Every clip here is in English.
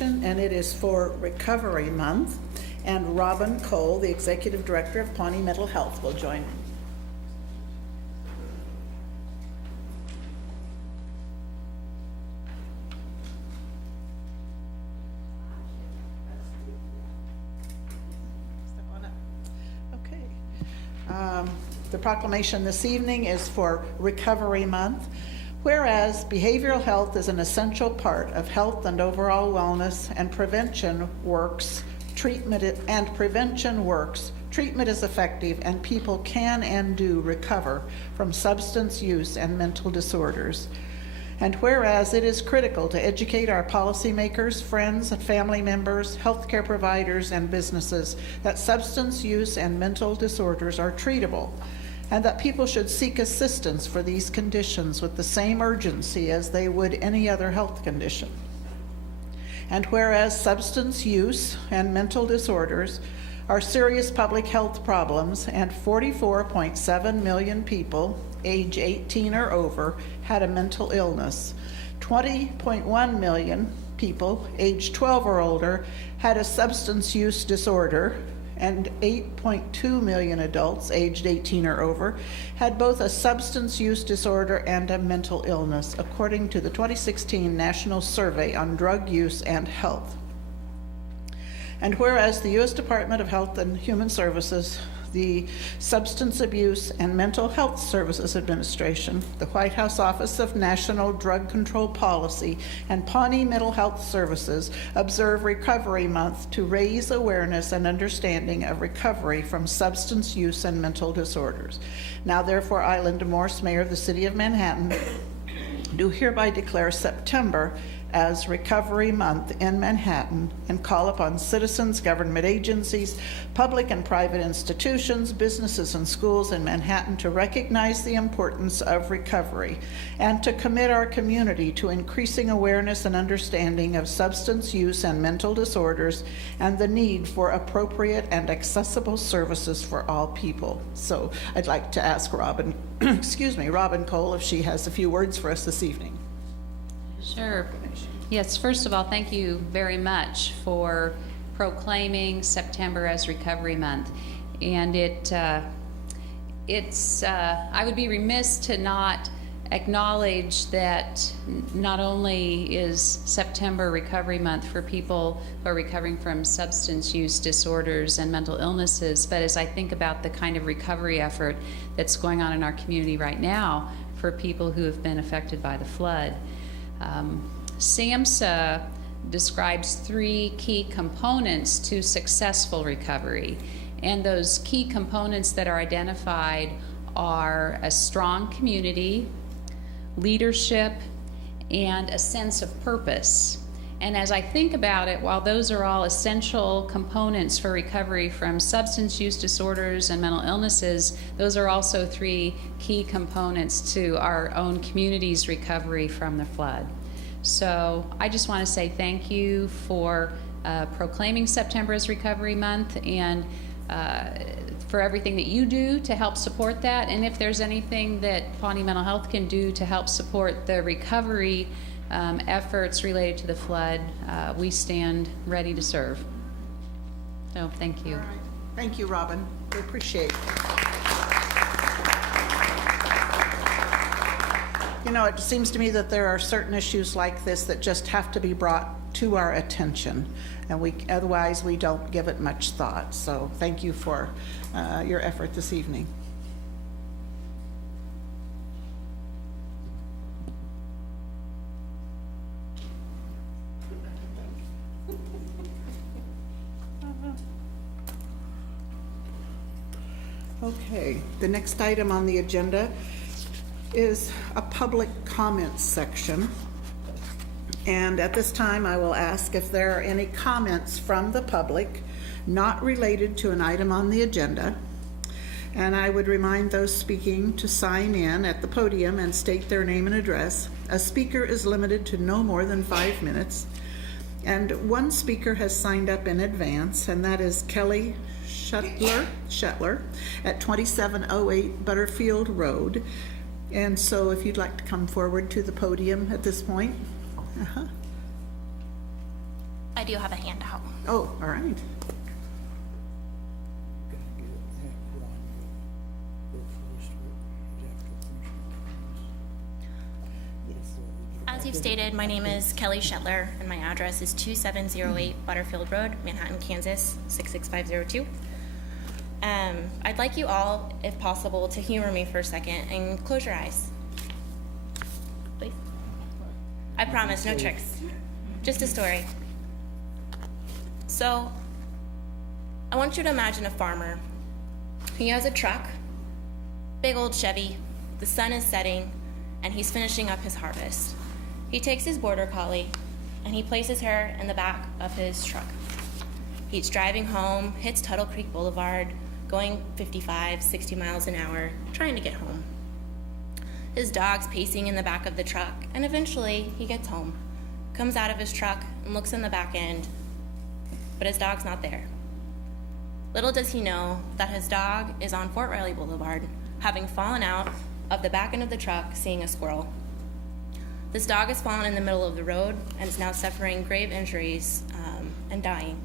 and it is for Recovery Month. And Robin Cole, the Executive Director of Pawnee Mental Health, will join me. Step on up. Okay. The proclamation this evening is for Recovery Month. Whereas behavioral health is an essential part of health and overall wellness, and prevention works, treatment is effective, and people can and do recover from substance use and mental disorders. And whereas it is critical to educate our policymakers, friends, family members, healthcare providers, and businesses that substance use and mental disorders are treatable, and that people should seek assistance for these conditions with the same urgency as they would any other health condition. And whereas substance use and mental disorders are serious public health problems, and 44.7 million people age 18 or over had a mental illness, 20.1 million people age 12 or older had a substance use disorder, and 8.2 million adults aged 18 or over had both a substance use disorder and a mental illness, according to the 2016 National Survey on Drug Use and Health. And whereas the U.S. Department of Health and Human Services, the Substance Abuse and Mental Health Services Administration, the White House Office of National Drug Control Policy, and Pawnee Mental Health Services observe Recovery Month to raise awareness and understanding of recovery from substance use and mental disorders. Now therefore, I, Linda Morse, Mayor of the City of Manhattan, do hereby declare September as Recovery Month in Manhattan, and call upon citizens, government agencies, public and private institutions, businesses, and schools in Manhattan to recognize the importance of recovery and to commit our community to increasing awareness and understanding of substance use and mental disorders and the need for appropriate and accessible services for all people. So I'd like to ask Robin, Robin Cole, if she has a few words for us this evening. Sure. Yes, first of all, thank you very much for proclaiming September as Recovery Month. And I would be remiss to not acknowledge that not only is September Recovery Month for people who are recovering from substance use disorders and mental illnesses, but as I think about the kind of recovery effort that's going on in our community right now for people who have been affected by the flood. SAMHSA describes 3 key components to successful recovery, and those key components that are identified are a strong community, leadership, and a sense of purpose. And as I think about it, while those are all essential components for recovery from substance use disorders and mental illnesses, those are also 3 key components to our own community's recovery from the flood. So I just want to say thank you for proclaiming September as Recovery Month, and for everything that you do to help support that. And if there's anything that Pawnee Mental Health can do to help support the recovery efforts related to the flood, we stand ready to serve. So thank you. All right. Thank you, Robin. We appreciate it. You know, it seems to me that there are certain issues like this that just have to be brought to our attention, and otherwise we don't give it much thought. So thank you for your effort this evening. Okay, the next item on the agenda is a public comments section. And at this time, I will ask if there are any comments from the public not related to an item on the agenda. And I would remind those speaking to sign in at the podium and state their name and address. A speaker is limited to no more than 5 minutes. And one speaker has signed up in advance, and that is Kelly Shetler at 2708 Butterfield Road. And so if you'd like to come forward to the podium at this point. do have a handout. Oh, all right. As you've stated, my name is Kelly Shetler, and my address is 2708 Butterfield Road, Manhattan, Kansas, 66502. I'd like you all, if possible, to humor me for a second and close your eyes. Please. I promise, no tricks. Just a story. So, I want you to imagine a farmer. He has a truck, big old Chevy, the sun is setting, and he's finishing up his harvest. He takes his border collie, and he places her in the back of his truck. He's driving home, hits Tuttle Creek Boulevard, going 55, 60 miles an hour, trying to get home. His dog's pacing in the back of the truck, and eventually he gets home, comes out of his truck, and looks in the back end, but his dog's not there. Little does he know that his dog is on Fort Riley Boulevard, having fallen out of the back end of the truck, seeing a squirrel. This dog has fallen in the middle of the road and is now suffering grave injuries and dying.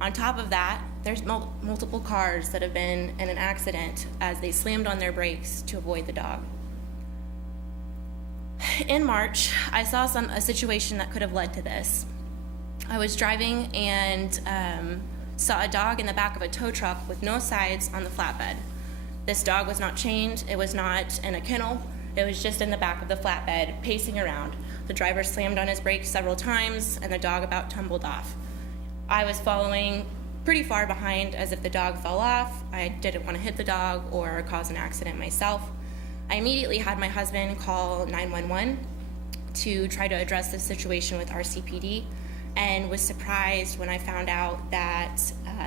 On top of that, there's multiple cars that have been in an accident as they slammed on their brakes to avoid the dog. In March, I saw a situation that could have led to this. I was driving and saw a dog in the back of a tow truck with no sides on the flatbed. This dog was not chained, it was not in a kennel, it was just in the back of the flatbed, pacing around. The driver slammed on his brakes several times, and the dog about tumbled off. I was following pretty far behind as if the dog fell off. I didn't want to hit the dog or cause an accident myself. I immediately had my husband call 911 to try to address this situation with RCPD, and was surprised when I found out that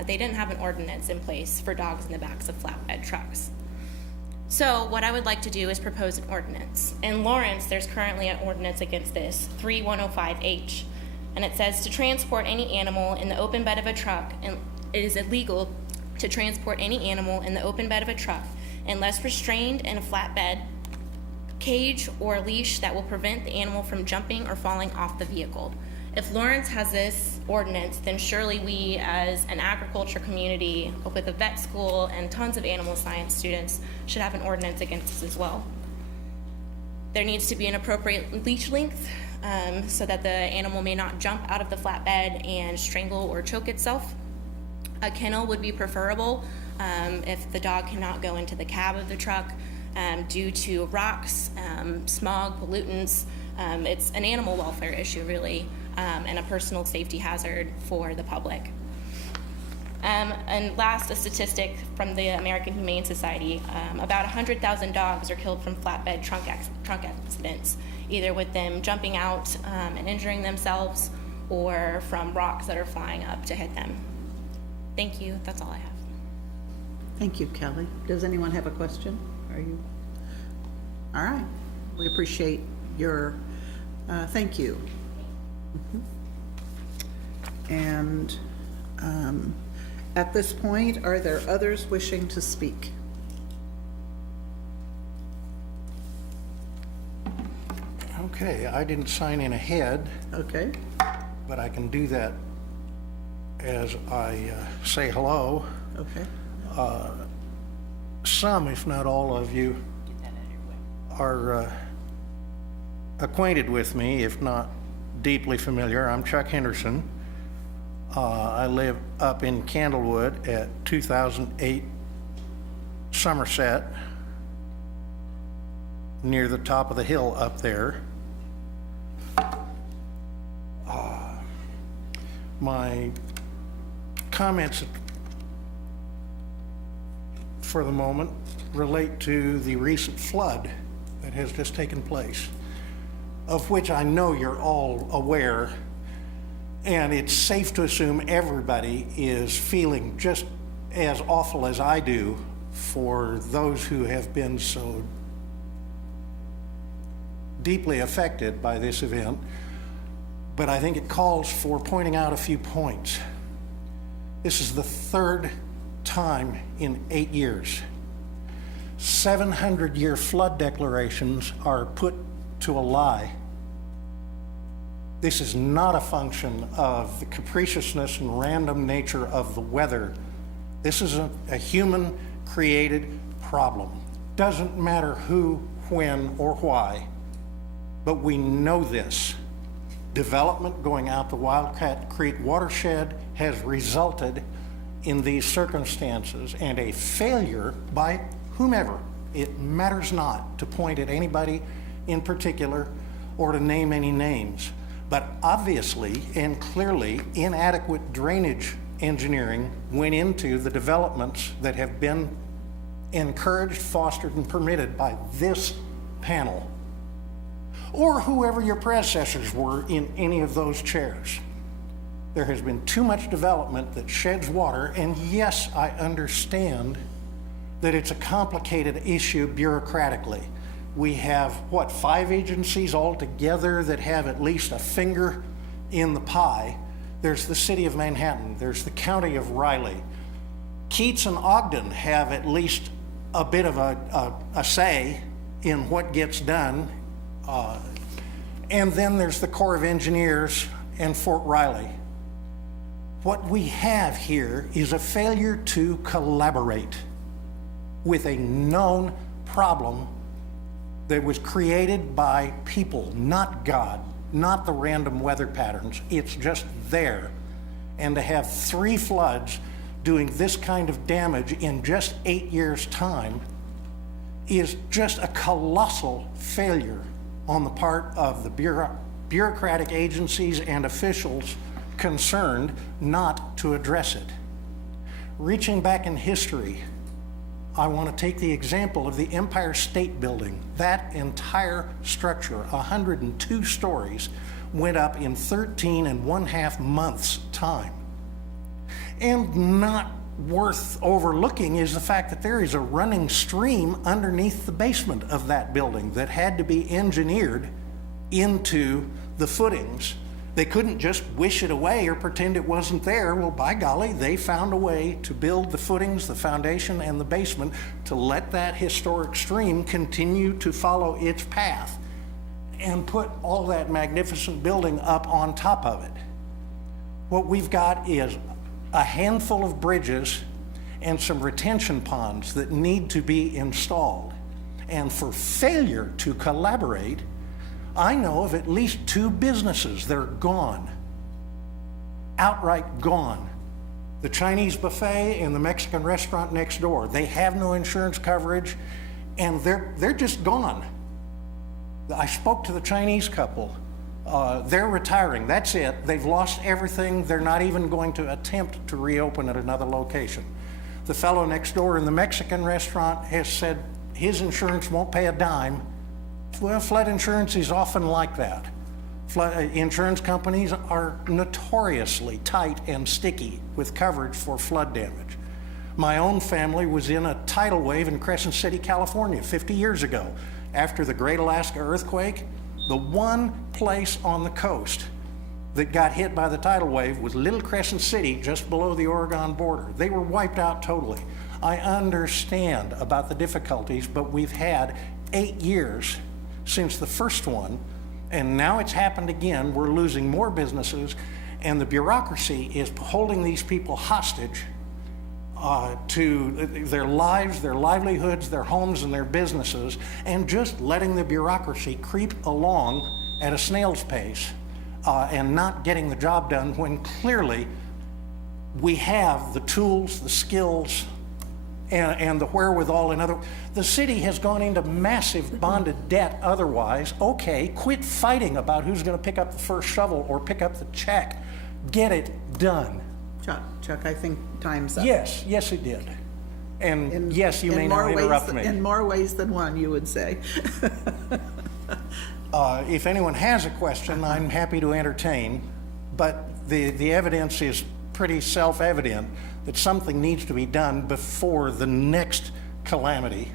they didn't have an ordinance in place for dogs in the backs of flatbed trucks. So what I would like to do is propose an ordinance. In Lawrence, there's currently an ordinance against this, 3105H, and it says to transport any animal in the open bed of a truck, and it is illegal to transport any animal in the open bed of a truck unless restrained in a flatbed, cage, or leash that will prevent the animal from jumping or falling off the vehicle. If Lawrence has this ordinance, then surely we as an agriculture community with a vet school and tons of animal science students should have an ordinance against this as well. There needs to be an appropriate leash length so that the animal may not jump out of the flatbed and strangle or choke itself. A kennel would be preferable if the dog cannot go into the cab of the truck due to rocks, smog, pollutants. It's an animal welfare issue, really, and a personal safety hazard for the public. And last, a statistic from the American Humane Society, about 100,000 dogs are killed from flatbed trunk accidents, either with them jumping out and injuring themselves or from rocks that are flying up to hit them. Thank you, that's all I have. Thank you, Kelly. Does anyone have a question? Are you? All right, we appreciate your, thank you. And at this point, are there others wishing to speak? Okay, I didn't sign in ahead, Okay, but I can do that as I say hello. okay. Some, if not all of you, are acquainted with me, if not deeply familiar. I'm Chuck Henderson. I live up in Candlewood at 2008 Somerset, near the top of the hill up there. My comments for the moment relate to the recent flood that has just taken place, of which I know you're all aware, and it's safe to assume everybody is feeling just as awful as I do for those who have been so deeply affected by this event. But I think it calls for pointing out a few points. This is the third time in 8 years. 700-year flood declarations are put to a lie. This is not a function of the capriciousness and random nature of the weather. This is a human-created problem. Doesn't matter who, when, or why, but we know this. Development going out the Wildcat Creek watershed has resulted in these circumstances, and a failure by whomever, it matters not to point at anybody in particular or to name any names, but obviously and clearly inadequate drainage engineering went into the developments that have been encouraged, fostered, and permitted by this panel, or whoever your predecessors were in any of those chairs. There has been too much development that sheds water, and yes, I understand that it's a complicated issue bureaucratically. We have, what, 5 agencies altogether that have at least a finger in the pie. There's the city of Manhattan, there's the county of Riley. Keats and Ogden have at least a bit of a say in what gets done. And then there's the Corps of Engineers and Fort Riley. What we have here is a failure to collaborate with a known problem that was created by people, not God, not the random weather patterns. It's just there. And to have 3 floods doing this kind of damage in just 8 years' time is just a colossal failure on the part of the bureaucratic agencies and officials concerned not to address it. Reaching back in history, I want to take the example of the Empire State Building. That entire structure, 102 stories, went up in 13.5 months' time. And not worth overlooking is the fact that there is a running stream underneath the basement of that building that had to be engineered into the footings. They couldn't just wish it away or pretend it wasn't there. Well, by golly, they found a way to build the footings, the foundation, and the basement to let that historic stream continue to follow its path and put all that magnificent building up on top of it. What we've got is a handful of bridges and some retention ponds that need to be installed. And for failure to collaborate, I know of at least 2 businesses that are gone, outright gone. The Chinese buffet and the Mexican restaurant next door. They have no insurance coverage, and they're just gone. I spoke to the Chinese couple. They're retiring, that's it. They've lost everything. They're not even going to attempt to reopen at another location. The fellow next door in the Mexican restaurant has said his insurance won't pay a dime. Well, flood insurance is often like that. Insurance companies are notoriously tight and sticky with coverage for flood damage. My own family was in a tidal wave in Crescent City, California 50 years ago. After the Great Alaska Earthquake, the one place on the coast that got hit by the tidal wave was Little Crescent City, just below the Oregon border. They were wiped out totally. I understand about the difficulties, but we've had 8 years since the first one, and now it's happened again. We're losing more businesses, and the bureaucracy is holding these people hostage to their lives, their livelihoods, their homes, and their businesses, and just letting the bureaucracy creep along at a snail's pace and not getting the job done when clearly we have the tools, the skills, and the wherewithal. The city has gone into massive bonded debt otherwise. Okay, quit fighting about who's going to pick up the first shovel or pick up the check. Get it done. Chuck, I think time's up. Yes, it did. And yes, you may not interrupt me. In more ways than one, you would say. If anyone has a question, I'm happy to entertain, but the evidence is pretty self-evident that something needs to be done before the next calamity.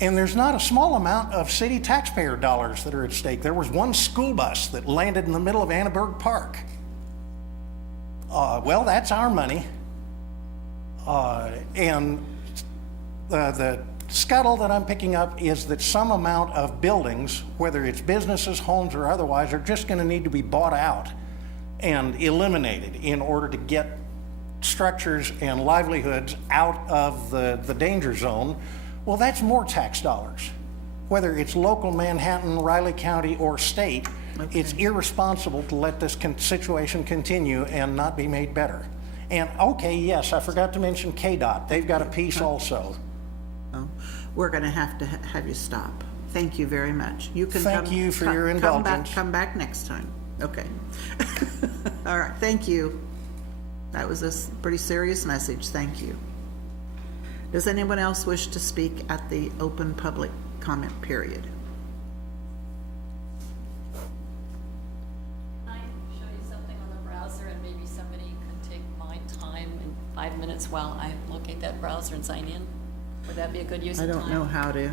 And there's not a small amount of city taxpayer dollars that are at stake. There was one school bus that landed in the middle of Annenberg Park. Well, that's our money. And the scuttle that I'm picking up is that some amount of buildings, whether it's businesses, homes, or otherwise, are just going to need to be bought out and eliminated in order to get structures and livelihoods out of the danger zone. Well, that's more tax dollars. Whether it's local Manhattan, Riley County, or state, it's irresponsible to let this situation continue and not be made better. And okay, yes, I forgot to mention KDOT. They've got a piece also. Oh, we're going to have you stop. Thank you very much. You can Thank you for your indulgence. Come back next time. Okay. All right, thank you. That was a pretty serious message. Thank you. Does anyone else wish to speak at the open public comment period? Can I show you something on the browser, and maybe somebody can take my time in 5 minutes while I locate that browser and sign in? Would that be a good use I of time? don't know how to. Is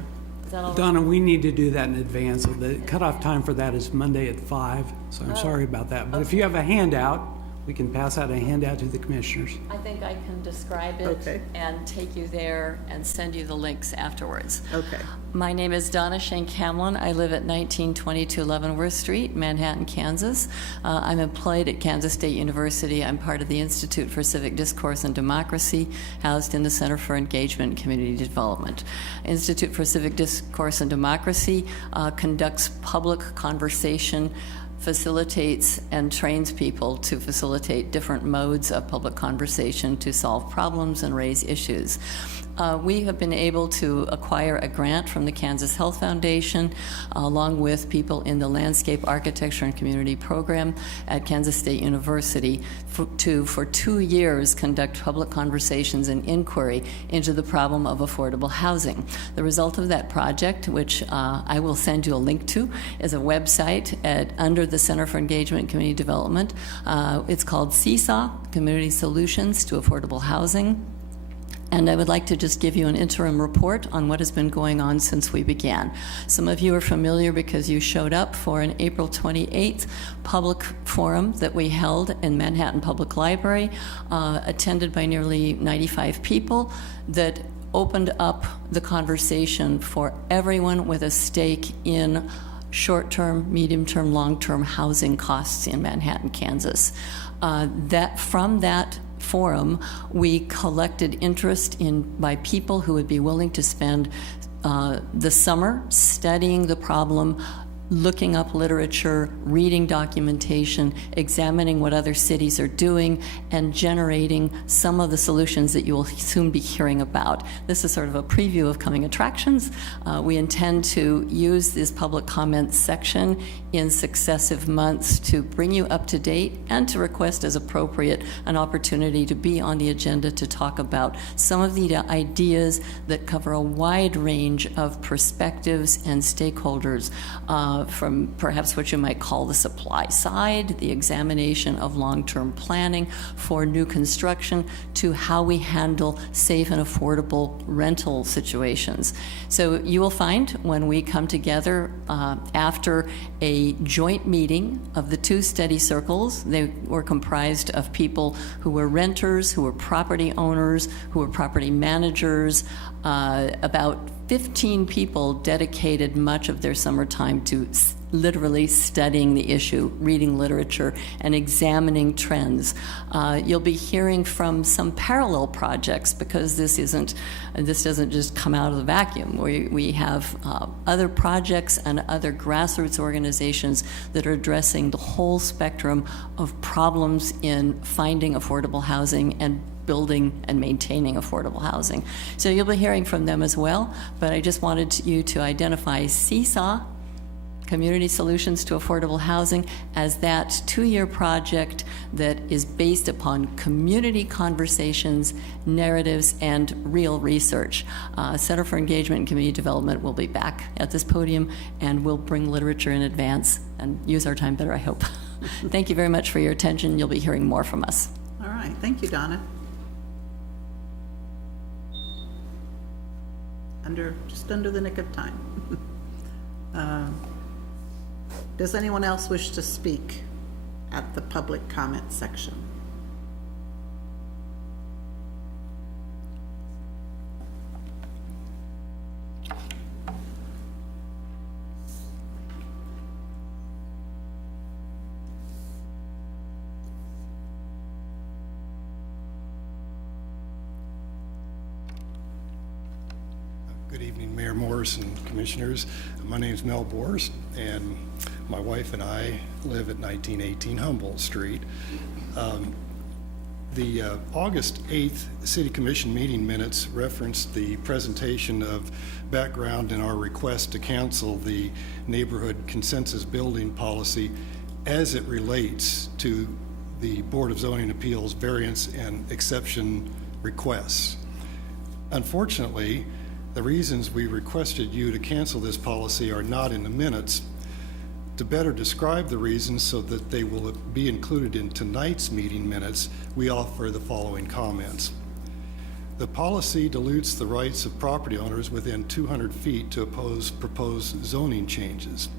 that all right? Donna, we need to do that in advance. The cutoff time for that is Monday at 5, so I'm sorry about that. But if you have a handout, we can pass out a handout to the commissioners. I think I can describe it Okay. and take you there and send you the links afterwards. Okay. My name is Donna Shane Camlin. I live at 1922 Leavenworth Street, Manhattan, Kansas. I'm employed at Kansas State University. I'm part of the Institute for Civic Discourse and Democracy, housed in the Center for Engagement and Community Development. Institute for Civic Discourse and Democracy conducts public conversation, facilitates and trains people to facilitate different modes of public conversation to solve problems and raise issues. We have been able to acquire a grant from the Kansas Health Foundation, along with people in the Landscape Architecture and Community Program at Kansas State University for 2 years conduct public conversations and inquiry into the problem of affordable housing. The result of that project, which I will send you a link to, is a website under the Center for Engagement and Community Development. It's called Seesaw, Community Solutions to Affordable Housing. And I would like to just give you an interim report on what has been going on since we began. Some of you are familiar because you showed up for an April 28th public forum that we held in Manhattan Public Library, attended by nearly 95 people, that opened up the conversation for everyone with a stake in short-term, medium-term, long-term housing costs in Manhattan, Kansas. From that forum, we collected interest by people who would be willing to spend the summer studying the problem, looking up literature, reading documentation, examining what other cities are doing, and generating some of the solutions that you will soon be hearing about. This is sort of a preview of coming attractions. We intend to use this public comment section in successive months to bring you up to date and to request, as appropriate, an opportunity to be on the agenda to talk about some of the ideas that cover a wide range of perspectives and stakeholders, from perhaps what you might call the supply side, the examination of long-term planning for new construction, to how we handle safe and affordable rental situations. So you will find when we come together after a joint meeting of the two study circles, they were comprised of people who were renters, who were property owners, who were property managers. About 15 people dedicated much of their summertime to literally studying the issue, reading literature, and examining trends. You'll be hearing from some parallel projects, because this doesn't just come out of the vacuum. We have other projects and other grassroots organizations that are addressing the whole spectrum of problems in finding affordable housing and building and maintaining affordable housing. So you'll be hearing from them as well, but I just wanted you to identify Seesaw, Community Solutions to Affordable Housing, as that 2-year project that is based upon community conversations, narratives, and real research. Center for Engagement and Community Development will be back at this podium, and we'll bring literature in advance and use our time better, I hope. Thank you very much for your attention. You'll be hearing more from us. All right, thank you, Donna. Just under the nick of time. Does anyone else wish to speak at the public comment section? Good evening, Mayor Morris and Commissioners. My name is Mel Bors, and my wife and I live at 1918 Humboldt Street. The August 8th City Commission meeting minutes referenced the presentation of background in our request to cancel the neighborhood consensus building policy as it relates to the Board of Zoning Appeals variance and exception requests. Unfortunately, the reasons we requested you to cancel this policy are not in the minutes. To better describe the reasons so that they will be included in tonight's meeting minutes, we offer the following comments. The policy dilutes the rights of property owners within 200 feet to oppose proposed zoning changes.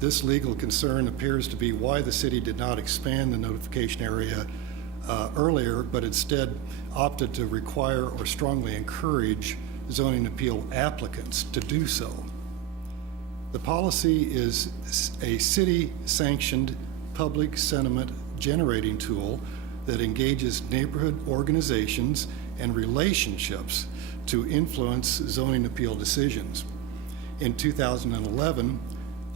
This legal concern appears to be why the city did not expand the notification area earlier, but instead opted to require or strongly encourage zoning appeal applicants to do so. The policy is a city-sanctioned public sentiment generating tool that engages neighborhood organizations and relationships to influence zoning appeal decisions. In 2011,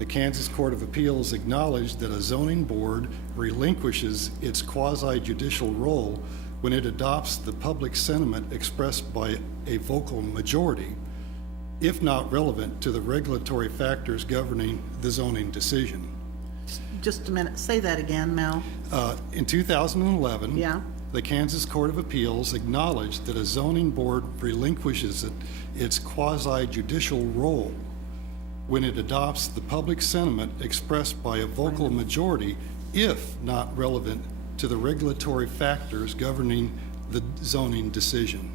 the Kansas Court of Appeals acknowledged that a zoning board relinquishes its quasi-judicial role when it adopts the public sentiment expressed by a vocal majority, if not relevant to the regulatory factors governing the zoning decision. Just a minute, say that again, Mel. In 2011, Yeah. the Kansas Court of Appeals acknowledged that a zoning board relinquishes its quasi-judicial role when it adopts the public sentiment expressed by a vocal majority, if not relevant to the regulatory factors governing the zoning decision.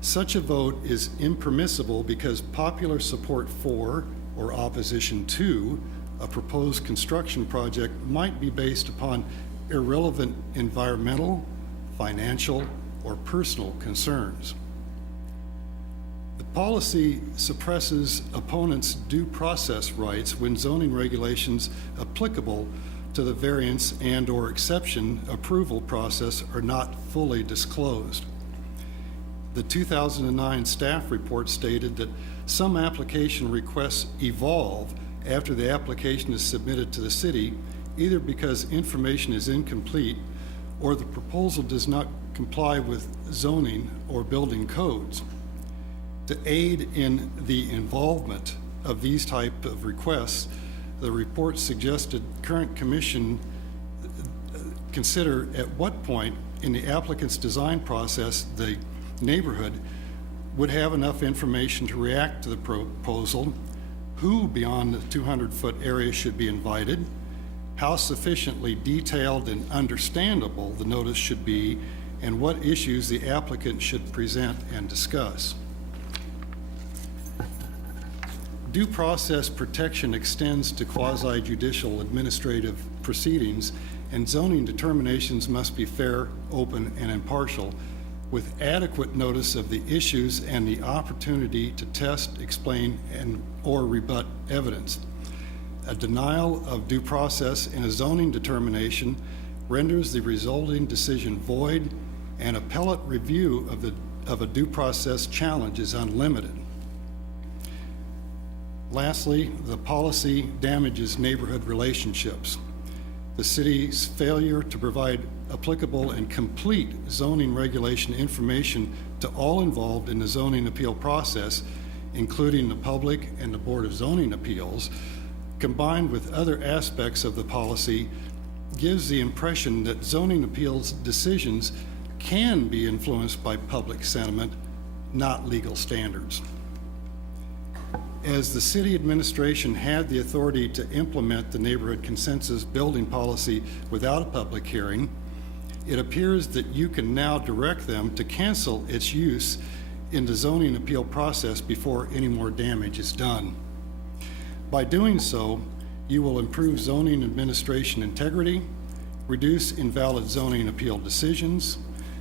Such a vote is impermissible because popular support for or opposition to a proposed construction project might be based upon irrelevant environmental, financial, or personal concerns. The policy suppresses opponents' due process rights when zoning regulations applicable to the variance and/or exception approval process are not fully disclosed. The 2009 staff report stated that some application requests evolve after the application is submitted to the city, either because information is incomplete or the proposal does not comply with zoning or building codes. To aid in the involvement of these type of requests, the report suggested current commission consider at what point in the applicant's design process the neighborhood would have enough information to react to the proposal, who beyond the 200-foot area should be invited, how sufficiently detailed and understandable the notice should be, and what issues the applicant should present and discuss. Due process protection extends to quasi-judicial administrative proceedings, and zoning determinations must be fair, open, and impartial, with adequate notice of the issues and the opportunity to test, explain, or rebut evidence. A denial of due process in a zoning determination renders the resulting decision void, and appellate review of a due process challenge is unlimited. Lastly, the policy damages neighborhood relationships. The city's failure to provide applicable and complete zoning regulation information to all involved in the zoning appeal process, including the public and the Board of Zoning Appeals, combined with other aspects of the policy, gives the impression that zoning appeals decisions can be influenced by public sentiment, not legal standards. As the city administration had the authority to implement the neighborhood consensus building policy without a public hearing, it appears that you can now direct them to cancel its use in the zoning appeal process before any more damage is done. By doing so, you will improve zoning administration integrity, reduce invalid zoning appeal decisions,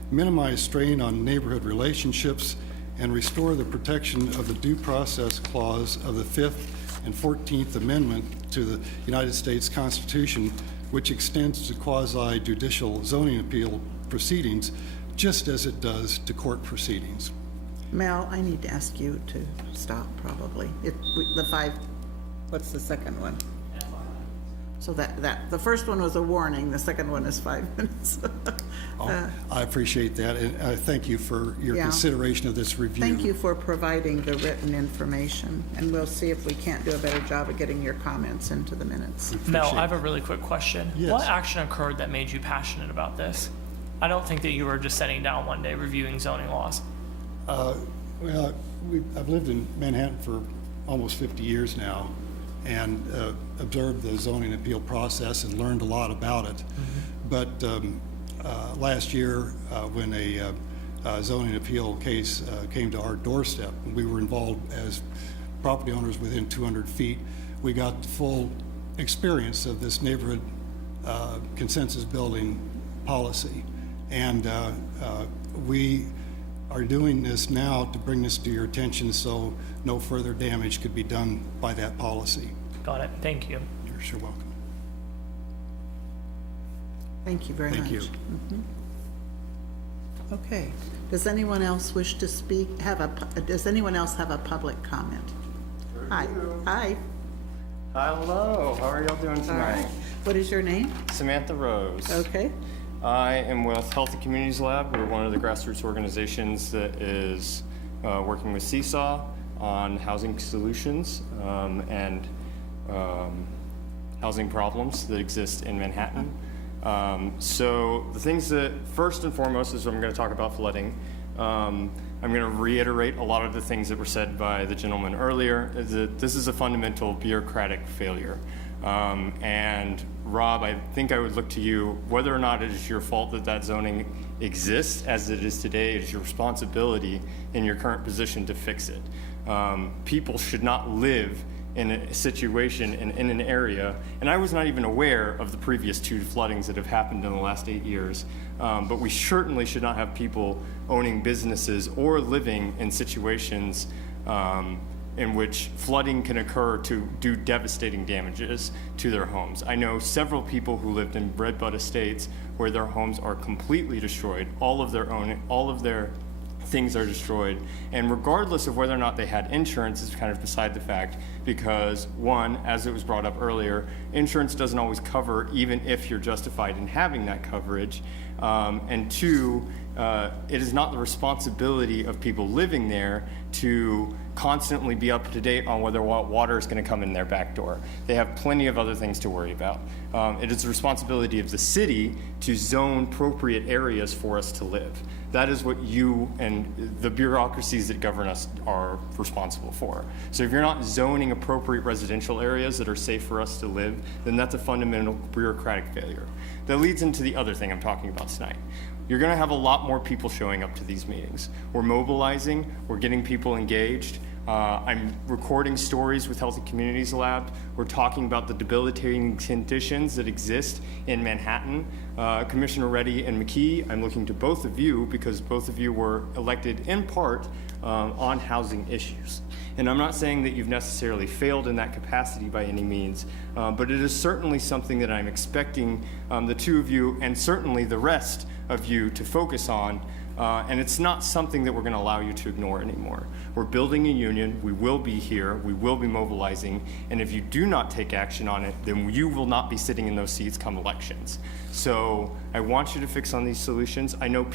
minimize strain on neighborhood relationships, and restore the protection of the due process clause of the 5th and 14th Amendment to the United States Constitution, which extends to quasi-judicial zoning appeal proceedings just as it does to court proceedings. Mel, I need to ask you to stop, probably. What's the second one? So the first one was a warning, the second one is 5 minutes. I appreciate that, and I thank you for your Yeah. consideration of this review. Thank you for providing the written information, and we'll see if we can't do a better job of getting your comments into the minutes. Mel, I have a really quick question. Yes. What action occurred that made you passionate about this? I don't think that you were just sitting down one day reviewing zoning laws. Well, I've lived in Manhattan for almost 50 years now, and observed the zoning appeal process and learned a lot about it. But last year, when a zoning appeal case came to our doorstep, and we were involved as property owners within 200 feet, we got the full experience of this neighborhood consensus building policy. And we are doing this now to bring this to your attention so no further damage could be done by that policy. Got it. Thank you. You're sure welcome. Thank you very much. Thank you. Okay. Does anyone else wish to speak? Does anyone else have a public comment? Hi. Hi. Hello, how are y'all doing All right. tonight? What is your name? Samantha Rose. Okay. I am with Healthy Communities Lab. We're one of the grassroots organizations that is working with Seesaw on housing solutions and housing problems that exist in Manhattan. So the things that, first and foremost, is I'm going to talk about flooding. I'm going to reiterate a lot of the things that were said by the gentleman earlier. This is a fundamental bureaucratic failure. And Rob, I think I would look to you, whether or not it is your fault that that zoning exists as it is today, it is your responsibility in your current position to fix it. People should not live in a situation in an area, and I was not even aware of the previous 2 floodings that have happened in the last 8 years, but we certainly should not have people owning businesses or living in situations in which flooding can occur to do devastating damages to their homes. I know several people who lived in Redbud Estates where their homes are completely destroyed, all of their things are destroyed, and regardless of whether or not they had insurance is kind of beside the fact, because one, as it was brought up earlier, insurance doesn't always cover even if you're justified in having that coverage, and two, it is not the responsibility of people living there to constantly be up to date on whether water is going to come in their back door. They have plenty of other things to worry about. It is the responsibility of the city to zone appropriate areas for us to live. That is what you and the bureaucracies that govern us are responsible for. So if you're not zoning appropriate residential areas that are safe for us to live, then that's a fundamental bureaucratic failure. That leads into the other thing I'm talking about tonight. You're going to have a lot more people showing up to these meetings. We're mobilizing, we're getting people engaged. I'm recording stories with Healthy Communities Lab. We're talking about the debilitating conditions that exist in Manhattan. Commissioner Reddy and McKee, I'm looking to both of you because both of you were elected in part on housing issues. And I'm not saying that you've necessarily failed in that capacity by any means, but it is certainly something that I'm expecting the two of you and certainly the rest of you to focus on. And it's not something that we're going to allow you to ignore anymore. We're building a union. We will be here. We will be mobilizing. And if you do not take action on it, then you will not be sitting in those seats come elections. So I want you to fix on these solutions. I know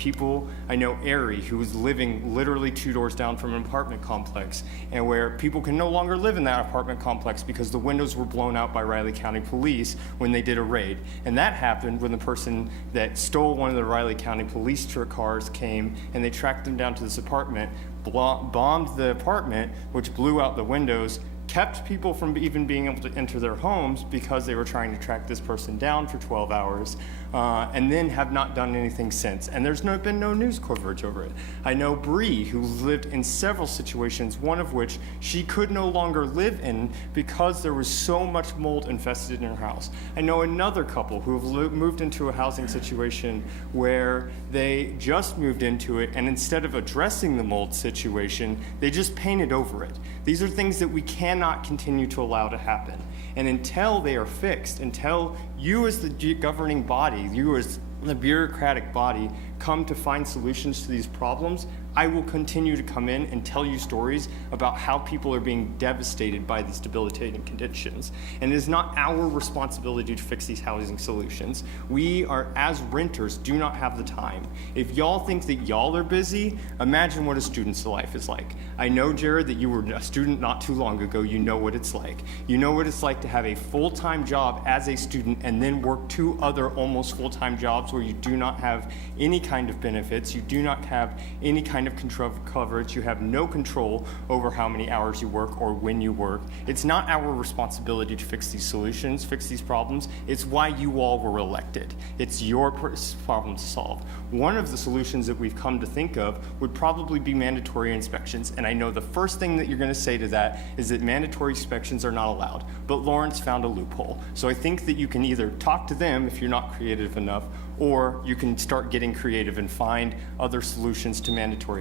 Ari, who is living literally 2 doors down from an apartment complex, and where people can no longer live in that apartment complex because the windows were blown out by Riley County Police when they did a raid. And that happened when the person that stole one of the Riley County Police cars came and they tracked them down to this apartment, bombed the apartment, which blew out the windows, kept people from even being able to enter their homes because they were trying to track this person down for 12 hours, and then have not done anything since. And there's been no news coverage over it. I know Bree, who lived in several situations, one of which she could no longer live in because there was so much mold infested in her house. I know another couple who have moved into a housing situation where they just moved into it, and instead of addressing the mold situation, they just painted over it. These are things that we cannot continue to allow to happen. And until they are fixed, until you as the governing body, you as the bureaucratic body, come to find solutions to these problems, I will continue to come in and tell you stories about how people are being devastated by these debilitating conditions. And it is not our responsibility to fix these housing solutions. We are, as renters, do not have the time. If y'all think that y'all are busy, imagine what a student's life is like. I know, Jared, that you were a student not too long ago. You know what it's like. You know what it's like to have a full-time job as a student and then work 2 other almost full-time jobs where you do not have any kind of benefits, you do not have any kind of control coverage, you have no control over how many hours you work or when you work. It's not our responsibility to fix these solutions, fix these problems. It's why you all were elected. It's your problem to solve. One of the solutions that we've come to think of would probably be mandatory inspections, and I know the first thing that you're going to say to that is that mandatory inspections are not allowed, but Lawrence found a loophole. So I think that you can either talk to them if you're not creative enough, or you can start getting creative and find other solutions to mandatory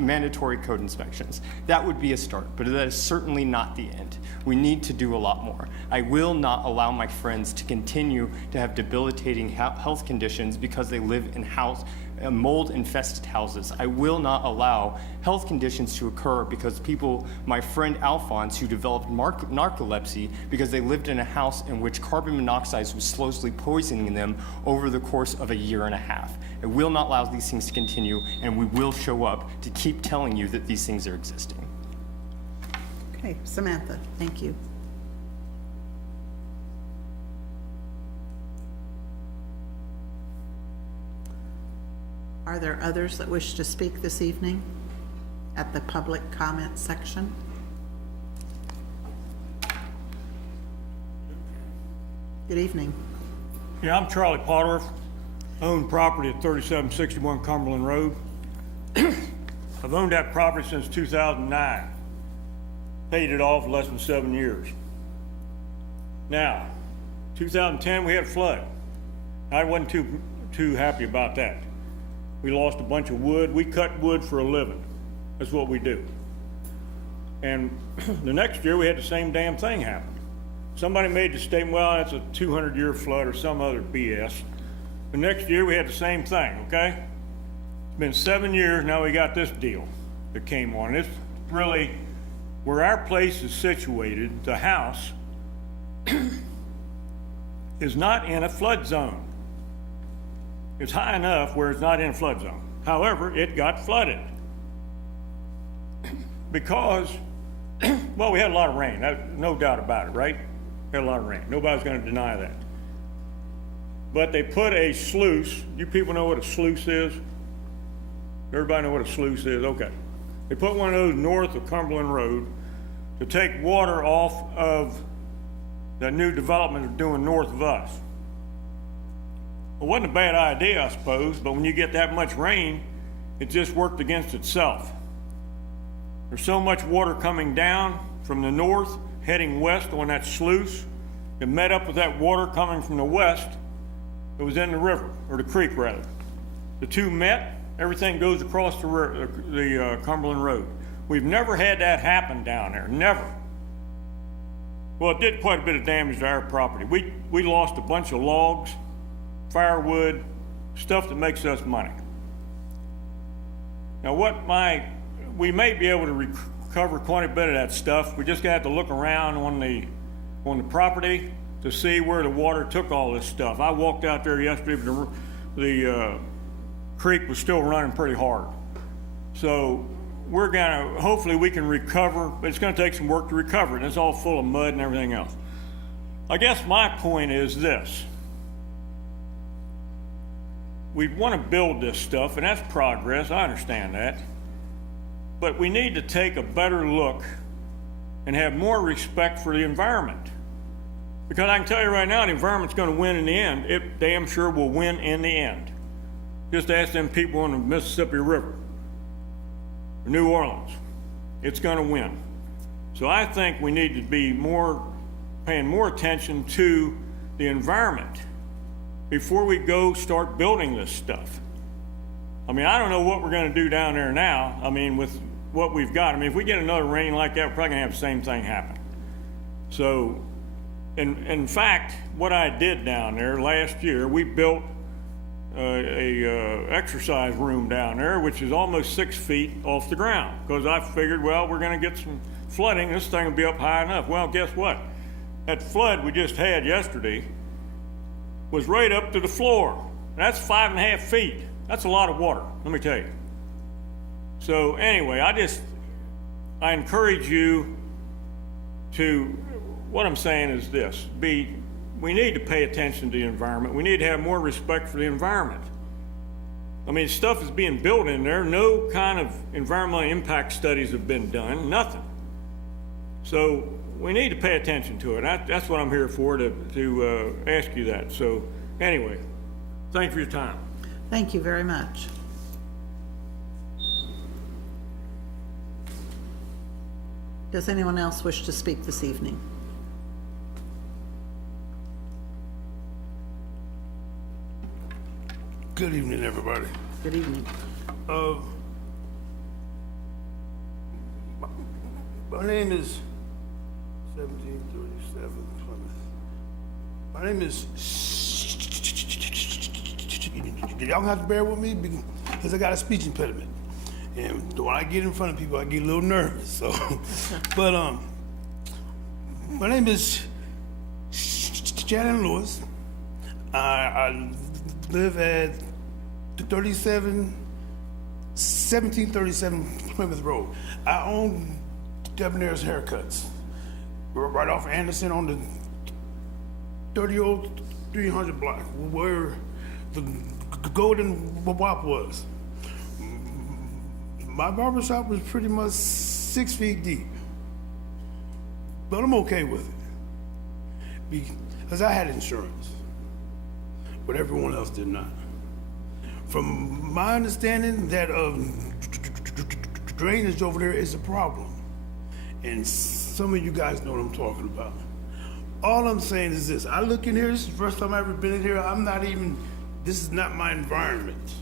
mandatory code inspections. That would be a start, but that is certainly not the end. We need to do a lot more. I will not allow my friends to continue to have debilitating health conditions because they live in mold-infested houses. I will not allow health conditions to occur because people, my friend Alphonse, who developed narcolepsy because they lived in a house in which carbon monoxide was slowly poisoning them over the course of 1.5 years. I will not allow these things to continue, and we will show up to keep telling you that these things are existing. Okay, Samantha, thank you. Are there others that wish to speak this evening at the public comment section? Good evening. Yeah, I'm Charlie Potterf. I own property at 3761 Cumberland Road. I've owned that property since 2009. Paid it off less than 7 years. Now, 2010 we had a flood. I wasn't too happy about that. We lost a bunch of wood. We cut wood for a living. That's what we do. And the next year we had the same damn thing happen. Somebody made the statement, well, that's a 200-year flood or some other BS. The next year we had the same thing, okay? It's been 7 years, now we got this deal that came on. It's really where our place is situated, the house, is not in a flood zone. It's high enough where it's not in a flood zone. However, it got flooded because, well, we had a lot of rain, no doubt about it, right? We had a lot of rain. Nobody's going to deny that. But they put a sluice. You people know what a sluice is? Everybody know what a sluice is? Okay. They put one of those north of Cumberland Road to take water off of that new development they're doing north of us. It wasn't a bad idea, I suppose, but when you get that much rain, it just worked against itself. There's so much water coming down from the north, heading west on that sluice. It met up with that water coming from the west that was in the river, or the creek rather. The two met, everything goes across the Cumberland Road. We've never had that happen down there, never. Well, it did quite a bit of damage to our property. We lost a bunch of logs, firewood, stuff that makes us money. Now we may be able to recover quite a bit of that stuff. We just got to look around on the property to see where the water took all this stuff. I walked out there yesterday, but the creek was still running pretty hard. So hopefully we can recover, but it's gonna take some work to recover it, and it's all full of mud and everything else. I guess my point is this. We want to build this stuff, and that's progress, I understand that. But we need to take a better look and have more respect for the environment. Because I can tell you right now, the environment's going to win in the end. It damn sure will win in the end. Just ask them people on the Mississippi River, or New Orleans. It's going to win. So I think we need to be paying more attention to the environment before we go start building this stuff. I mean, I don't know what we're going to do down there now. I mean, with what we've got. I mean, if we get another rain like that, we're probably going to have the same thing happen. So in fact, what I did down there last year, we built a exercise room down there, which is almost 6 feet off the ground, because I figured, well, we're going to get some flooding. This thing will be up high enough. Well, guess what? That flood we just had yesterday was right up to the floor. That's 5.5 feet. That's a lot of water, let me tell you. So anyway, I encourage you to, what I'm saying is this, we need to pay attention to the environment. We need to have more respect for the environment. I mean, stuff is being built in there. No kind of environmental impact studies have been done, nothing. So we need to pay attention to it. That's what I'm here for, to ask you that. So anyway, thank you for your time. Thank you very much. Does anyone else wish to speak this evening? Good evening, everybody. Good evening. My name is 1737 Plymouth. My name is. Y'all gonna have to bear with me because I got a speech impediment, and when I get in front of people, I get a little nervous. So, but my name is Shannon Lewis. I live at 1737 Plymouth Road. I own Debonair's Haircuts. We're right off Anderson on the 300 block, where the Golden Wop was. My barbershop was pretty much 6 feet deep, but I'm okay with it because I had insurance, but everyone else did not. From my understanding, that drainage over there is a problem, and some of you guys know what I'm talking about. All I'm saying is this: I look in here. This is the first time I've ever been in here. This is not my environment,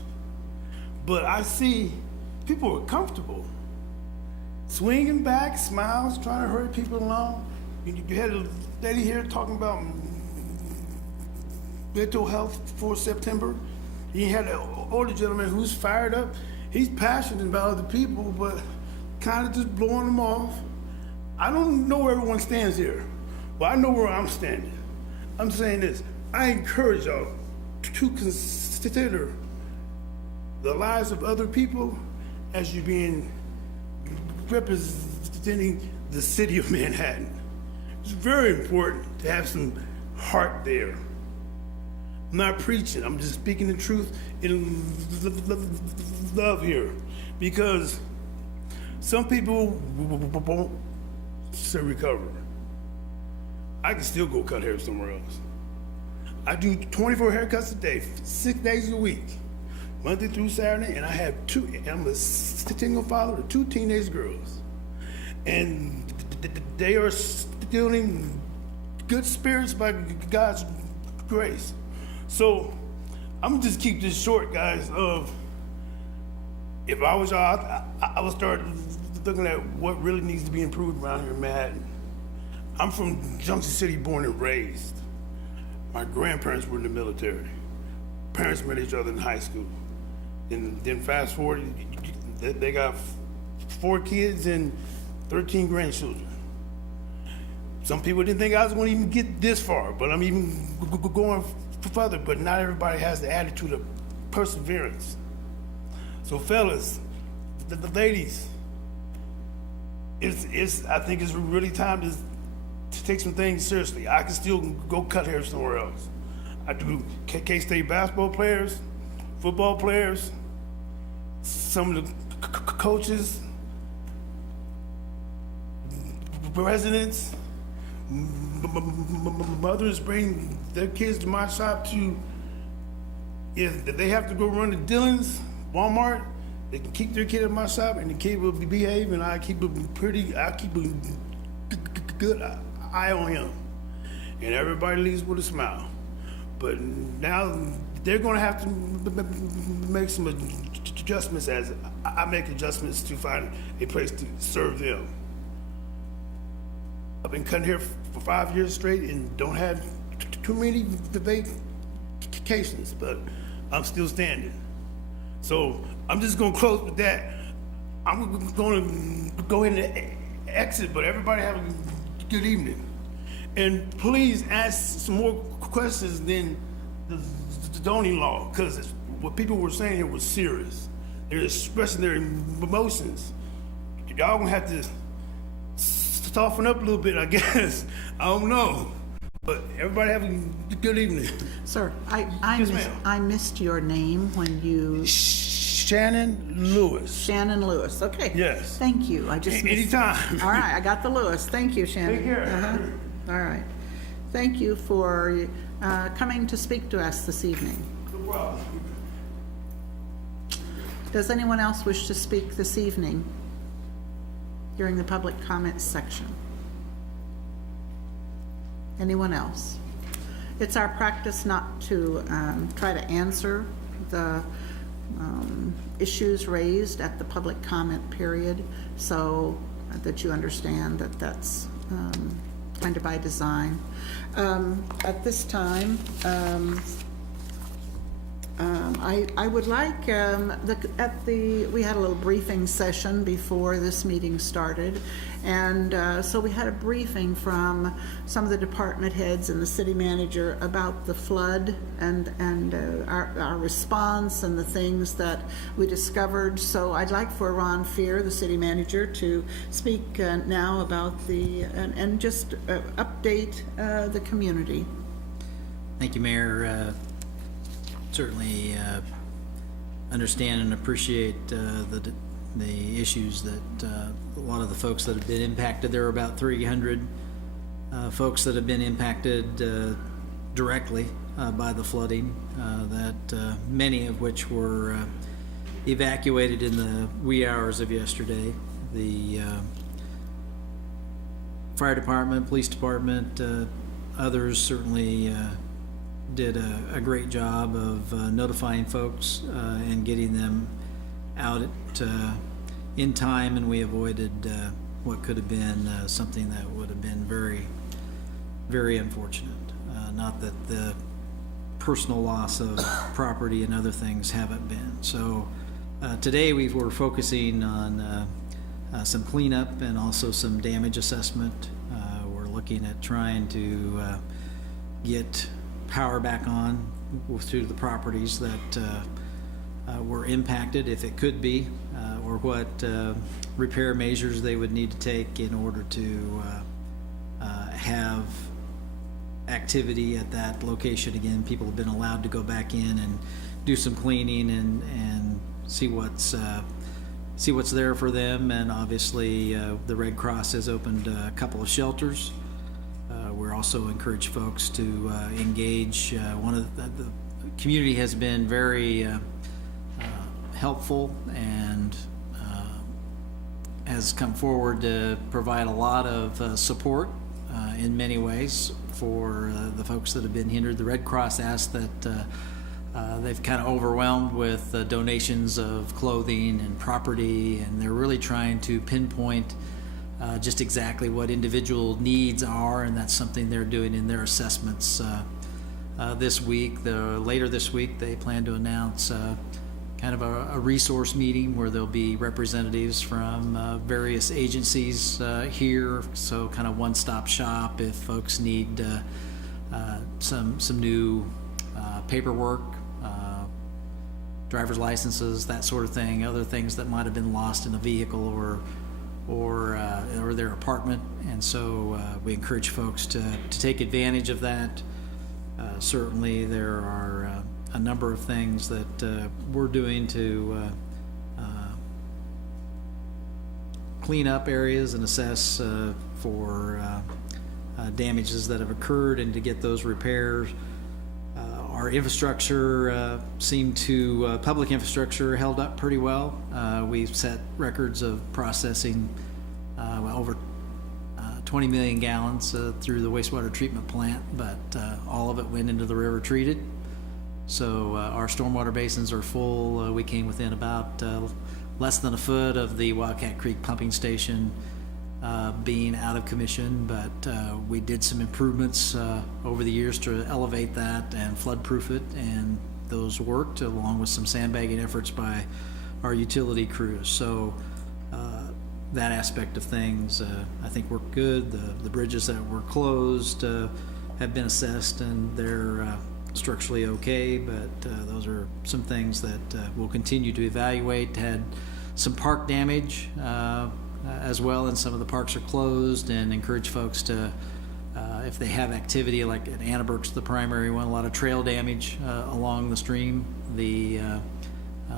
but I see people are comfortable, swinging back, smiles, trying to hurry people along. You had a lady here talking about mental health for September. You had an older gentleman who's fired up. He's passionate about other people, but kind of just blowing them off. I don't know where everyone stands here, but I know where I'm standing. I'm saying this: I encourage y'all to consider the lives of other people as you're being representing the city of Manhattan. It's very important to have some heart there. I'm not preaching, I'm just speaking the truth in love here, because some people won't recover. I can still go cut hair somewhere else. I do 24 haircuts a day, 6 days a week, Monday through Saturday, and I'm a single father of 2 teenage girls. And they are still in good spirits by God's grace. So I'm gonna just keep this short, guys. If I was y'all, I would start looking at what really needs to be improved around here in Manhattan. I'm from Junction City, born and raised. My grandparents were in the military. Parents met each other in high school. And then fast forward, they got 4 kids and 13 grandchildren. Some people didn't think I was going to even get this far, but I'm even going further. But not everybody has the attitude of perseverance. So fellas, the ladies, I think it's really time to take some things seriously. I can still go cut hair somewhere else. I do K-State basketball players, football players, some of the coaches, residents, mothers bring their kids to my shop if they have to go run to Dillon's, Walmart, they can keep their kid at my shop and the kid will behave, and I keep a good eye on him. And everybody leaves with a smile. But now they're gonna have to make some adjustments as I make adjustments to find a place to serve them. I've been cutting hair for 5 years straight and don't have too many vacations, but I'm still standing. So I'm just gonna close with that. I'm gonna go ahead and exit, but everybody have a good evening. And please ask some more questions than the zoning law, because what people were saying here was serious. They're expressing their emotions. Y'all gonna have to soften up a little bit, I guess. I don't know. But everybody have a good evening. Sir, Yes, ma'am. I missed your name when you... Shannon Lewis. Shannon Lewis, okay. Yes. Thank you, I just missed... Anytime. All right, I got the Lewis, thank you, Shannon. Take care. Uh-huh. All right. Thank you for coming to speak to us this evening. No problem. Does anyone else wish to speak this evening during the public comments section? Anyone else? It's our practice not to try to answer the issues raised at the public comment period, so that you understand that that's kind of by design. At this time, I would like, we had a little briefing session before this meeting started, and so we had a briefing from some of the department heads and the city manager about the flood and our response and the things that we discovered. So I'd like for Ron Fear, the city manager, to speak now about and just update the community. Thank you, Mayor. Certainly understand and appreciate the issues that a lot of the folks that have been impacted. There are about 300 folks that have been impacted directly by the flooding, that many of which were evacuated in the wee hours of yesterday. The fire department, police department, others certainly did a great job of notifying folks and getting them out in time, and we avoided what could have been something that would have been very, very unfortunate. Not that the personal loss of property and other things haven't been. So today we were focusing on some cleanup and also some damage assessment. We're looking at trying to get power back on through the properties that were impacted, if it could be, or what repair measures they would need to take in order to have activity at that location again. People have been allowed to go back in and do some cleaning and see what's there for them. And obviously the Red Cross has opened a couple of shelters. We're also encourage folks to engage. One of the community has been very helpful and has come forward to provide a lot of support in many ways for the folks that have been hindered. The Red Cross asked that they've kind of overwhelmed with donations of clothing and property, and they're really trying to pinpoint just exactly what individual needs are, and that's something they're doing in their assessments this week. Later this week, they plan to announce kind of a resource meeting where there'll be representatives from various agencies here, so kind of one-stop shop if folks need some new paperwork, driver's licenses, that sort of thing, other things that might have been lost in a vehicle or their apartment. And so we encourage folks to take advantage of that. Certainly there are a number of things that we're doing to clean up areas and assess for damages that have occurred and to get those repairs. Our infrastructure public infrastructure held up pretty well. We've set records of processing over 20 million gallons through the wastewater treatment plant, but all of it went into the river treated. So our stormwater basins are full. We came within about less than a foot of the Wildcat Creek pumping station being out of commission, but we did some improvements over the years to elevate that and flood-proof it, and those worked, along with some sandbagging efforts by our utility crews. So that aspect of things, I think, worked good. The bridges that were closed have been assessed, and they're structurally okay, but those are some things that we'll continue to evaluate. Had some park damage as well, and some of the parks are closed, and encourage folks to, if they have activity, like at Annabrook's, the primary one, a lot of trail damage along the stream. The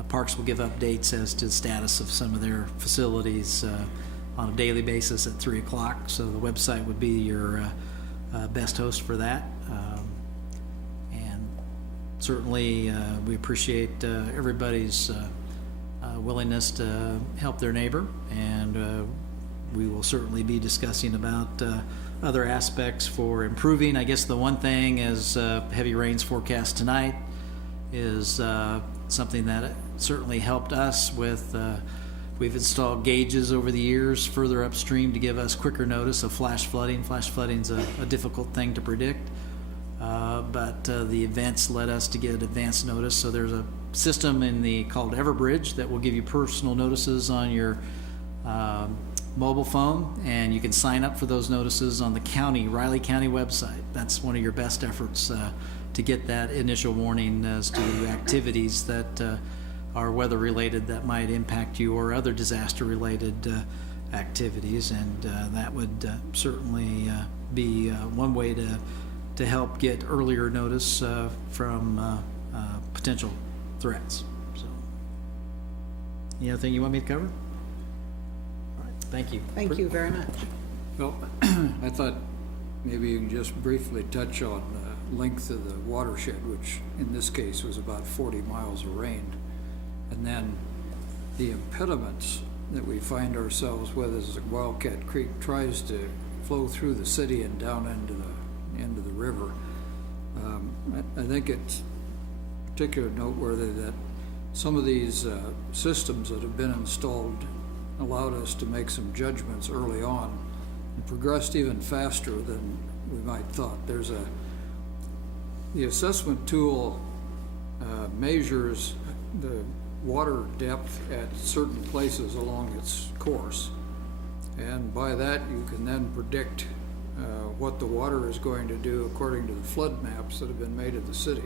parks will give updates as to the status of some of their facilities on a daily basis at 3 o'clock, so the website would be your best host for that. And certainly we appreciate everybody's willingness to help their neighbor, and we will certainly be discussing about other aspects for improving. I guess the one thing is heavy rains forecast tonight is something that certainly helped us with. We've installed gauges over the years further upstream to give us quicker notice of flash flooding. Flash flooding's a difficult thing to predict, but the events led us to get advance notice. So there's a system called Everbridge that will give you personal notices on your mobile phone, and you can sign up for those notices on the Riley County website. That's one of your best efforts to get that initial warning as to activities that are weather related that might impact you, or other disaster related activities, and that would certainly be one way to help get earlier notice from potential threats. So, any other thing you want me to cover? All right, thank you. Thank you very much. Well, I thought maybe you can just briefly touch on the length of the watershed, which in this case was about 40 miles of rain. And then the impediments that we find ourselves with as Wildcat Creek tries to flow through the city and down into the river. I think it's particularly noteworthy that some of these systems that have been installed allowed us to make some judgments early on and progressed even faster than we might thought. The assessment tool measures the water depth at certain places along its course, and by that you can then predict what the water is going to do according to the flood maps that have been made of the city.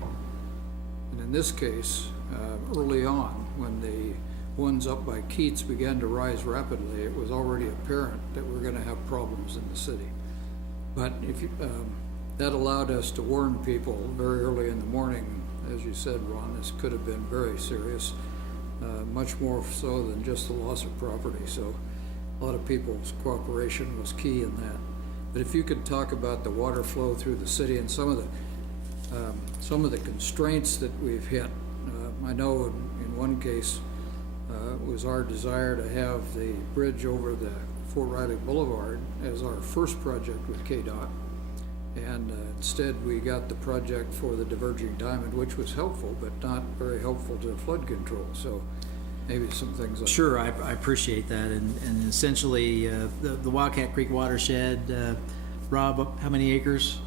And in this case, early on, when the ones up by Keats began to rise rapidly, it was already apparent that we're going to have problems in the city. But that allowed us to warn people very early in the morning. As you said, Ron, this could have been very serious. Much more so than just the loss of property. So a lot of people's cooperation was key in that. But if you could talk about the water flow through the city and some of the constraints that we've hit. I know in one case it was our desire to have the bridge over the Fort Riley Boulevard as our first project with KDOT. And instead we got the project for the diverging diamond, which was helpful, but not very helpful to flood control. So maybe some things like Sure, I appreciate that. And essentially the Wildcat Creek watershed, Rob, how many acres?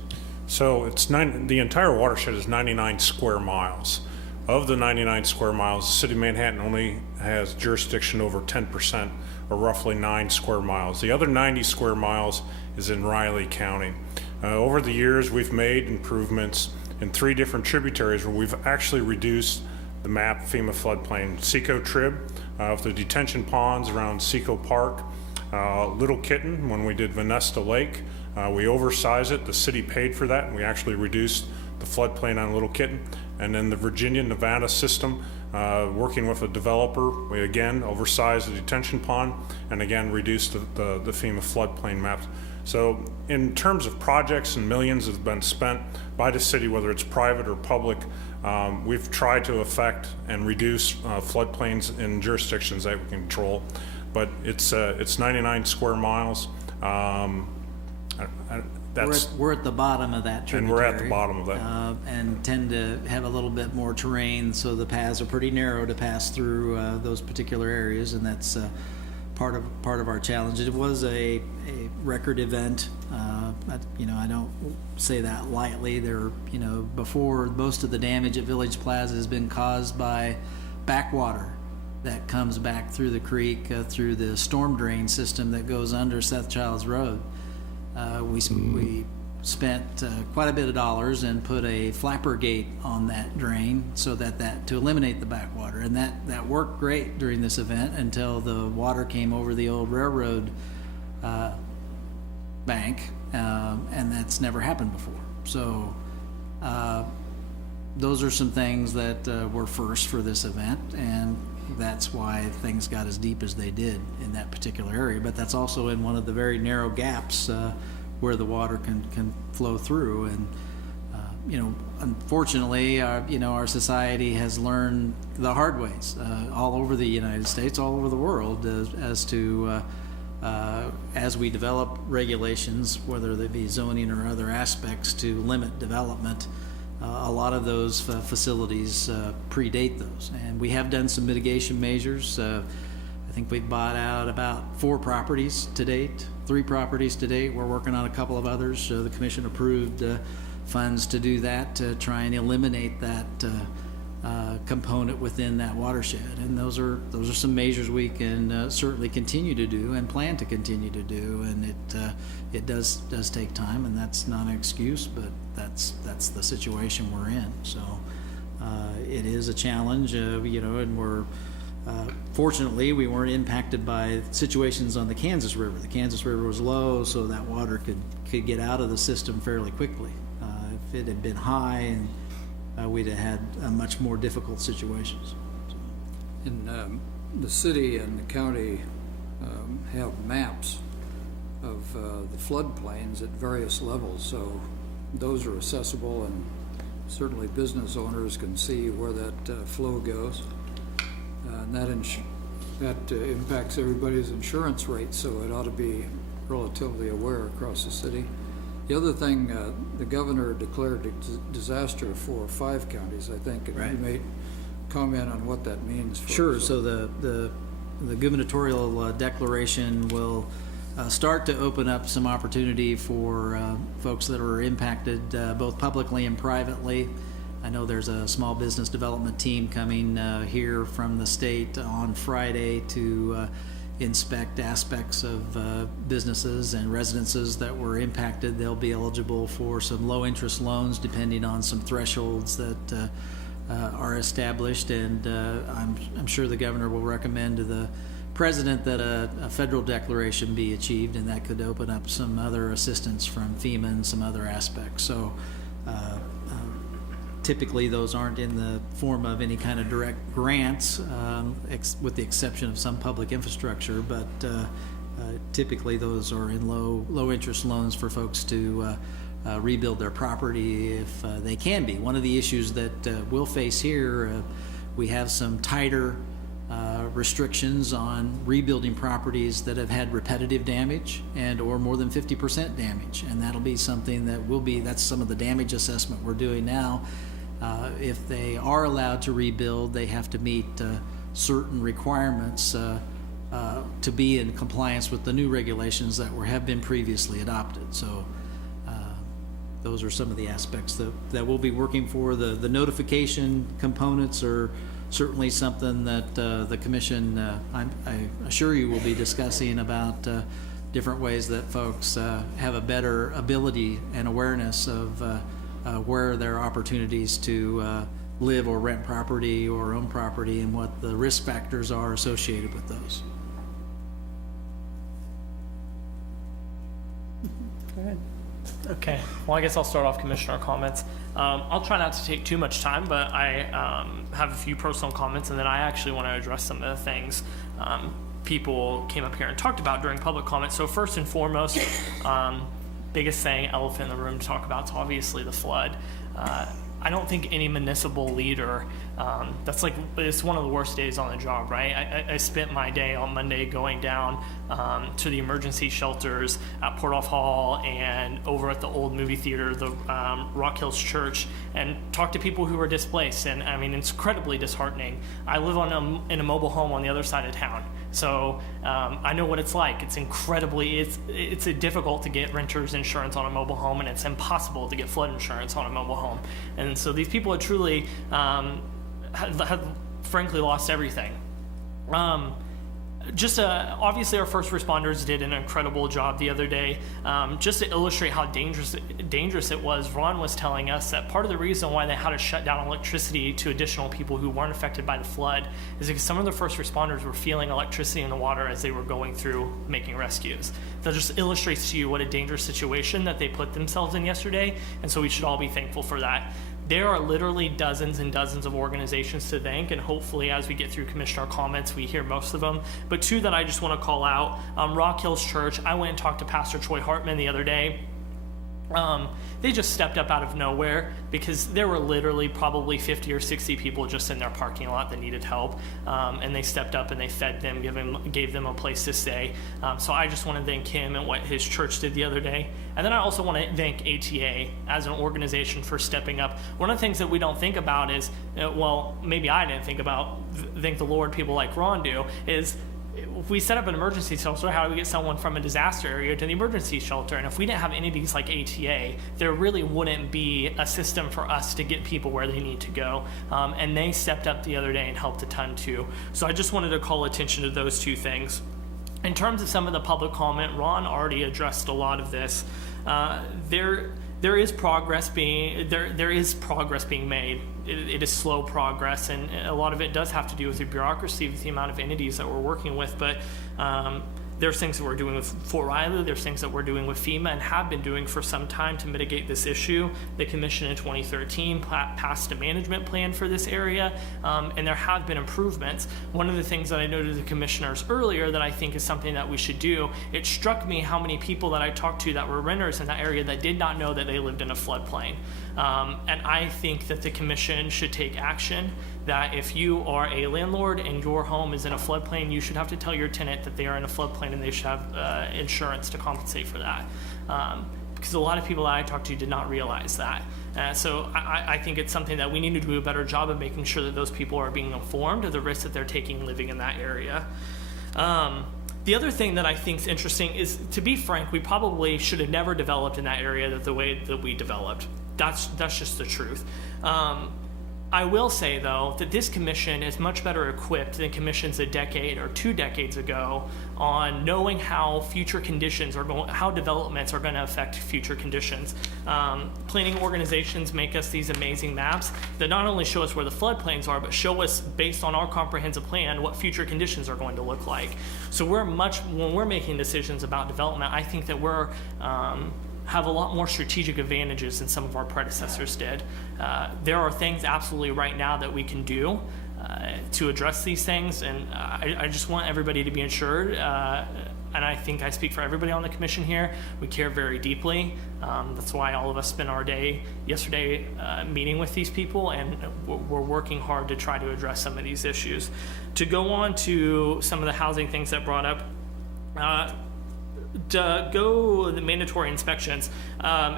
So the entire watershed is 99 square miles. Of the 99 square miles, the city of Manhattan only has jurisdiction over 10%, or roughly 9 square miles. The other 90 square miles is in Riley County. Over the years, we've made improvements in 3 different tributaries where we've actually reduced the map FEMA floodplain. Seco Trib, with the detention ponds around Seco Park. Little Kitten, when we did Venesta Lake, we oversized it. The city paid for that, and we actually reduced the floodplain on Little Kitten. And then the Virginia-Nevada system, working with a developer, we again oversized the detention pond and again reduced the FEMA floodplain maps. So in terms of projects, and millions have been spent by the city, whether it's private or public, we've tried to affect and reduce floodplains in jurisdictions that we control. But it's 99 square miles. We're at the bottom of that tributary. And we're at the bottom of that. And tend to have a little bit more terrain, so the paths are pretty narrow to pass through those particular areas, and that's part of our challenge. It was a record event. I don't say that lightly. Before, most of the damage at Village Plaza has been caused by backwater that comes back through the creek, through the storm drain system that goes under Seth Childs Road. We spent quite a bit of dollars and put a flapper gate on that drain so that to eliminate the backwater, and that worked great during this event until the water came over the old railroad bank, and that's never happened before. So those are some things that were first for this event, and that's why things got as deep as they did in that particular area. But that's also in one of the very narrow gaps where the water can flow through. And unfortunately, our society has learned the hard ways all over the United States, all over the world, as we develop regulations, whether they be zoning or other aspects, to limit development. A lot of those facilities predate those, and we have done some mitigation measures. I think we've bought out about 4 properties to date, 3 properties to date. We're working on a couple of others. The commission approved funds to do that, to try and eliminate that component within that watershed. And those are some measures we can certainly continue to do and plan to continue to do. And it does take time, and that's not an excuse, but that's the situation we're in. So it is a challenge, and we're fortunately, we weren't impacted by situations on the Kansas River. The Kansas River was low, so that water could get out of the system fairly quickly. If it had been high, we'd have had much more difficult situations. In the city and the county have maps of the floodplains at various levels, so those are accessible, and certainly business owners can see where that flow goes. And that impacts everybody's insurance rate, so it ought to be relatively aware across the city. The other thing, the governor declared a disaster for 5 counties, I think, and you may comment on what that means. Sure. So the gubernatorial declaration will start to open up some opportunity for folks that are impacted both publicly and privately. I know there's a small business development team coming here from the state on Friday to inspect aspects of businesses and residences that were impacted. They'll be eligible for some low interest loans depending on some thresholds that are established, and I'm sure the governor will recommend to the president that a federal declaration be achieved, and that could open up some other assistance from FEMA and some other aspects. So typically those aren't in the form of any kind of direct grants, with the exception of some public infrastructure, but typically those are in low interest loans for folks to rebuild their property if they can be. One of the issues that we'll face here, we have some tighter restrictions on rebuilding properties that have had repetitive damage and or more than 50% damage, and that'll be something that's some of the damage assessment we're doing now. If they are allowed to rebuild, they have to meet certain requirements to be in compliance with the new regulations that have been previously adopted. So those are some of the aspects that we'll be working for. The notification components are certainly something that the commission, I assure you, will be discussing about different ways that folks have a better ability and awareness of where there are opportunities to live or rent property or own property, and what the risk factors are associated with those. Go ahead. Okay, well, I guess I'll start off commissioner comments. I'll try not to take too much time, but I have a few personal comments, and then I actually want to address some of the things people came up here and talked about during public comment. So first and foremost, biggest thing, elephant in the room to talk about is obviously the flood. I don't think any municipal leader That's like, it's one of the worst days on the job, right? I spent my day on Monday going down to the emergency shelters at Portoff Hall and over at the old movie theater, the Rock Hills Church, and talked to people who were displaced. And I mean, it's incredibly disheartening. I live in a mobile home on the other side of town. So I know what it's like. It's incredibly, it's difficult to get renter's insurance on a mobile home, and it's impossible to get flood insurance on a mobile home. And so these people are truly have frankly lost everything. Obviously our first responders did an incredible job the other day. Just to illustrate how dangerous it was, Ron was telling us that part of the reason why they had to shut down electricity to additional people who weren't affected by the flood is because some of the first responders were feeling electricity in the water as they were going through making rescues. That just illustrates to you what a dangerous situation that they put themselves in yesterday, and so we should all be thankful for that. There are literally dozens and dozens of organizations to thank, and hopefully as we get through commissioner comments, we hear most of them. But two that I just want to call out, Rock Hills Church. I went and talked to Pastor Troy Hartman the other day. They just stepped up out of nowhere because there were literally probably 50 or 60 people just in their parking lot that needed help, and they stepped up and they fed them, gave them a place to stay. So I just want to thank him and what his church did the other day. And then I also want to thank ATA as an organization for stepping up. One of the things that we don't think about is, well, maybe I didn't think about, thank the Lord, people like Ron do, is if we set up an emergency shelter, how do we get someone from a disaster area to the emergency shelter? And if we didn't have entities like ATA, there really wouldn't be a system for us to get people where they need to go. And they stepped up the other day and helped a ton too. So I just wanted to call attention to those two things. In terms of some of the public comment, Ron already addressed a lot of this. There is progress being made. It is slow progress, and a lot of it does have to do with the bureaucracy, with the amount of entities that we're working with. But there's things that we're doing with Fort Riley, there's things that we're doing with FEMA and have been doing for some time to mitigate this issue. The commission in 2013 passed a management plan for this area, and there have been improvements. One of the things that I noted to the commissioners earlier that I think is something that we should do, it struck me how many people that I talked to that were renters in that area that did not know that they lived in a floodplain. And I think that the commission should take action, that if you are a landlord and your home is in a floodplain, you should have to tell your tenant that they are in a floodplain and they should have insurance to compensate for that. Because a lot of people that I talked to did not realize that. So I think it's something that we need to do a better job of making sure that those people are being informed of the risks that they're taking living in that area. The other thing that I think is interesting is, to be frank, we probably should have never developed in that area the way that we developed. That's just the truth. I will say, though, that this commission is much better equipped than commissions a decade or 2 decades ago on knowing how future conditions are going, how developments are going to affect future conditions. Planning organizations make us these amazing maps that not only show us where the floodplains are, but show us, based on our comprehensive plan, what future conditions are going to look like. So when we're making decisions about development, I think that we're have a lot more strategic advantages than some of our predecessors did. There are things absolutely right now that we can do to address these things, and I just want everybody to be assured, and I think I speak for everybody on the commission here, we care very deeply. That's why all of us spent our day yesterday meeting with these people, and we're working hard to try to address some of these issues. To go on to some of the housing things that brought up, to go the mandatory inspections.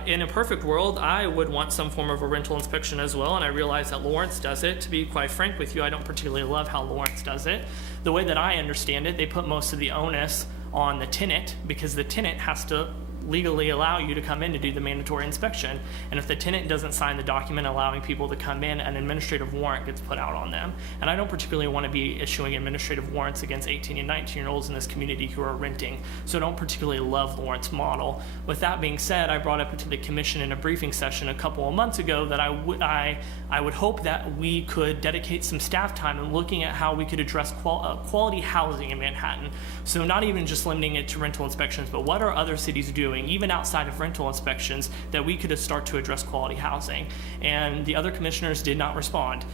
In a perfect world, I would want some form of a rental inspection as well, and I realize that Lawrence does it. To be quite frank with you, I don't particularly love how Lawrence does it. The way that I understand it, they put most of the onus on the tenant, because the tenant has to legally allow you to come in to do the mandatory inspection. And if the tenant doesn't sign the document allowing people to come in, an administrative warrant gets put out on them. And I don't particularly want to be issuing administrative warrants against 18 and 19-year-olds in this community who are renting. So I don't particularly love Lawrence's model. With that being said, I brought up to the commission in a briefing session a couple of months ago that I would hope that we could dedicate some staff time in looking at how we could address quality housing in Manhattan. So not even just limiting it to rental inspections, but what are other cities doing doing, even outside of rental inspections, that we could start to address quality housing. And the other commissioners did not respond.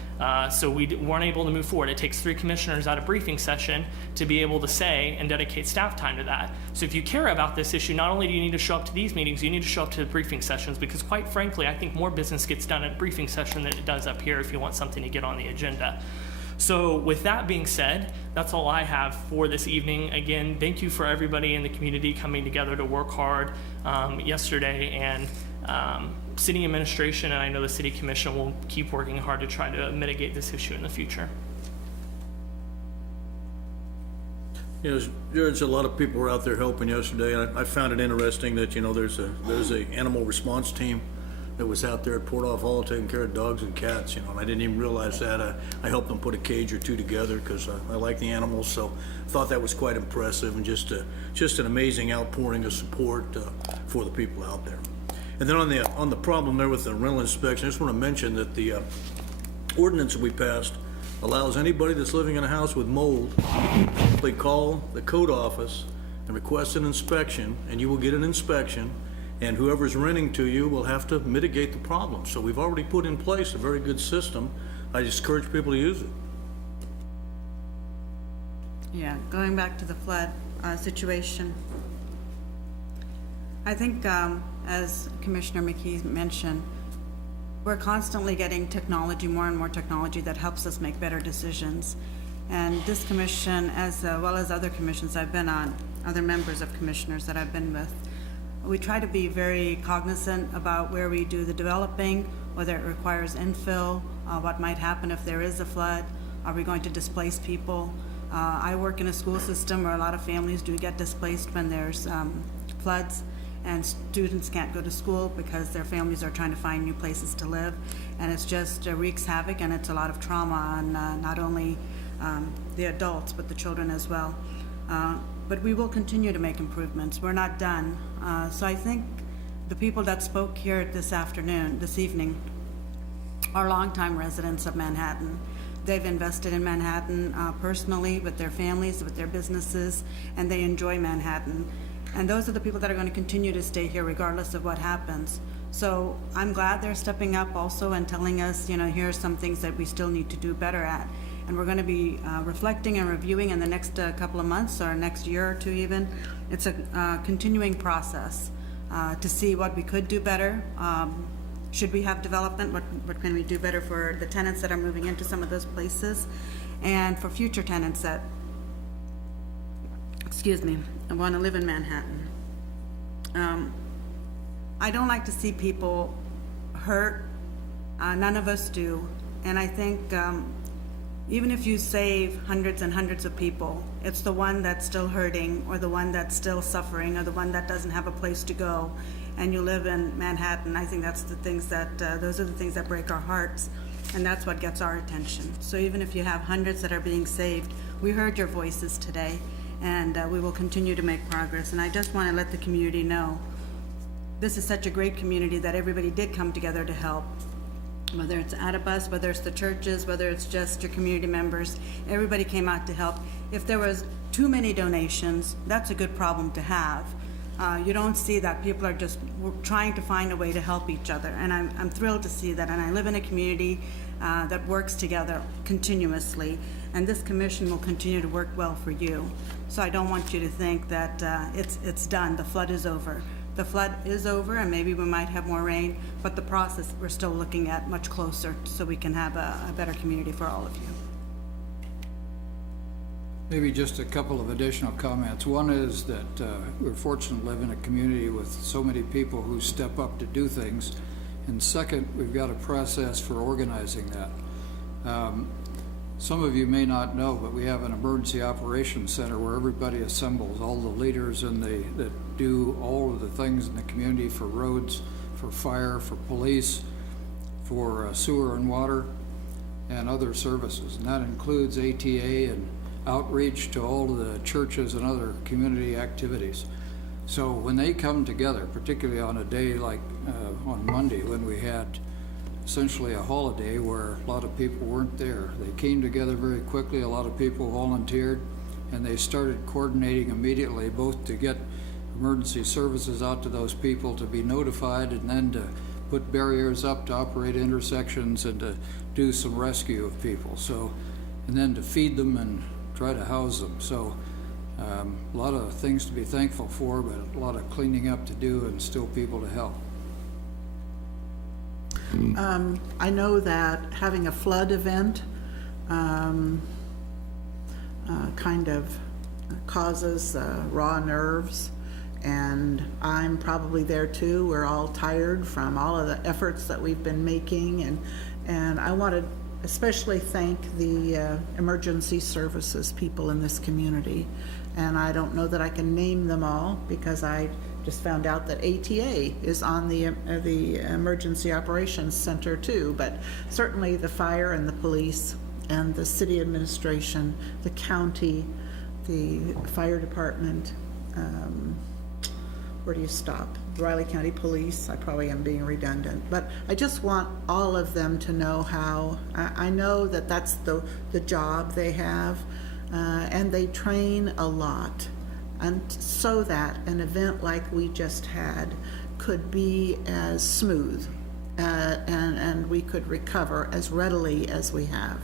So we weren't able to move forward. It takes 3 commissioners at a briefing session to be able to say and dedicate staff time to that. So if you care about this issue, not only do you need to show up to these meetings, you need to show up to the briefing sessions, because quite frankly, I think more business gets done at a briefing session than it does up here if you want something to get on the agenda. So with that being said, that's all I have for this evening. Again, thank you for everybody in the community coming together to work hard yesterday, and city administration, and I know the city commission will keep working hard to try to mitigate this issue in the future. You know, Judge, a lot of people were out there helping yesterday, and I found it interesting that, you know, there's a animal response team that was out there at Port Off Hall taking care of dogs and cats, you know, and I didn't even realize that. I helped them put a cage or 2 together because I like the animals, so I thought that was quite impressive, and just an amazing outpouring of support for the people out there. And then on the problem there with the rental inspection, I just want to mention that the ordinance that we passed allows anybody that's living in a house with mold, they call the code office and request an inspection, and you will get an inspection, and whoever's renting to you will have to mitigate the problem. So we've already put in place a very good system. I just encourage people to use it. Yeah, going back to the flood situation, I think as Commissioner McKee mentioned, we're constantly getting technology, more and more technology that helps us make better decisions. And this commission, as well as other commissions I've been on, other members of commissioners that I've been with, we try to be very cognizant about where we do the developing, whether it requires infill, what might happen if there is a flood, are we going to displace people? I work in a school system where a lot of families do get displaced when there's floods, and students can't go to school because their families are trying to find new places to live, and it's just wreaks havoc, and it's a lot of trauma on not only the adults but the children as well. But we will continue to make improvements. We're not done. So I think the people that spoke here this evening, are longtime residents of Manhattan. They've invested in Manhattan personally, with their families, with their businesses, and they enjoy Manhattan. And those are the people that are going to continue to stay here regardless of what happens. So I'm glad they're stepping up also and telling us, you know, here are some things that we still need to do better at. And we're going to be reflecting and reviewing in the next couple of months, or next year or 2 even. It's a continuing process to see what we could do better. Should we have development? What can we do better for the tenants that are moving into some of those places, and for future tenants that, want to live in Manhattan. I don't like to see people hurt. None of us do. And I think even if you save hundreds and hundreds of people, it's the one that's still hurting, or the one that's still suffering, or the one that doesn't have a place to go, and you live in Manhattan. I think that's the things that, those are the things that break our hearts, and that's what gets our attention. So even if you have hundreds that are being saved, we heard your voices today, and we will continue to make progress. And I just want to let the community know, this is such a great community that everybody did come together to help. Whether it's Adibus, whether it's the churches, whether it's just your community members, everybody came out to help. If there was too many donations, that's a good problem to have. You don't see that. People are just trying to find a way to help each other, and I'm thrilled to see that. And I live in a community that works together continuously, and this commission will continue to work well for you. So I don't want you to think that it's done, the flood is over. The flood is over, and maybe we might have more rain, but the process we're still looking at much closer, so we can have a better community for all of you. Maybe just a couple of additional comments. One is that we're fortunate to live in a community with so many people who step up to do things. And second, we've got a process for organizing that. Some of you may not know, but we have an emergency operations center where everybody assembles, all the leaders that do all of the things in the community for roads, for fire, for police, for sewer and water, and other services. And that includes ATA and outreach to all of the churches and other community activities. So when they come together, particularly on a day like on Monday, when we had essentially a holiday where a lot of people weren't there, they came together very quickly. A lot of people volunteered, and they started coordinating immediately, both to get emergency services out to those people to be notified, and then to put barriers up to operate intersections and to do some rescue of people. So, and then to feed them and try to house them. So a lot of things to be thankful for, but a lot of cleaning up to do and still people to help. I know that having a flood event kind of causes raw nerves, and I'm probably there too. We're all tired from all of the efforts that we've been making, and I want to especially thank the emergency services people in this community. And I don't know that I can name them all, because I just found out that ATA is on the Emergency Operations Center too, but certainly the fire and the police and the city administration, the county, the fire department, where do you stop? Riley County Police. I probably am being redundant, but I just want all of them to know how, I know that that's the job they have, and they train a lot, and so that an event like we just had could be as smooth, and we could recover as readily as we have.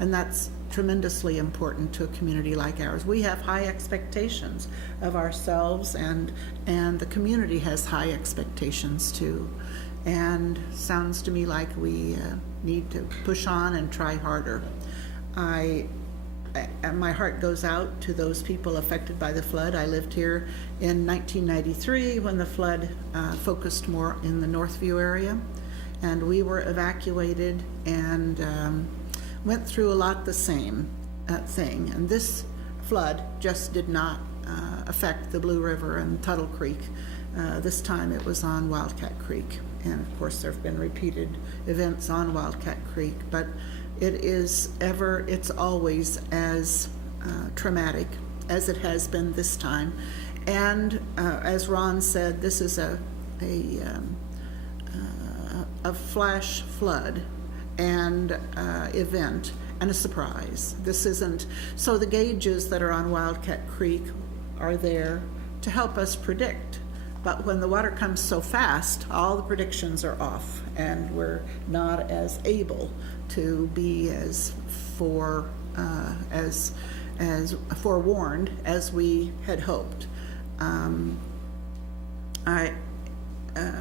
And that's tremendously important to a community like ours. We have high expectations of ourselves, and the community has high expectations too. And sounds to me like we need to push on and try harder. And my heart goes out to those people affected by the flood. I lived here in 1993 when the flood focused more in the Northview area, and we were evacuated and went through a lot the same thing. And this flood just did not affect the Blue River and Tuttle Creek. This time it was on Wildcat Creek, and of course there have been repeated events on Wildcat Creek, but it's always as traumatic as it has been this time. And as Ron said, this is a flash flood and event and a surprise. This isn't, so the gauges that are on Wildcat Creek are there to help us predict. But when the water comes so fast, all the predictions are off, and we're not as able to be as forewarned as we had hoped.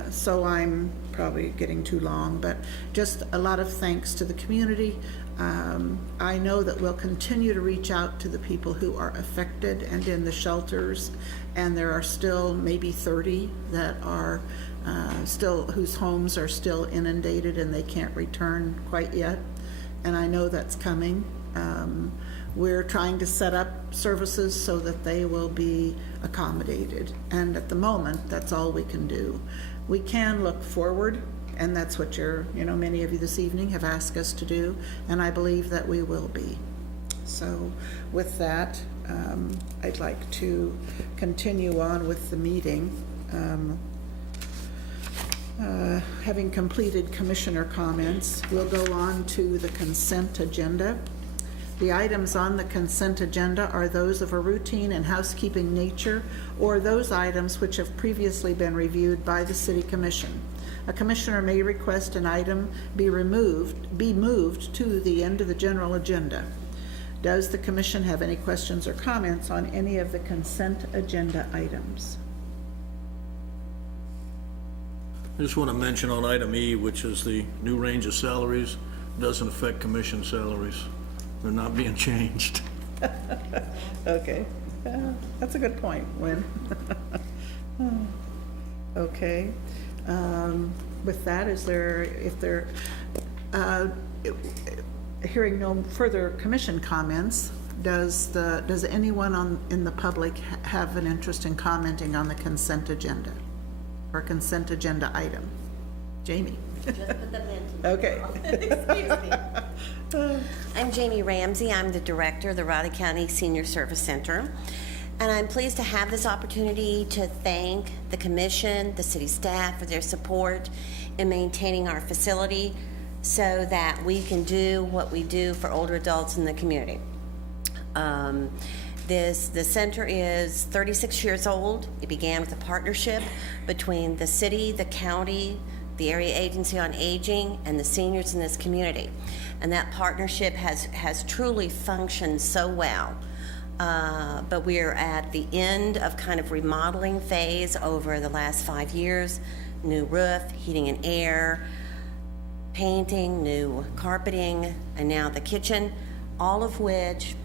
So I'm probably getting too long, but just a lot of thanks to the community. I know that we'll continue to reach out to the people who are affected and in the shelters, and there are still maybe 30 that are whose homes are still inundated and they can't return quite yet, and I know that's coming. We're trying to set up services so that they will be accommodated, and at the moment that's all we can do. We can look forward, and that's what many of you this evening have asked us to do, and I believe that we will be. So with that, I'd like to continue on with the meeting. Having completed commissioner comments, we'll go on to the consent agenda. The items on the consent agenda are those of a routine and housekeeping nature, or those items which have previously been reviewed by the City Commission. A commissioner may request an item be moved to the end of the general agenda. Does the commission have any questions or comments on any of the consent agenda items? I just want to mention on item E, which is the new range of salaries, doesn't affect commission salaries. They're not being changed. Okay, that's a good point, Wynn. Okay, with that, hearing no further commission comments, does anyone in the public have an interest in commenting on the consent agenda or consent agenda item? Jamie. Just put them in. Okay. Excuse me. I'm Jamie Ramsey. I'm the director of the Riley County Senior Service Center. And I'm pleased to have this opportunity to thank the commission, the city staff for their support in maintaining our facility so that we can do what we do for older adults in the community. The center is 36 years old. It began with a partnership between the city, the county, the Area Agency on Aging, and the seniors in this community. And that partnership has truly functioned so well. But we are at the end of kind of remodeling phase over the last 5 years. New roof, heating and air, painting, new carpeting, and now the kitchen, all of which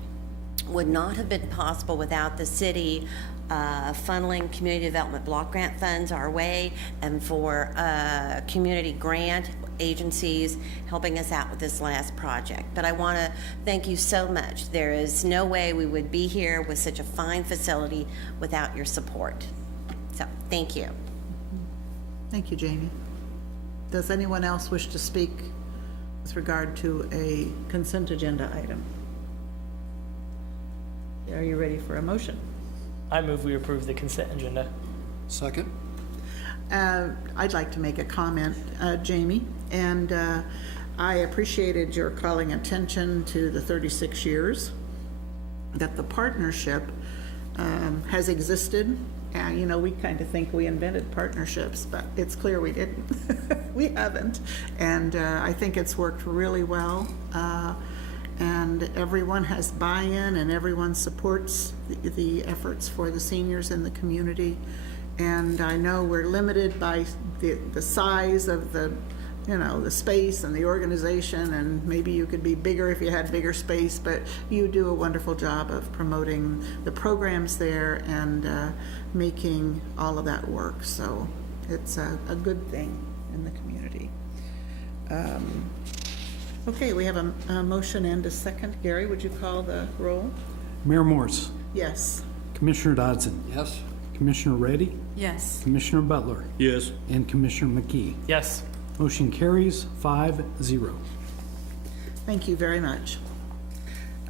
would not have been possible without the city funneling community development block grant funds our way, and for community grant agencies helping us out with this last project. But I want to thank you so much. There is no way we would be here with such a fine facility without your support. So thank you. Thank you, Jamie. Does anyone else wish to speak with regard to a consent agenda item? Are you ready for a motion? I move we approve the consent agenda. Second? I'd like to make a comment, Jamie, and I appreciated your calling attention to the 36 years that the partnership has existed. And, you know, we kind of think we invented partnerships, but it's clear we didn't. We haven't. And I think it's worked really well. And everyone has buy-in, and everyone supports the efforts for the seniors in the community. And I know we're limited by the size of the, you know, the space and the organization, and maybe you could be bigger if you had bigger space, but you do a wonderful job of promoting the programs there and making all of that work. So it's a good thing in the community. Okay, we have a motion and a second. Gary, would you call the roll? Mayor Morse, Yes. Commissioner Dodson, Yes? Commissioner Reddy, Yes. Commissioner Butler, Yes. and Commissioner McKee. Yes. Motion carries 5-0. Thank you very much.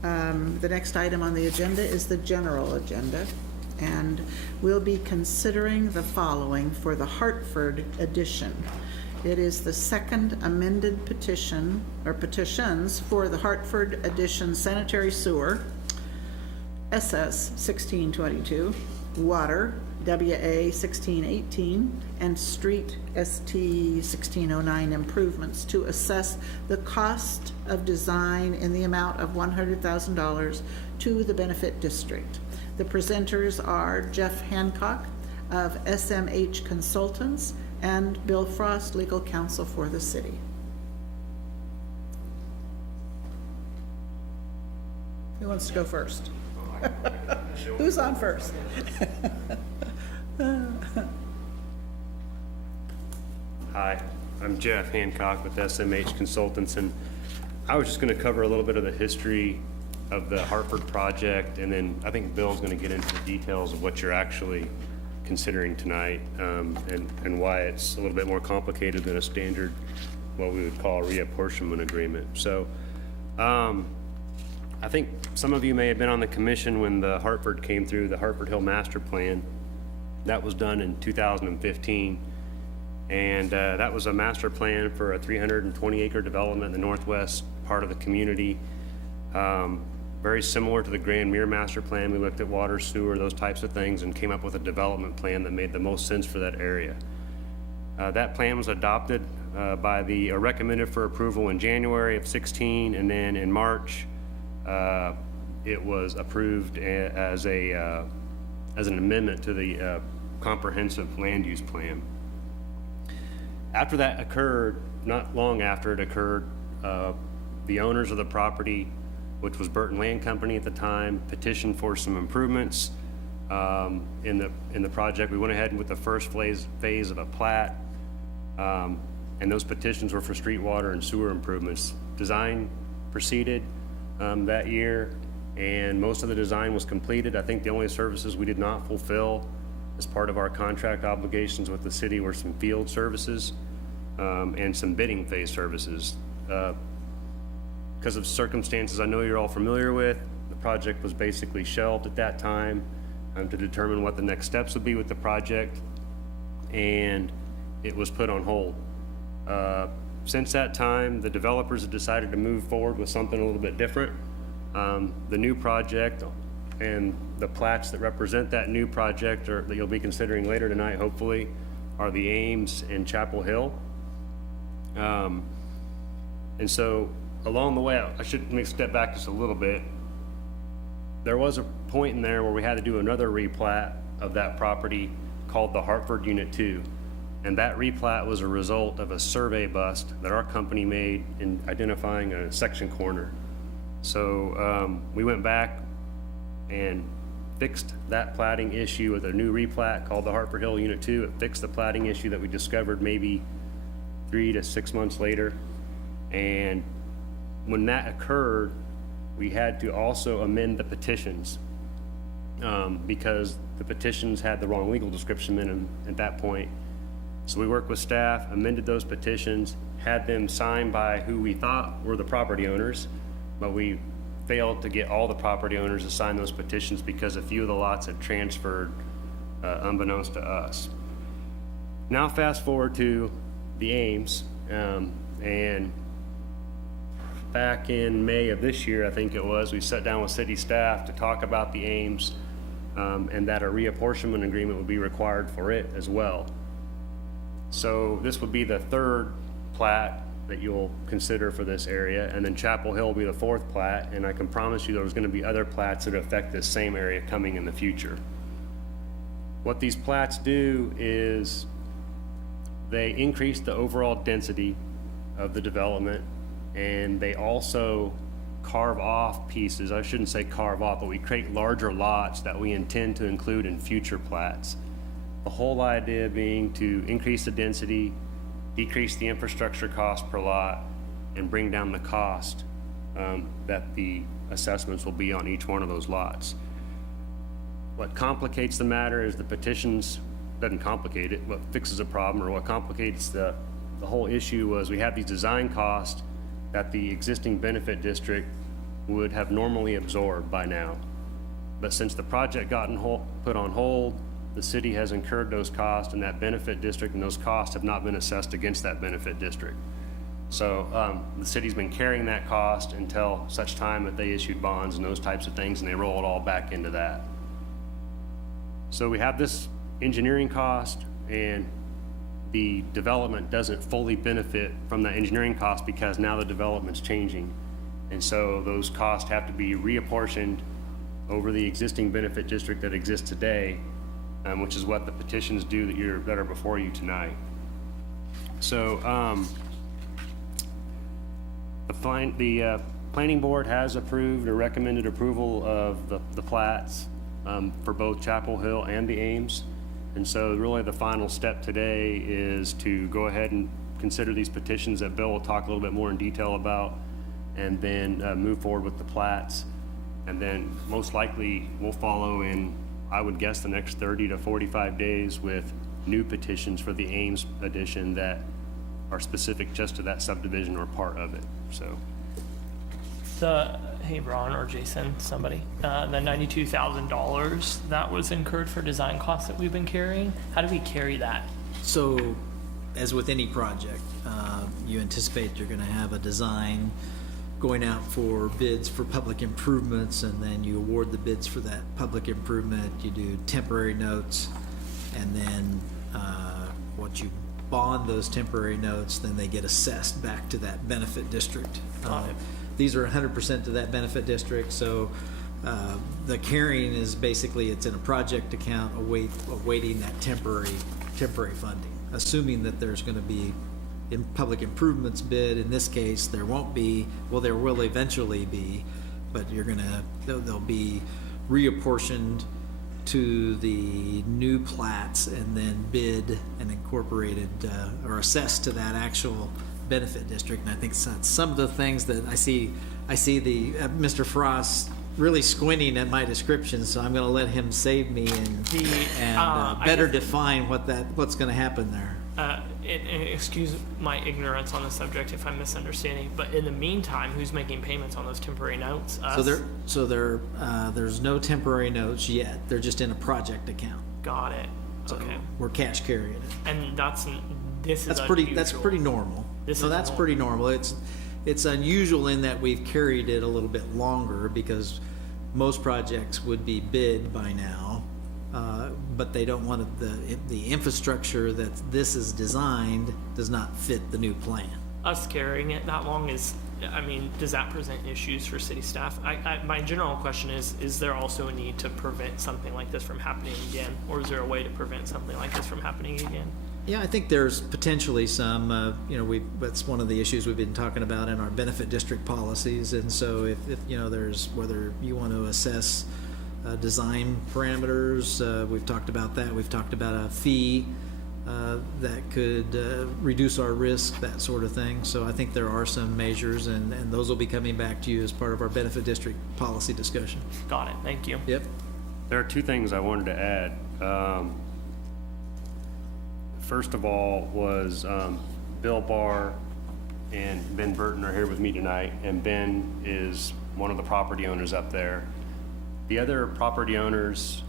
The next item on the agenda is the general agenda, and we'll be considering the following for the Hartford edition. It is the second amended petition, or petitions, for the Hartford edition sanitary sewer, SS 1622, water, WA 1618, and street ST 1609 improvements to assess the cost of design in the amount of $100,000 to the benefit district. The presenters are Jeff Hancock of SMH Consultants and Bill Frost, legal counsel for the city. Who wants to go first? Who's on first? Hi, I'm Jeff Hancock with SMH Consultants, and I was just going to cover a little bit of the history of the Hartford project, and then I think Bill's going to get into the details of what you're actually considering tonight, and why it's a little bit more complicated than a standard, what we would call a reapportionment agreement. So I think some of you may have been on the commission when the Hartford came through, the Hartford Hill Master Plan. That was done in 2015, and that was a master plan for a 320-acre development in the northwest part of the community. Very similar to the Grand Mere Master Plan. We looked at water, sewer, those types of things, and came up with a development plan that made the most sense for that area. That plan was adopted or recommended for approval in January of 16, and then in March, it was approved as an amendment to the comprehensive land use plan. After that occurred, not long after it occurred, the owners of the property, which was Burton Land Company at the time, petitioned for some improvements in the project. We went ahead with the first phase of a plat, and those petitions were for street water and sewer improvements. Design proceeded that year, and most of the design was completed. I think the only services we did not fulfill as part of our contract obligations with the city were some field services and some bidding phase services. Because of circumstances I know you're all familiar with, the project was basically shelved at that time to determine what the next steps would be with the project, and it was put on hold. Since that time, the developers have decided to move forward with something a little bit different. The new project and the plats that represent that new project, or that you'll be considering later tonight, hopefully, are the Ames and Chapel Hill. And so along the way, I should let me step back just a little bit. There was a point in there where we had to do another replat of that property called the Hartford Unit 2. And that replat was a result of a survey bust that our company made in identifying a section corner. So we went back and fixed that platting issue with a new replat called the Hartford Hill Unit 2. It fixed the platting issue that we discovered maybe 3 to 6 months later. And when that occurred, we had to also amend the petitions because the petitions had the wrong legal description in them at that point. So we worked with staff, amended those petitions, had them signed by who we thought were the property owners, but we failed to get all the property owners to sign those petitions because a few of the lots had transferred unbeknownst to us. Now fast forward to the Ames, and back in May of this year, I think it was, we sat down with city staff to talk about the Ames and that a reapportionment agreement would be required for it as well. So this would be the third plat that you'll consider for this area, and then Chapel Hill will be the fourth plat, and I can promise you there's going to be other plats that affect this same area coming in the future. What these plats do is they increase the overall density of the development, and they also carve off pieces. I shouldn't say carve off, but we create larger lots that we intend to include in future plats. The whole idea being to increase the density, decrease the infrastructure cost per lot, and bring down the cost that the assessments will be on each one of those lots. What complicates the matter is the petitions, doesn't complicate it. What fixes a problem, or what complicates the whole issue, was we have these design costs that the existing benefit district would have normally absorbed by now. But since the project got put on hold, the city has incurred those costs, and that benefit district and those costs have not been assessed against that benefit district. So the city's been carrying that cost until such time that they issued bonds and those types of things, and they roll it all back into that. So we have this engineering cost, and the development doesn't fully benefit from that engineering cost because now the development's changing. And so those costs have to be reapportioned over the existing benefit district that exists today, which is what the petitions do that are before you tonight. So the planning board has approved or recommended approval of the plats for both Chapel Hill and the Ames. And so really the final step today is to go ahead and consider these petitions that Bill will talk a little bit more in detail about, and then move forward with the plats. And then most likely we'll follow in, I would guess, the next 30 to 45 days with new petitions for the Ames addition that are specific just to that subdivision or part of it. So Hey, Ron or Jason, somebody, the $92,000 that was incurred for design costs that we've been carrying, how do we carry that? So, as with any project, you anticipate you're going to have a design going out for bids for public improvements, and then you award the bids for that public improvement. You do temporary notes, and then once you bond those temporary notes, then they get assessed back to that benefit district. These are 100% to that benefit district, so the carrying is basically, it's in a project account awaiting that temporary funding, assuming that there's going to be in public improvements bid. In this case, there won't be, well, there will eventually be, but they'll be reapportioned to the new plats and then bid and incorporated or assessed to that actual benefit district. And I think some of the things that I see the Mr. Frost really squinting at my description, so I'm going to let him save me and better define what's going to happen there. Excuse my ignorance on the subject if I'm misunderstanding, but in the meantime, who's making payments on those temporary notes? Us? So there's no temporary notes yet. They're just in a project account. Got it. So okay. We're cash carrying it. And that's pretty normal. That's pretty normal. It's unusual in that we've carried it a little bit longer because most projects would be bid by now, but they don't want the infrastructure that this is designed does not fit the new plan. Us carrying it that long is, I mean, does that present issues for city staff? My general question is there also a need to prevent something like this from happening again? Or is there a way to prevent something like this from happening again? Yeah, I think there's potentially some, that's one of the issues we've been talking about in our benefit district policies. And so if there's, whether you want to assess design parameters, we've talked about that. We've talked about a fee that could reduce our risk, that sort of thing. So I think there are some measures, and those will be coming back to you as part of our benefit district policy discussion. Got it, thank you. Yep. There are two things I wanted to add. First of all was Bill Barr and Ben Burton are here with me tonight, and Ben is one of the property owners up there. The other property owners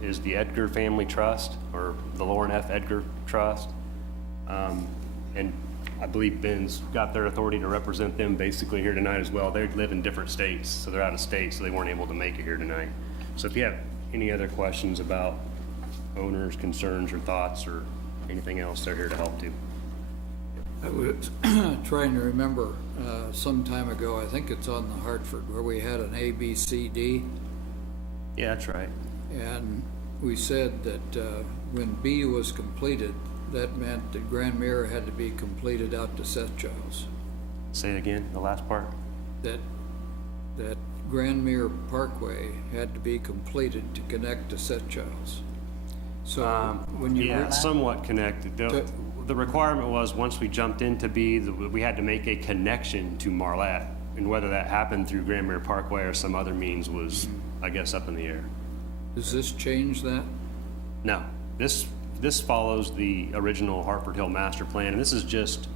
is the Edgar Family Trust, or the Lauren F. Edgar Trust. And I believe Ben's got their authority to represent them basically here tonight as well. They live in different states, so they're out of state, so they weren't able to make it here tonight. So if you have any other questions about owners' concerns or thoughts or anything else, they're here to help too. I was trying to remember some time ago, I think it's on the Hartford, where we had an A, B, C, D. Yeah, that's right. And we said that when B was completed, that meant that Grand Mirror had to be completed out to Seth Giles. Say it again, the last part. That Grand Mirror Parkway had to be completed to connect to Seth Giles. So when you yeah, somewhat connected. The requirement was once we jumped into B, we had to make a connection to Marlette, and whether that happened through Grand Mirror Parkway or some other means was, I guess, up in the air. Does this change that? No, this follows the original Hartford Hill master plan, and this is just,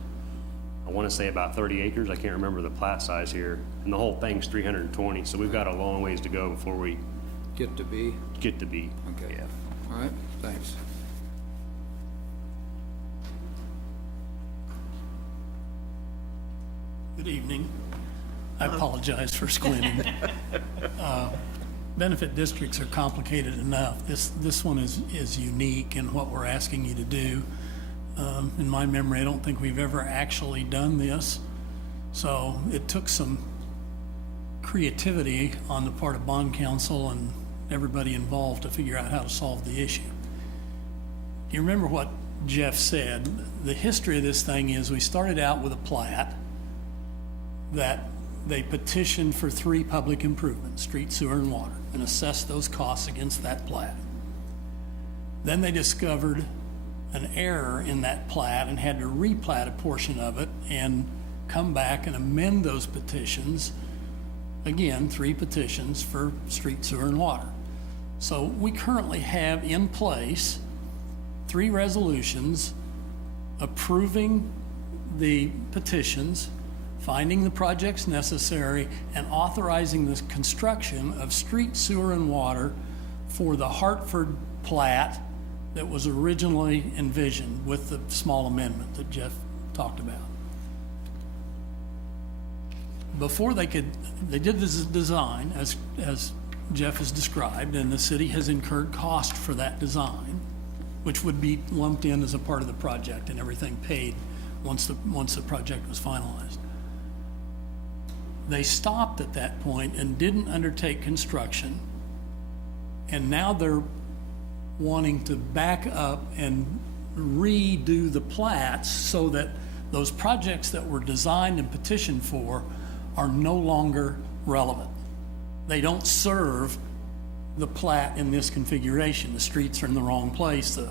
I want to say about 30 acres. I can't remember the plat size here, and the whole thing's 320. So we've got a long ways to go before we get to B. Get to B. Okay. Yeah. All right. Thanks. Good evening. I apologize for squinting. Benefit districts are complicated enough. This one is unique in what we're asking you to do. In my memory, I don't think we've ever actually done this. So it took some creativity on the part of bond counsel and everybody involved to figure out how to solve the issue. You remember what Jeff said? The history of this thing is we started out with a plat that they petitioned for 3 public improvements, street, sewer, and water, and assessed those costs against that plat. Then they discovered an error in that plat and had to replat a portion of it and come back and amend those petitions. Again, 3 petitions for street, sewer, and water. So we currently have in place 3 resolutions approving the petitions, finding the projects necessary, and authorizing the construction of street, sewer, and water for the Hartford plat that was originally envisioned with the small amendment that Jeff talked about. Before they did this design as Jeff has described, and the city has incurred cost for that design, which would be lumped in as a part of the project and everything paid once the project was finalized. They stopped at that point and didn't undertake construction, and now they're wanting to back up and redo the plats so that those projects that were designed and petitioned for are no longer relevant. They don't serve the plat in this configuration. The streets are in the wrong place, the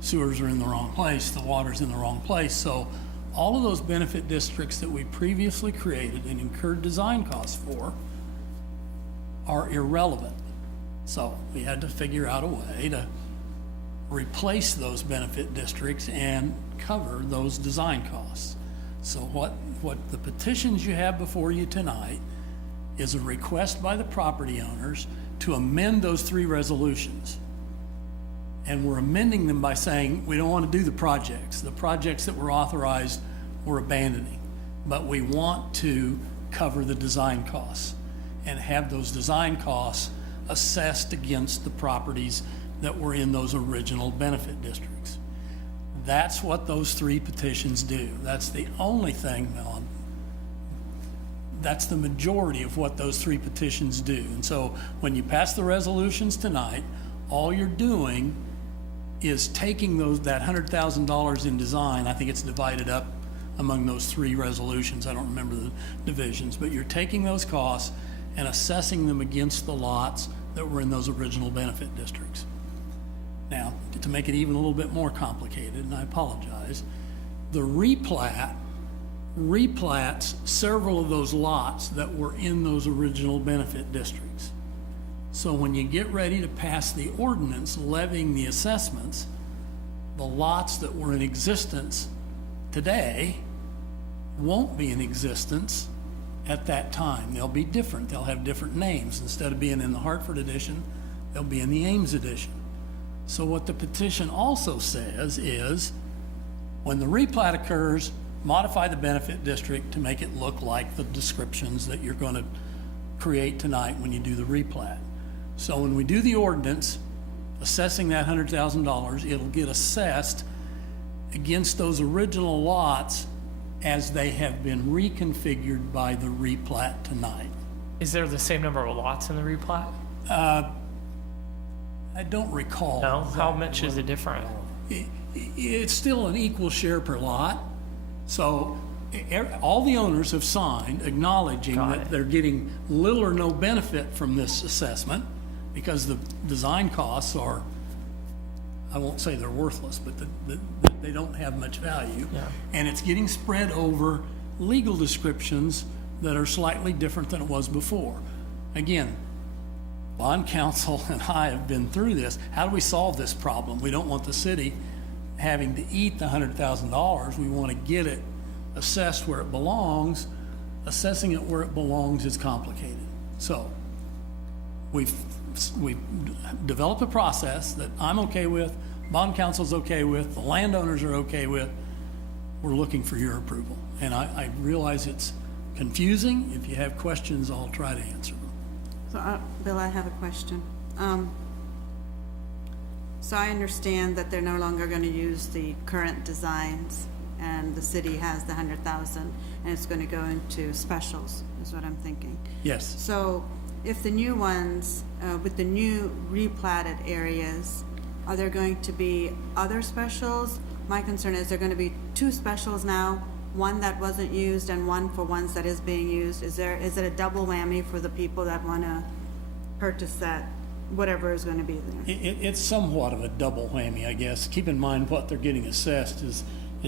sewers are in the wrong place, the water's in the wrong place. So all of those benefit districts that we previously created and incurred design costs for are irrelevant. So we had to figure out a way to replace those benefit districts and cover those design costs. So what the petitions you have before you tonight is a request by the property owners to amend those 3 resolutions. And we're amending them by saying we don't want to do the projects. The projects that were authorized we're abandoning, but we want to cover the design costs. and have those design costs assessed against the properties that were in those original benefit districts. That's what those 3 petitions do. That's the only thing, that's the majority of what those 3 petitions do. And so when you pass the resolutions tonight, all you're doing is taking that $100,000 in design. I think it's divided up among those 3 resolutions. I don't remember the divisions, but you're taking those costs and assessing them against the lots that were in those original benefit districts. Now, to make it even a little bit more complicated, and I apologize, the replats several of those lots that were in those original benefit districts. So when you get ready to pass the ordinance levying the assessments, the lots that were in existence today won't be in existence at that time. They'll be different. They'll have different names. Instead of being in the Hartford edition, they'll be in the Ames edition. So what the petition also says is, when the replat occurs, modify the benefit district to make it look like the descriptions that you're going to create tonight when you do the replat. So when we do the ordinance, assessing that $100,000, it'll get assessed against those original lots as they have been reconfigured by the replat tonight. Is there the same number of lots in the replat? I don't recall. No? How much is it different? It's still an equal share per lot. So all the owners have signed acknowledging that they're getting little or no benefit from this assessment because the design costs are, I won't say they're worthless, but they don't have much value. Yeah. And it's getting spread over legal descriptions that are slightly different than it was before. Again, bond counsel and I have been through this. How do we solve this problem? We don't want the city having to eat the $100,000. We want to get it assessed where it belongs. Assessing it where it belongs is complicated. So we've developed a process that I'm okay with, bond counsel's okay with, the landowners are okay with. We're looking for your approval. And I realize it's confusing. If you have questions, I'll try to answer them. So, Bill, I have a question. So I understand that they're no longer going to use the current designs, and the city has the 100,000, and it's going to go into specials, is what I'm thinking. Yes. So if the new ones, with the new replatted areas, are there going to be other specials? My concern is there going to be 2 specials now, one that wasn't used and one for ones that is being used. Is it a double whammy for the people that want to purchase that, whatever is going to be there? It's somewhat of a double whammy, I guess. Keep in mind what they're getting assessed is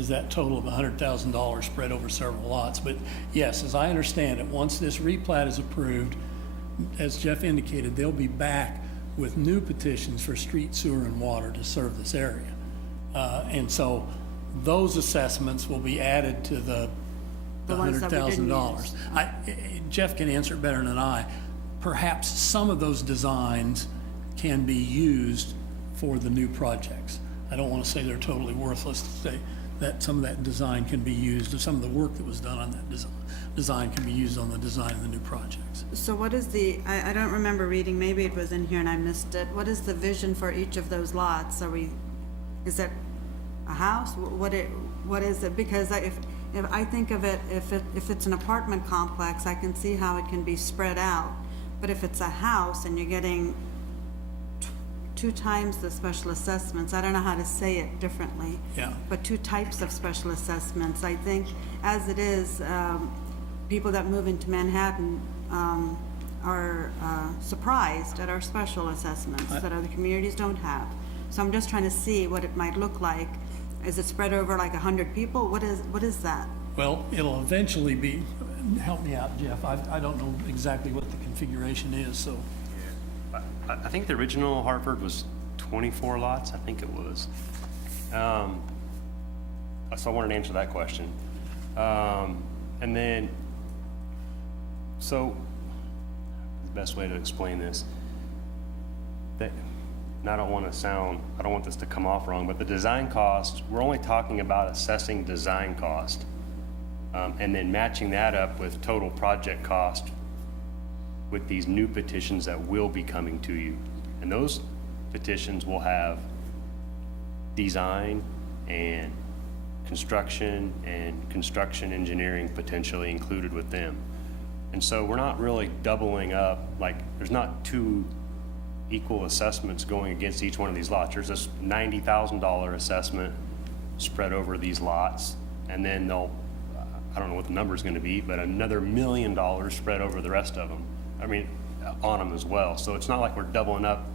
that total of $100,000 spread over several lots. But yes, as I understand it, once this replat is approved, as Jeff indicated, they'll be back with new petitions for street, sewer, and water to serve this area. And so those assessments will be added to the $100,000. Jeff can answer it better than I. Perhaps some of those designs can be used for the new projects. I don't want to say they're totally worthless, to say that some of that design can be used, or some of the work that was done on that design can be used on the design of the new projects. So what is I don't remember reading, maybe it was in here and I missed it. What is the vision for each of those lots? Is it a house? What is it? Because if I think of it, if it's an apartment complex, I can see how it can be spread out. But if it's a house and you're getting 2 times the special assessments, I don't know how to say it differently. Yeah. But 2 types of special assessments. I think as it is, people that move into Manhattan are surprised at our special assessments that other communities don't have. So I'm just trying to see what it might look like. Is it spread over like 100 people? What is that? Well, it'll eventually be, help me out, Jeff. I don't know exactly what the configuration is, so. I think the original Hartford was 24 lots, I think it was. So I wanted to answer that question. And then, so the best way to explain this, and I don't want this to come off wrong, but the design cost, we're only talking about assessing design cost, and then matching that up with total project cost with these new petitions that will be coming to you. And those petitions will have design and construction engineering potentially included with them. And so we're not really doubling up, like there's not two equal assessments going against each one of these lots. There's this $90,000 assessment spread over these lots, and then they'll, I don't know what the number is going to be, but another $1 million spread over the rest of them. I mean, on them as well. So it's not like we're doubling up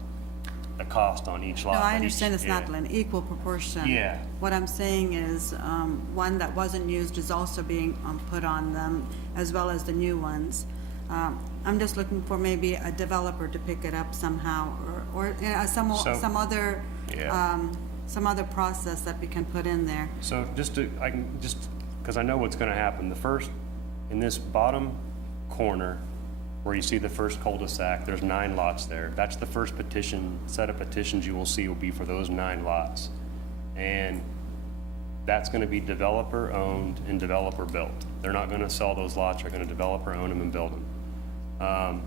the cost on each lot. No, I but understand each- it's not an equal proportion. Yeah. What I'm saying is, one that wasn't used is also being put on them, as well as the new ones. I'm just looking for maybe a developer to pick it up somehow, or some other, Yeah. some other process that we can put in there. So because I know what's going to happen. The first, in this bottom corner, where you see the first cul-de-sac, there's 9 lots there. That's the first set of petitions you will see will be for those 9 lots. And that's going to be developer owned and developer built. They're not going to sell those lots, they're going to developer own them and build them.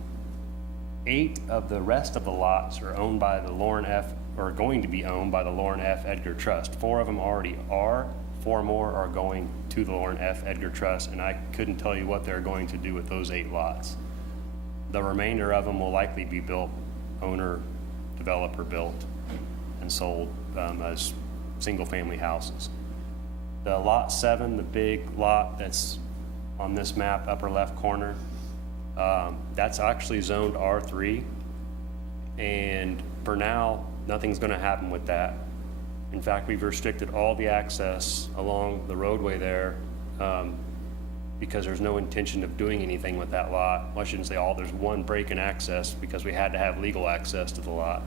8 of the rest of the lots are owned by the Lauren F., or going to be owned by the Lauren F. Edgar Trust. 4 of them already are, 4 more are going to the Lauren F. Edgar Trust, and I couldn't tell you what they're going to do with those 8 lots. The remainder of them will likely be built, owner, developer built, and sold as single-family houses. The lot 7, the big lot that's on this map, upper left corner, that's actually zoned R3, and for now, nothing's going to happen with that. In fact, we've restricted all the access along the roadway there because there's no intention of doing anything with that lot. Well, I shouldn't say all, there's one break in access because we had to have legal access to the lot.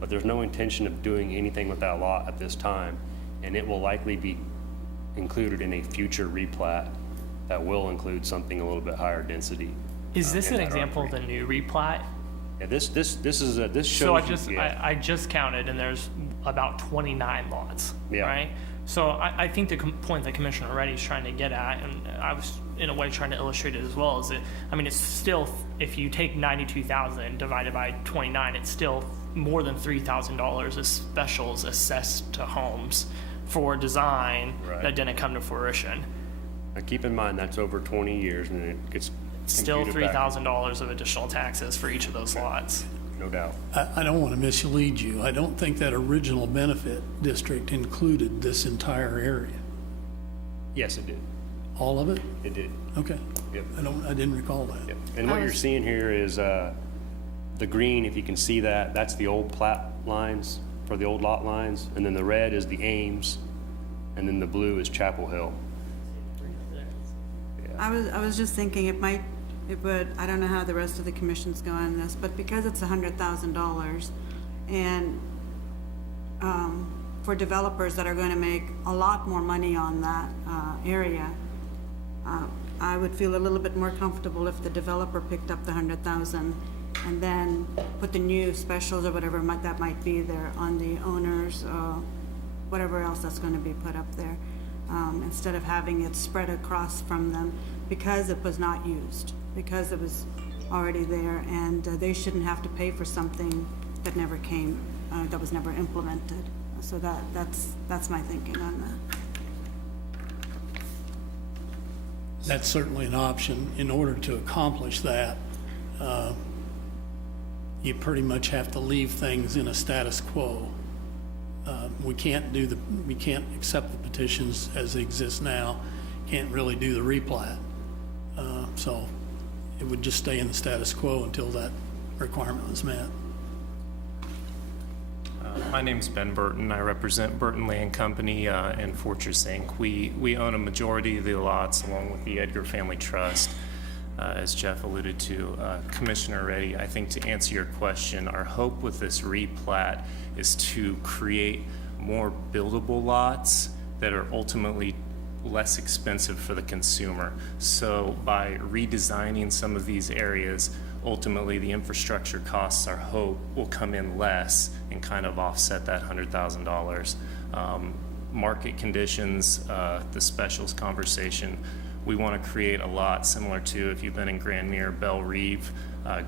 But there's no intention of doing anything with that lot at this time, and it will likely be included in a future replat that will include something a little bit higher density. Is this in an that example R3. of the new replat? Yeah, this shows. So you- I just counted, and there's about 29 lots, Yeah. right? So I think the point that Commissioner Reddy is trying to get at, and I was in a way trying to illustrate it as well, is that, I mean, it's still, if you take 92,000 divided by 29, it's still more than $3,000 as specials assessed to homes for design Right. that didn't come to fruition. Now, keep in mind, that's over 20 years, and it gets Still computed back. $3,000 of additional taxes for each of those lots. No doubt. I don't want to mislead you. I don't think that original benefit district included this entire area. Yes, it did. All of it? It did. Okay. Yep. I didn't recall that. Yep. And what you're seeing here is the green, if you can see that, that's the old plat lines for the old lot lines. And then the red is the Ames, and then the blue is Chapel Hill. I was just thinking it would, I don't know how the rest of the commissions go on this, but because it's $100,000 and for developers that are going to make a lot more money on that area, I would feel a little bit more comfortable if the developer picked up the $100,000 and then put the new specials or whatever that might be there on the owners, whatever else that's going to be put up there, instead of having it spread across from them, because it was not used, because it was already there, and they shouldn't have to pay for something that never came, that was never implemented. So that's my thinking on that. That's certainly an option. In order to accomplish that, you pretty much have to leave things in a status quo. We can't accept the petitions as they exist now, can't really do the replat. So it would just stay in the status quo until that requirement was met. My name's Ben Burton. I represent Burton Land Company and Fortress Inc. We own a majority of the lots along with the Edgar Family Trust. As Jeff alluded to, Commissioner Reddy, I think to answer your question, our hope with this replat is to create more buildable lots that are ultimately less expensive for the consumer. So by redesigning some of these areas, ultimately the infrastructure costs, our hope, will come in less and kind of offset that $100,000. Market conditions, the specials conversation We want to create a lot similar to, if you've been in Grand Mirror, Belle Reve,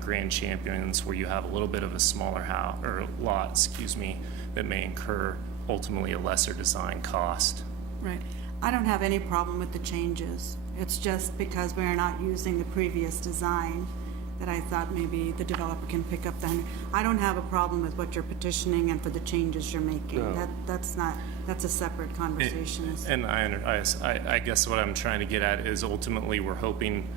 Grand Champions, where you have a little bit of a smaller house or lot, excuse me, that may incur ultimately a lesser design cost. Right. I don't have any problem with the changes. It's just because we're not using the previous design that I thought maybe the developer can pick up the. I don't have a problem with what you're petitioning and for the changes you're making. No. That's a separate conversation. And I guess what I'm trying to get at is ultimately we're hoping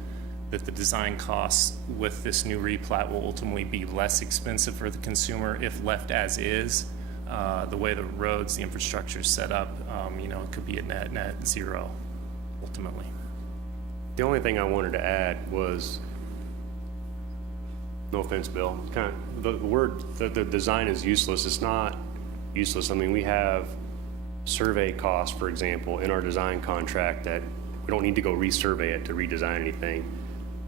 that the design costs with this new replat will ultimately be less expensive for the consumer if left as is. The way the roads, the infrastructure is set up, it could be a net zero ultimately. The only thing I wanted to add was, no offense, Bill, kind of the word, the design is useless. It's not useless. I mean, we have survey costs, for example, in our design contract that we don't need to go resurvey it to redesign anything.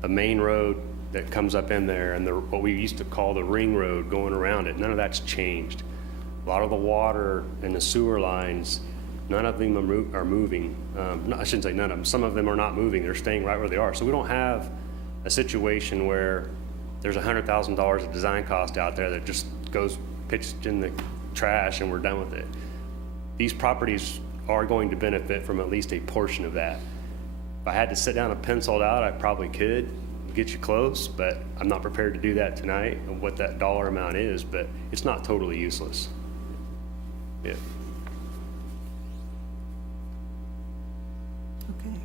A main road that comes up in there and what we used to call the ring road going around it, none of that's changed. A lot of the water and the sewer lines, none of them are moving. I shouldn't say none of them. Some of them are not moving. They're staying right where they are. So we don't have a situation where there's $100,000 of design cost out there that just goes pitched in the trash and we're done with it. These properties are going to benefit from at least a portion of that. If I had to sit down and pencil it out, I probably could get you close, but I'm not prepared to do that tonight and what that dollar amount is, but it's not totally useless. Yeah. Okay.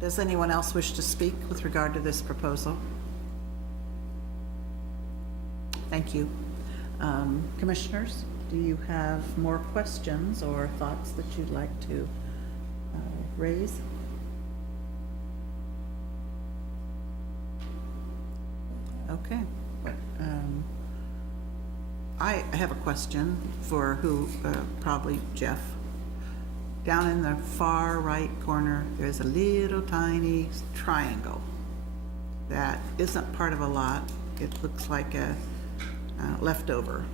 Does anyone else wish to speak with regard to this proposal? Thank you. Commissioners, do you have more questions or thoughts that you'd like to raise? Okay. I have a question for probably Jeff. Down in the far right corner, there's a little tiny triangle that isn't part of a lot. It looks like a leftover.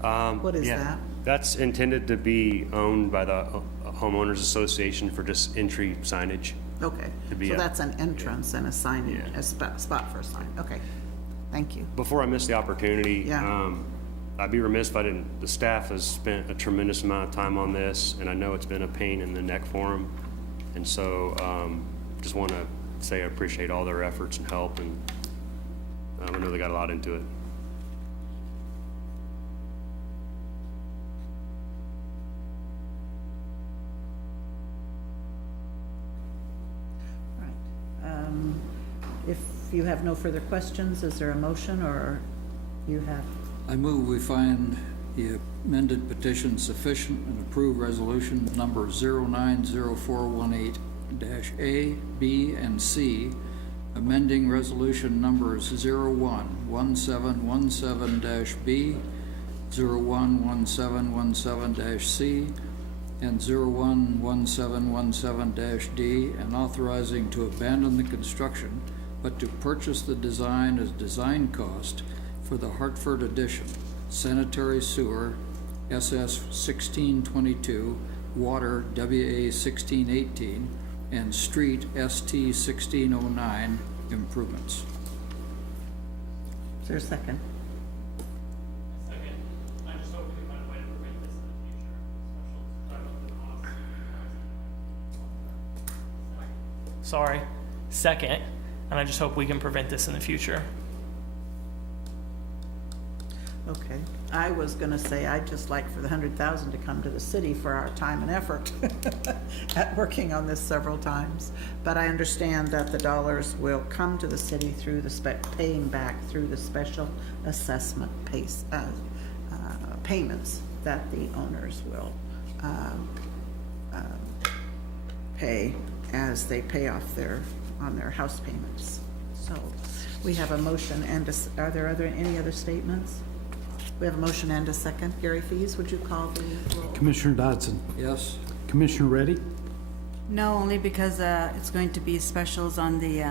What is that? That's intended to be owned by the homeowners association for just entry signage. Okay, so that's an entrance and a sign, a spot for a sign. Okay, thank you. Before I miss the opportunity, I'd be remiss if I didn't. The staff has spent a tremendous amount of time on this, and I know it's been a pain in the neck for them. And so, just want to say I appreciate all their efforts and help, and I know they got a lot into it. If you have no further questions, is there a motion, or you have? I move we find the amended petition sufficient and approve resolution number 090418-A, B, and C, amending resolution numbers 011717-B, 011717-C, and 011717-D, and authorizing to abandon the construction, but to purchase the design as design cost for the Hartford addition, sanitary sewer, SS 1622, water, WA 1618, and street, ST 1609 improvements. Is there a second? Second. I just hope we can find a way to prevent this in the future. Sorry. Second. And I just hope we can prevent this in the future. Okay, I was gonna say, I'd just like for the 100,000 to come to the city for our time and effort at working on this several times. But I understand that the dollars will come to the city through the paying back through the special assessment payments that the owners will pay as they pay off on their house payments. So we have a motion and are there any other statements? We have a motion and a second. Gary Fees, would you call the roll? Commissioner Dodson? Yes. Commissioner Reddy? No, only because it's going to be specials on the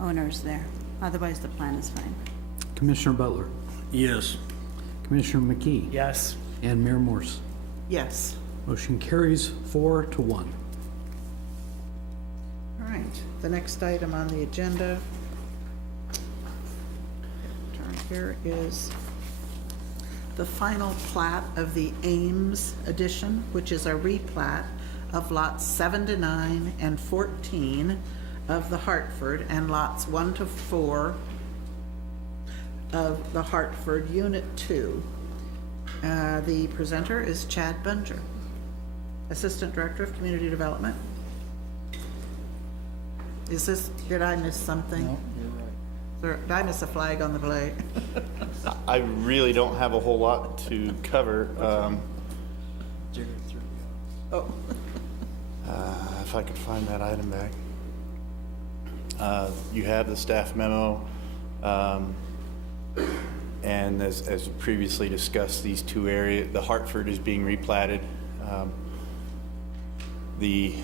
owners there. Otherwise, the plan is fine. Commissioner Butler? Yes. Commissioner McKee? Yes. And Mayor Morse? Yes. Motion carries 4-1. All right, the next item on the agenda here is the final plat of the Ames addition, which is a replat of lots 7 to 9 and 14 of the Hartford and lots 1 to 4 of the Hartford Unit 2. The presenter is Chad Bunger, Assistant Director of Community Development. Is this, did I miss something? No, you're right. Did I miss a flag on the play? I really don't have a whole lot to cover. Oh. If I could find that item back. You have the staff memo. And as previously discussed, these two areas, the Hartford is being replatted. The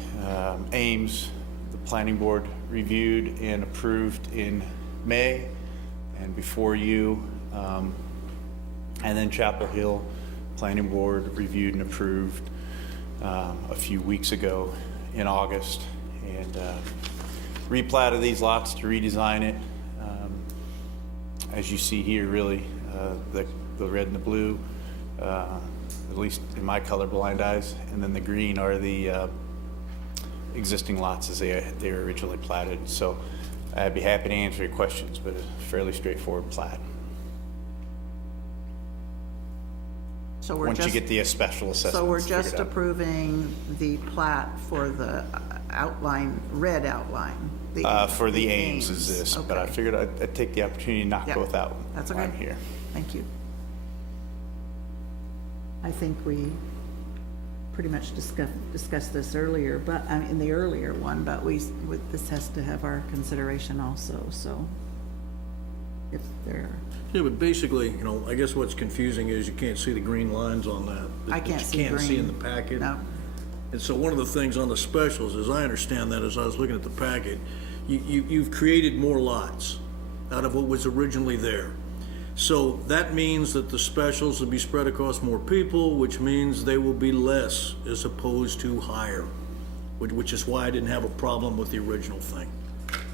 Ames, the planning board reviewed and approved in May and before you, and then Chapel Hill Planning Board reviewed and approved a few weeks ago in August, and replatted these lots to redesign it. As you see here, really, the red and the blue, at least in my colorblind eyes, and then the green are the existing lots as they were originally platted. So I'd be happy to answer your questions, but it's a fairly straightforward plat. So we're Once just, you get the special assessments. so we're just figured out. approving the plat for the outline, red outline. For the Ames is this, but I Okay. figured I'd take the opportunity to knock Yeah, both out that's while okay. I'm here. Thank you. I think we pretty much discussed this earlier, but in the earlier one, but this has to have our consideration also, so if there, Yeah, but basically, you know, I guess what's confusing is you can't see the green lines on that. I can't that see you can't see in the green. packet. No. And so one of the things on the specials, as I understand that, as I was looking at the packet, you've created more lots out of what was originally there. So that means that the specials will be spread across more people, which means they will be less as opposed to higher, which is why I didn't have a problem with the original thing.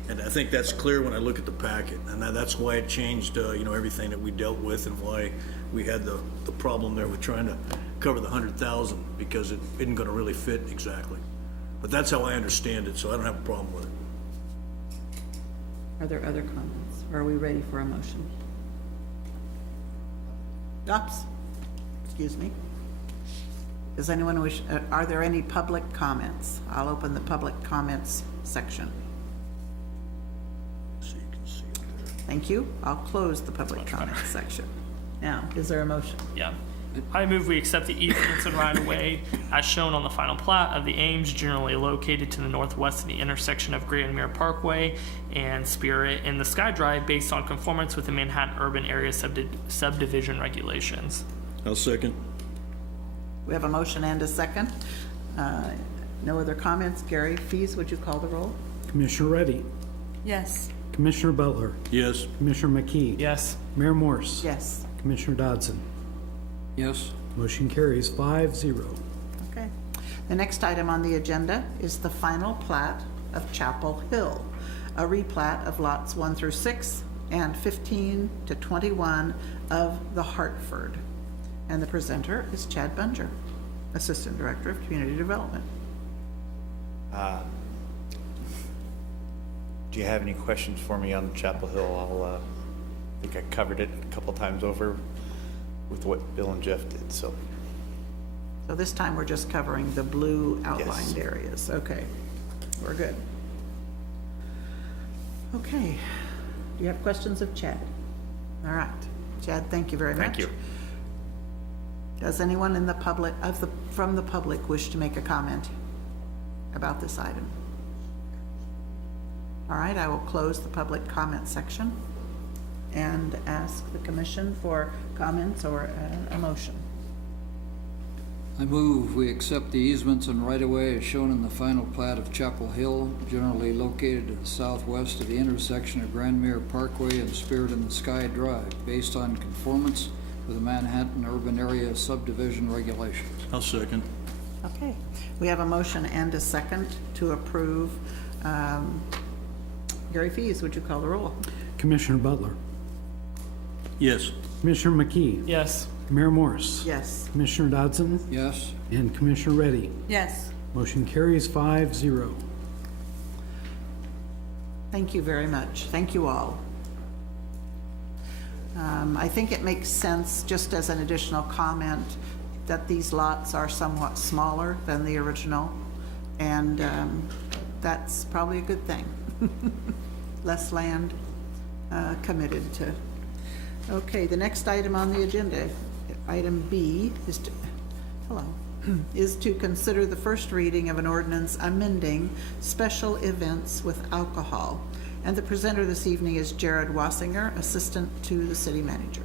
And I think that's clear when I look at the packet, and that's why it changed, you know, everything that we dealt with and why we had the problem there with trying to cover the 100,000 because it isn't going to really fit exactly. But that's how I understand it, so I don't have a problem with it. are there other comments? Are we ready for a motion? Oops, excuse me. Does anyone wish, are there any public comments? I'll open the public comments section. So you can see it there. Thank you. I'll close the public comments section. Now, is there a motion? Yeah. I move we accept the easements and right-of-way as shown on the final plat of the Ames, generally located to the northwest of the intersection of Grandmere Parkway and Spirit in the Sky Drive based on conformance with the Manhattan urban area subdivision regulations. I'll second. We have a motion and a second. No other comments. Gary Fees, would you call the roll? Commissioner Reddy, Yes. Commissioner Butler, Yes. Commissioner McKee, Yes. Mayor Morse, Yes. Commissioner Dodson. Yes, Motion carries 5-0. Okay. The next item on the agenda is the final plat of Chapel Hill, a replat of lots 1 through 6 and 15 to 21 of the Hartford. And the presenter is Chad Bunger, Assistant Director of Community Development. Do you have any questions for me on Chapel Hill? I think I covered it a couple times over with what Bill and Jeff did, so. So this time we're just covering the blue outlined Yes. areas. Okay, we're good. Okay, do you have questions of Chad? All right, Chad, thank you very much. Thank you. Does anyone in the public, from the public wish to make a comment about this item? All right, I will close the public comment section and ask the commission for comments or a motion. I move we accept the easements and right-of-way as shown in the final plat of Chapel Hill, generally located to the southwest of the intersection of Grandmere Parkway and Spirit in the Sky Drive, based on conformance with the Manhattan urban area subdivision regulations. I'll second. Okay, we have a motion and a second to approve. Gary Fees, would you call the roll? Commissioner Butler. Yes. Commissioner McKee. Yes. Mayor Morse. Yes. Commissioner Dodson. Yes. And Commissioner Reddy. Yes. Motion carries 5-0. Thank you very much. Thank you all. I think it makes sense, just as an additional comment, that these lots are somewhat smaller than the original, and that's probably a good thing. Less land committed to. Okay, the next item on the agenda, item B, is to consider the first reading of an ordinance amending special events with alcohol. And the presenter this evening is Jared Wassinger, Assistant to the City Manager.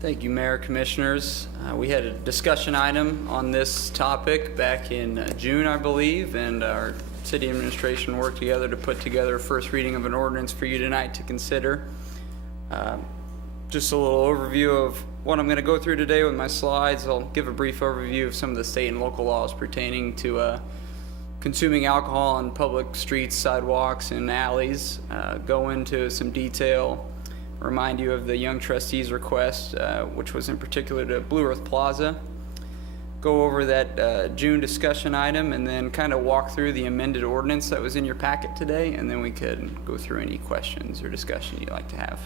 Thank you, Mayor, Commissioners. We had a discussion item on this topic back in June, I believe, and our city administration worked together to put together a first reading of an ordinance for you tonight to consider. Just a little overview of what I'm going to go through today with my slides. I'll give a brief overview of some of the state and local laws pertaining to consuming alcohol on public streets, sidewalks, and alleys. Go into some detail, remind you of the Young Trustees request, which was in particular to Blue Earth Plaza. Go over that June discussion item, and then kind of walk through the amended ordinance that was in your packet today, and then we could go through any questions or discussion you'd like to have.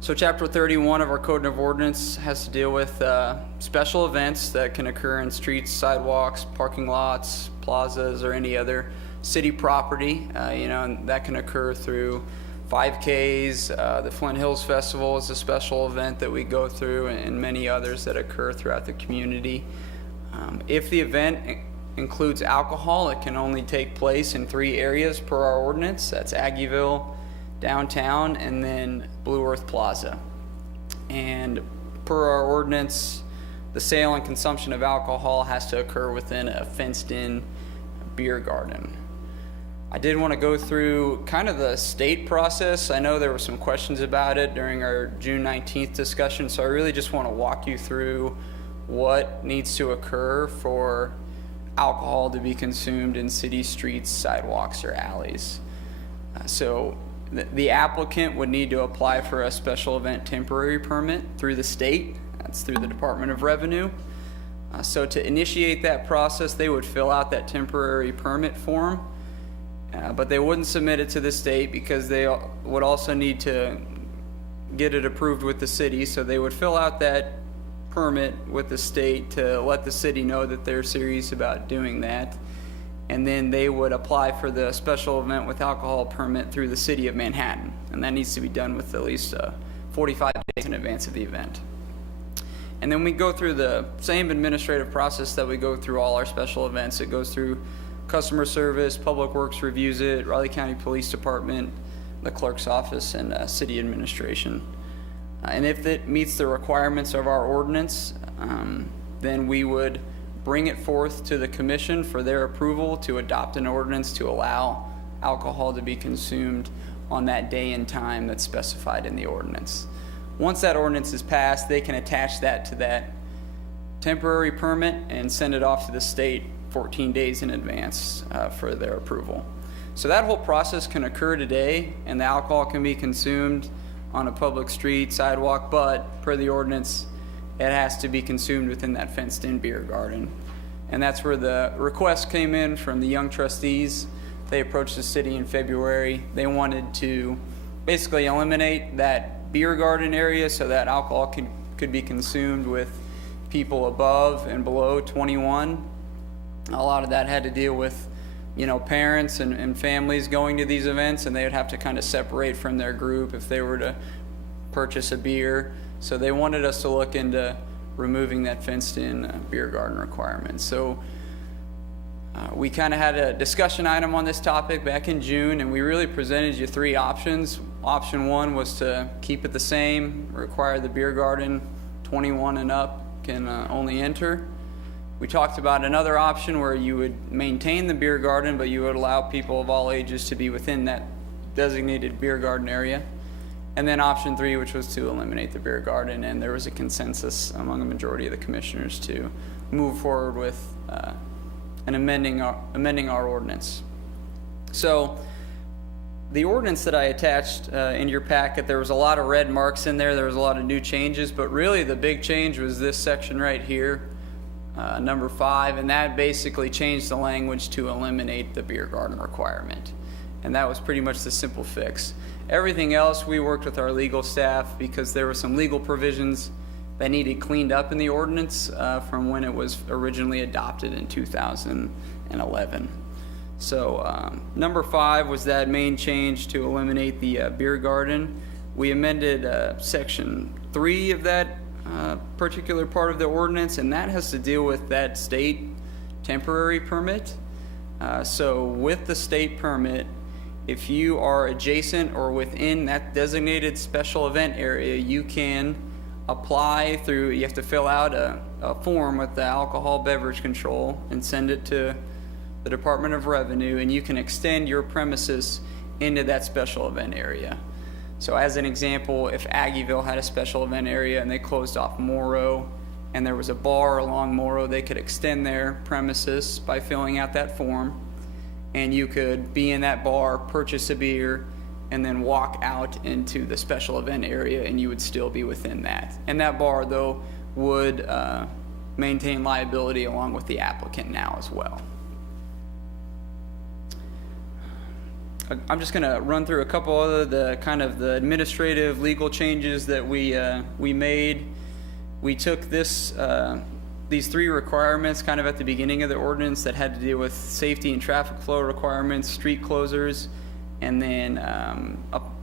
So Chapter 31 of our Code of Ordinance has to deal with special events that can occur in streets, sidewalks, parking lots, plazas, or any other city property. And that can occur through 5Ks. The Flint Hills Festival is a special event that we go through, and many others that occur throughout the community. If the event includes alcohol, it can only take place in 3 areas per our ordinance. That's Aggieville, downtown, and then Blue Earth Plaza. And per our ordinance, the sale and consumption of alcohol has to occur within a fenced-in beer garden. I did want to go through kind of the state process. I know there were some questions about it during our June 19th discussion, so I really just want to walk you through what needs to occur for alcohol to be consumed in city streets, sidewalks, or alleys. So the applicant would need to apply for a special event temporary permit through the state. That's through the Department of Revenue. So to initiate that process, they would fill out that temporary permit form, but they wouldn't submit it to the state because they would also need to get it approved with the city. So they would fill out that permit with the state to let the city know that they're serious about doing that. And then they would apply for the special event with alcohol permit through the city of Manhattan. And that needs to be done with at least 45 days in advance of the event. And then we go through the same administrative process that we go through all our special events. It goes through customer service, Public Works reviews it, Raleigh County Police Department, the clerk's office, and city administration. And if it meets the requirements of our ordinance, then we would bring it forth to the commission for their approval to adopt an ordinance to allow alcohol to be consumed on that day and time that's specified in the ordinance. Once that ordinance is passed, they can attach that to that temporary permit and send it off to the state 14 days in advance for their approval. So that whole process can occur today, and the alcohol can be consumed on a public street, sidewalk, but per the ordinance, it has to be consumed within that fenced-in beer garden. And that's where the request came in from the Young Trustees. They approached the city in February. They wanted to basically eliminate that beer garden area so that alcohol could be consumed with people above and below 21. A lot of that had to deal with, parents and families going to these events, and they would have to kind of separate from their group if they were to purchase a beer. So they wanted us to look into removing that fenced-in beer garden requirement. So we kind of had a discussion item on this topic back in June, and we really presented you 3 options. Option 1 was to keep it the same, require the beer garden 21 and up can only enter. We talked about another option where you would maintain the beer garden, but you would allow people of all ages to be within that designated beer garden area. And then option 3, which was to eliminate the beer garden, and there was a consensus among a majority of the commissioners to move forward with amending our ordinance. So the ordinance that I attached in your packet, there was a lot of red marks in there. There was a lot of new changes, but really the big change was this section right here, number 5, and that basically changed the language to eliminate the beer garden requirement. And that was pretty much the simple fix. Everything else, we worked with our legal staff because there were some legal provisions that needed cleaned up in the ordinance from when it was originally adopted in 2011. So number 5 was that main change to eliminate the beer garden. We amended section 3 of that particular part of the ordinance, and that has to deal with that state temporary permit. So with the state permit, if you are adjacent or within that designated special event area, you can apply through, you have to fill out a form with the alcohol beverage control and send it to the Department of Revenue, and you can extend your premises into that special event area. So as an example, if Aggieville had a special event area and they closed off Morrow and there was a bar along Morrow, they could extend their premises by filling out that form, and you could be in that bar, purchase a beer, and then walk out into the special event area, and you would still be within that. And that bar, though, would maintain liability along with the applicant now as well. I'm just going to run through a couple of the kind of the administrative legal changes that we made. We took these 3 requirements kind of at the beginning of the ordinance that had to deal with safety and traffic flow requirements, street closers, and then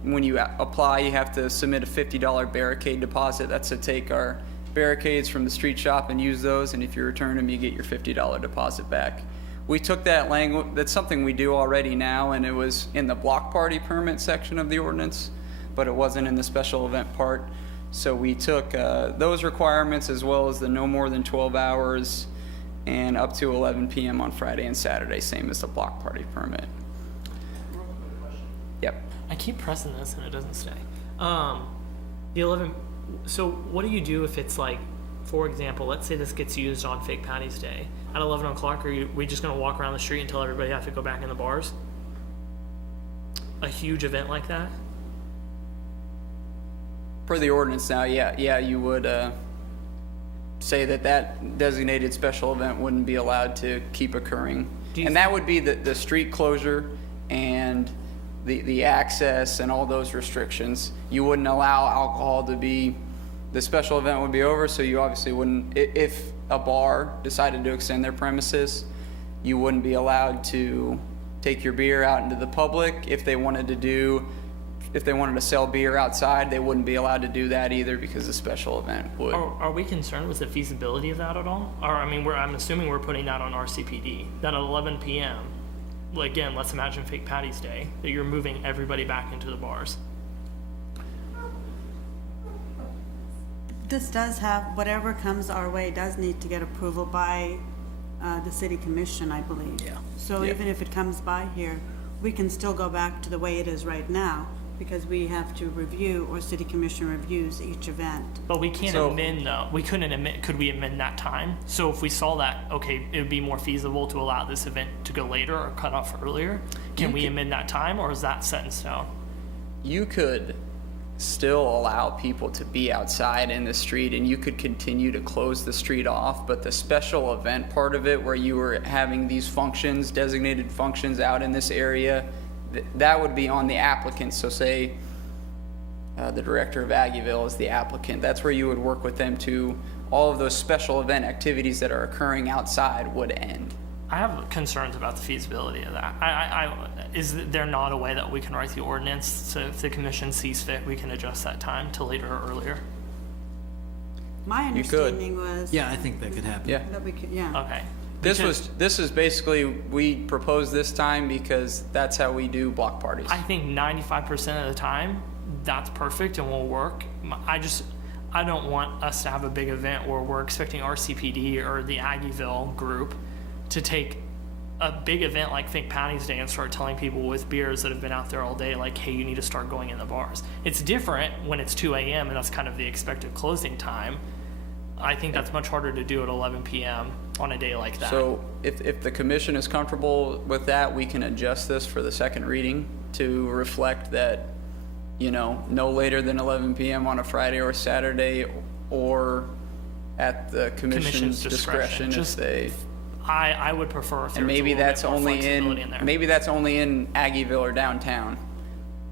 when you apply, you have to submit a $50 barricade deposit. That's to take our barricades from the street shop and use those, and if you return them, you get your $50 deposit back. We took that language, that's something we do already now, and it was in the block party permit section of the ordinance, but it wasn't in the special event part. So we took those requirements as well as the no more than 12 hours and up to 11 p.m. on Friday and Saturday, same as the block party permit. Yep. I keep pressing this and it doesn't stay. The 11, so what do you do if it's like, for example, let's say this gets used on Fake Patty's Day. At 11 o'clock, are we just going to walk around the street and tell everybody have to go back in the bars? A huge event like that? Per the ordinance now, yeah, you would say that designated special event wouldn't be allowed to keep occurring. And that would be the street closure and the access and all those restrictions. You wouldn't allow alcohol to be, the special event would be over, so you obviously wouldn't, if a bar decided to extend their premises, you wouldn't be allowed to take your beer out into the public. If they wanted to sell beer outside, they wouldn't be allowed to do that either because the special event would. Are we concerned with the feasibility of that at all? Or, I mean, I'm assuming we're putting that on RCPD, that at 11 p.m., well, again, let's imagine Fake Patty's Day, that you're moving everybody back into the bars. This does have, whatever comes our way does need to get approval by the city commission, I believe. Yeah. So even if it comes by here, we can still go back to the way it is right now, because we have to review, or city commission reviews each event. But we can't amend though. We couldn't amend, could we amend that time? So if we saw that, okay, it would be more feasible to allow this event to go later or cut off earlier, can we amend that time, or is that set in stone? You could still allow people to be outside in the street, and you could continue to close the street off, but the special event part of it, where you were having these functions, designated functions out in this area, that would be on the applicant. So say the director of Aggieville is the applicant, that's where you would work with them to, all of those special event activities that are occurring outside would end. I have concerns about the feasibility of that. Is there not a way that we can write the ordinance so if the commission sees fit, we can adjust that time to later or earlier? My understanding was. Yeah, I think that could happen. Yeah. That we could, yeah. Okay. This is basically, we proposed this time because that's how we do block parties. I think 95% of the time, that's perfect and will work. I don't want us to have a big event where we're expecting RCPD or the Aggieville group to take a big event like St. Patty's Day and start telling people with beers that have been out there all day, like, hey, you need to start going in the bars. It's different when it's 2 a.m. and that's kind of the expected closing time. I think that's much harder to do at 11 p.m. on a day like that. So if the commission is comfortable with that, we can adjust this for the second reading to reflect that, you know, no later than 11 p.m. on a Friday or Saturday, or at the commission's discretion if they... I would prefer if there And was maybe a little that's bit more only flexibility in there. maybe that's only in Aggieville or downtown.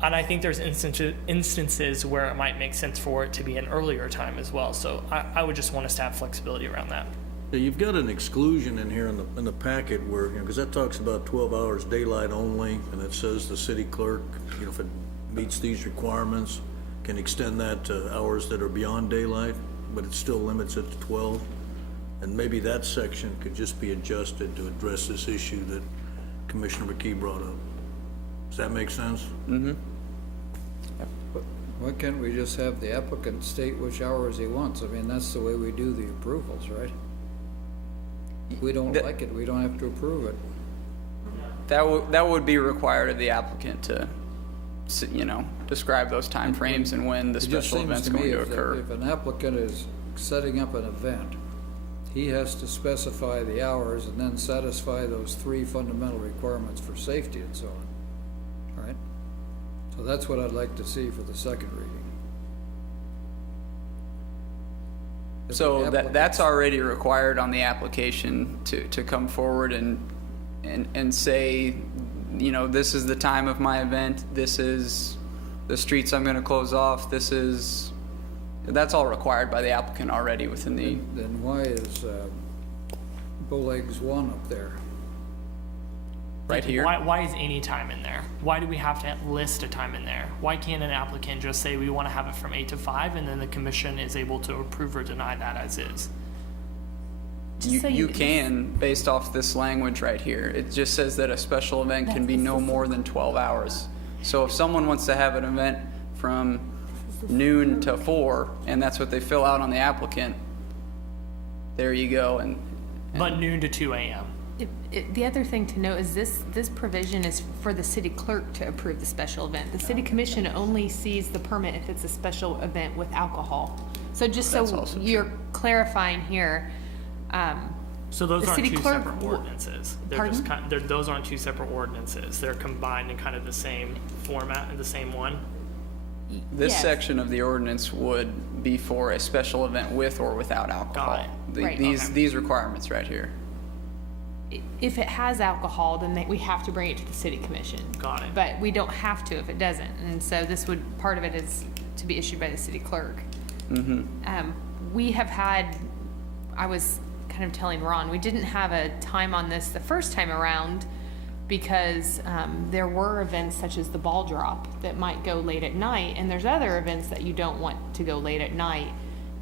And I think there's instances where it might make sense for it to be an earlier time as well. So I would just want us to have flexibility around that. Yeah, you've got an exclusion in here in the packet where, because that talks about 12 hours daylight only, and it says the city clerk, if it meets these requirements, can extend that to hours that are beyond daylight, but it still limits it to 12. And maybe that section could just be adjusted to address this issue that Commissioner McKee brought up. Does that make sense? Mm-hmm. Why can't we just have the applicant state which hours he wants? I mean, that's the way we do the approvals, right? If we don't like it, we don't have to approve it. That would be required of the applicant to, you know, describe those timeframes and when the special event's going to occur. If an applicant is setting up an event, he has to specify the hours and then satisfy those 3 fundamental requirements for safety and so on, right? So that's what I'd like to see for the second reading. So that's already required on the application to come forward and say, you know, this is the time of my event, this is the streets I'm going to close off, that's all required by the applicant already within the... Then why is Bowlegs 1 up there? Right here? Why is any time in there? Why do we have to list a time in there? Why can't an applicant just say we want to have it from 8 to 5 and then the commission is able to approve or deny that as is? You can, based off this language right here. It just says that a special event can be no more than 12 hours. So if someone wants to have an event from noon to 4, and that's what they fill out on the applicant, there you go. But noon to 2 a.m. The other thing to note is this provision is for the city clerk to approve the special event. The city commission only sees the permit if it's a special event with alcohol. So just so you're clarifying here, so those the aren't city two clerk separate ordinances. They're just those aren't two separate ordinances. They're combined in kind of the same format and the same one. This section of the ordinance would be for a special event with or without alcohol. These requirements right here. if it has alcohol, then we have to bring it to the city commission. Got it. But we don't have to if it doesn't. And so this would, part of it is to be issued by the city clerk. Mm-hmm. We have had, I was kind of telling Ron, we didn't have a time on this the first time around because there were events such as the ball drop that might go late at night, and there's other events that you don't want to go late at night,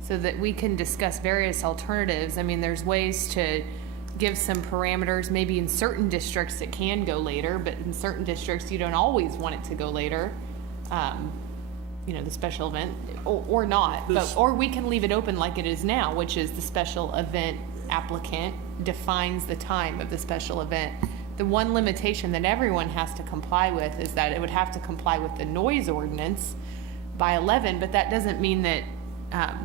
so that we can discuss various alternatives. I mean, there's ways to give some parameters. Maybe in certain districts it can go later, but in certain districts you don't always want it to go later. You know, the special event, or not, or we can leave it open like it is now, which is the special event applicant defines the time of the special event. The one limitation that everyone has to comply with is that it would have to comply with the noise ordinance by 11, but that doesn't mean that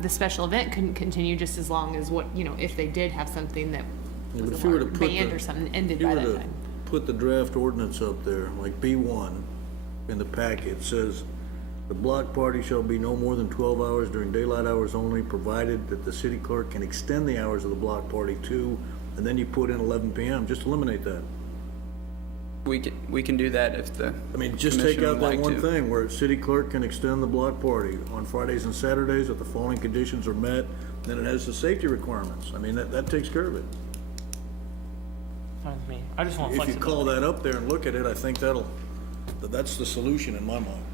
the special event couldn't continue just as long as what, you know, if they did have something that was If you were to put banned or something ended by that time. Put the draft ordinance up there, like B1 in the packet, says the block party shall be no more than 12 hours during daylight hours only, provided that the city clerk can extend the hours of the block party to, and then you put in 11 p.m. Just eliminate that. We can do that if the just take commission out would that like one to. thing where city clerk can extend the block party on Fridays and Saturdays if the following conditions are met. Then it has the safety requirements. I mean, that takes care of it. Fine with me. I just want If you flexibility. call that up there and look at it, I think that's the solution in my mind.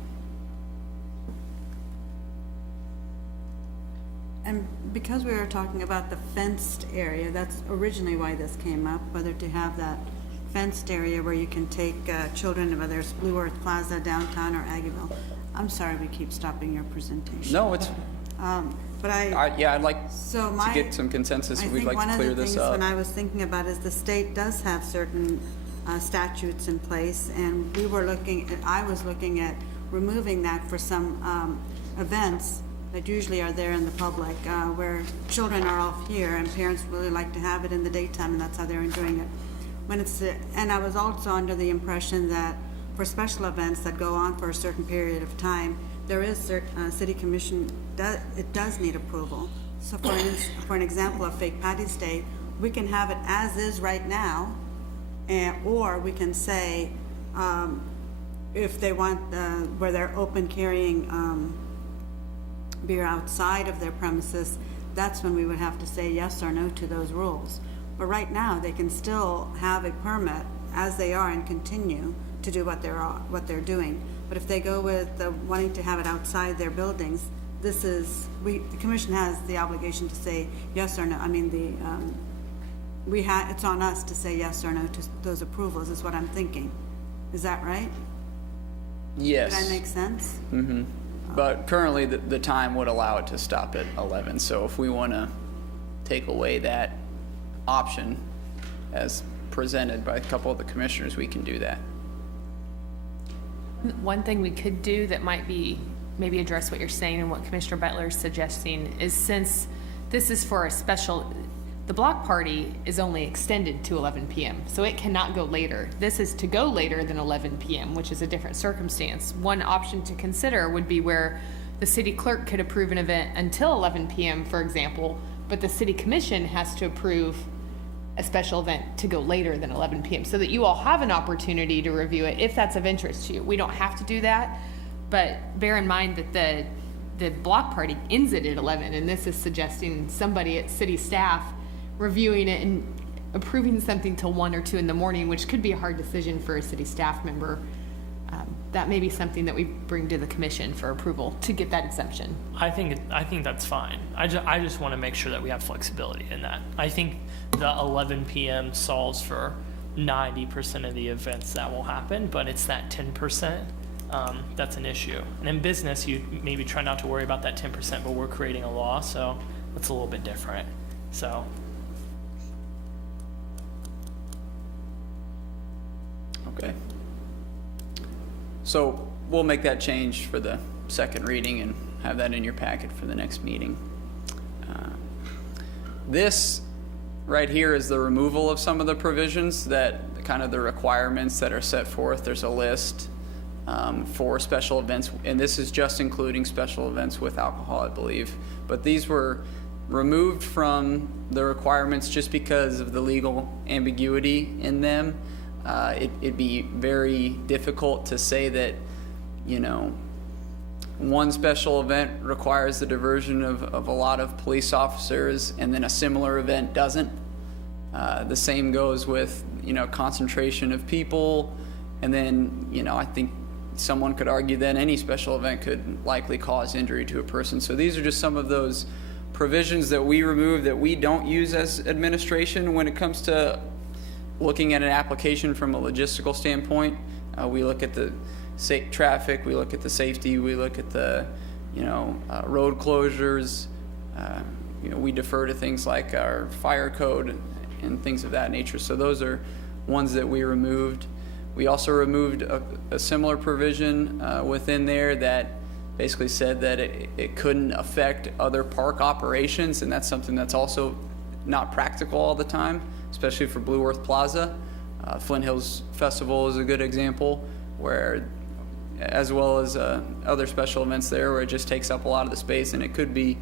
And because we were talking about the fenced area, that's originally why this came up, whether to have that fenced area where you can take children, whether it's Blue Earth Plaza, downtown, or Aggieville. I'm sorry we keep stopping your presentation. No, it's. But I'd like to get some consensus. We'd like to clear this I think one of the things up. when I was thinking about is the state does have certain statutes in place, and I was looking at removing that for some events that usually are there in the public, where children are off here and parents really like to have it in the daytime, and that's how they're enjoying it. And I was also under the impression that for special events that go on for a certain period of time, there is city commission, it does need approval. So for an example of Fake Patty's Day, we can have it as is right now, or we can say, if they want, where they're open carrying beer outside of their premises, that's when we would have to say yes or no to those rules. But right now, they can still have a permit as they are and continue to do what they're doing. But if they go with wanting to have it outside their buildings, the commission has the obligation to say yes or no. I mean, it's on us to say yes or no to those approvals, is what I'm thinking. Is that right? Yes. Did I make sense? Mm-hmm. But currently, the time would allow it to stop at 11. So if we want to take away that option as presented by a couple of the commissioners, we can do that. One thing we could do that might be maybe address what you're saying and what Commissioner Butler is suggesting is, since this is for a special, the block party is only extended to 11 p.m. so it cannot go later. This is to go later than 11 p.m., which is a different circumstance. One option to consider would be where the city clerk could approve an event until 11 p.m., for example, but the city commission has to approve a special event to go later than 11 p.m. so that you all have an opportunity to review it if that's of interest to you. We don't have to do that, but bear in mind that the block party ends it at 11, and this is suggesting somebody at city staff reviewing it and approving something till 1 or 2 in the morning, which could be a hard decision for a city staff member. That may be something that we bring to the commission for approval to get that exemption. I think that's fine. I just want to make sure that we have flexibility in that. I think the 11 p.m. solves for 90% of the events that will happen, but it's that 10% that's an issue. And in business, you maybe try not to worry about that 10%, but we're creating a law, so it's a little bit different. So. Okay. So we'll make that change for the second reading and have that in your packet for the next meeting. This right here is the removal of some of the provisions that kind of the requirements that are set forth. There's a list for special events, and this is just including special events with alcohol, I believe. But these were removed from the requirements just because of the legal ambiguity in them. It'd be very difficult to say that, one special event requires the diversion of a lot of police officers and then a similar event doesn't. The same goes with, concentration of people. And then, I think someone could argue that any special event could likely cause injury to a person. So these are just some of those provisions that we remove that we don't use as administration when it comes to looking at an application from a logistical standpoint. We look at the traffic, we look at the safety, we look at the road closures. We defer to things like our fire code and things of that nature. So those are ones that we removed. We also removed a similar provision within there that basically said that it couldn't affect other park operations, and that's something that's also not practical all the time, especially for Blue Earth Plaza. Flint Hills Festival is a good example, where, as well as other special events there, where it just takes up a lot of the space, and it could be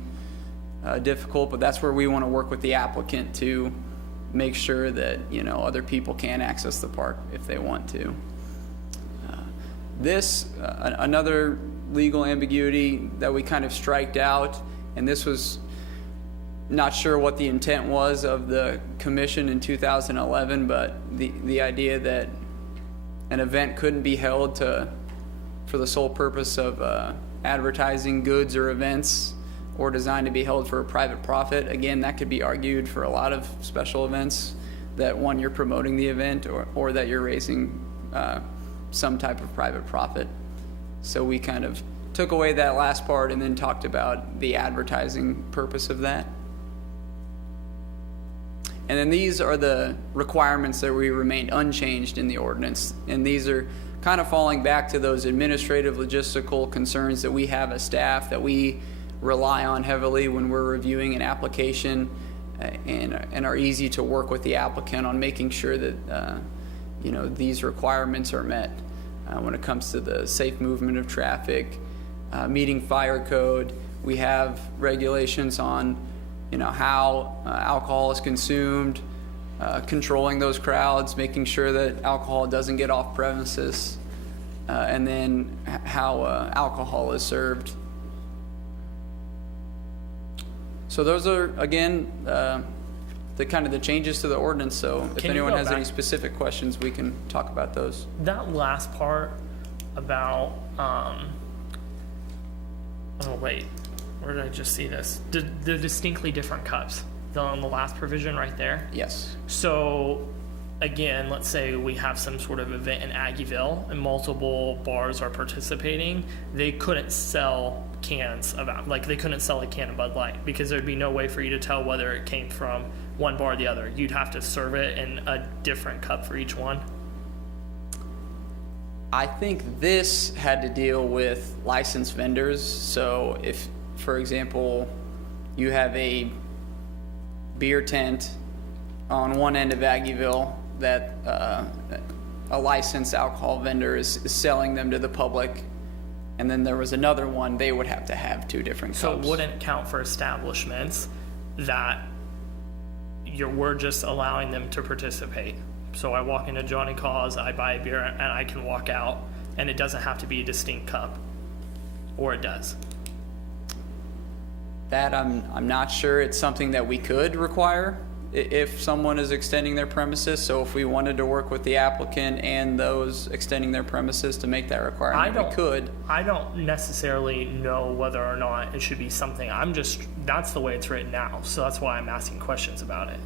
difficult, but that's where we want to work with the applicant to make sure that other people can access the park if they want to. Another legal ambiguity that we kind of striked out, and this was not sure what the intent was of the commission in 2011, but the idea that an event couldn't be held for the sole purpose of advertising goods or events or designed to be held for a private profit. Again, that could be argued for a lot of special events, that one, you're promoting the event or that you're raising some type of private profit. So we kind of took away that last part and then talked about the advertising purpose of that. And then these are the requirements that we remained unchanged in the ordinance. And these are kind of falling back to those administrative logistical concerns that we have as staff that we rely on heavily when we're reviewing an application, and are easy to work with the applicant on making sure that these requirements are met when it comes to the safe movement of traffic, meeting fire code. We have regulations on how alcohol is consumed, controlling those crowds, making sure that alcohol doesn't get off premises, and then how alcohol is served. So those are, again, the kind of the changes to the ordinance. So if Can you anyone go has any back? specific questions, we can talk about those. That last part about, oh wait, where did I just see this? The distinctly different cups, on the last provision right there. Yes. So again, let's say we have some sort of event in Aggieville and multiple bars are participating. They couldn't sell cans of, like they couldn't sell a can of Bud Light because there'd be no way for you to tell whether it came from one bar or the other. You'd have to serve it in a different cup for each one. I think this had to deal with licensed vendors. So if, for example, you have a beer tent on one end of Aggieville that a licensed alcohol vendor is selling them to the public, and then there was another one, they would have to have two different cups. So it wouldn't count for establishments that we're just allowing them to participate. So I walk into Johnny Cause, I buy a beer, and I can walk out, and it doesn't have to be a distinct cup, or it does. That I'm not sure. It's something that we could require if someone is extending their premises. So if we wanted to work with the applicant and those extending their premises to make that requirement, we could. I don't necessarily know whether or not it should be something. That's the way it's written now. So that's why I'm asking questions about it.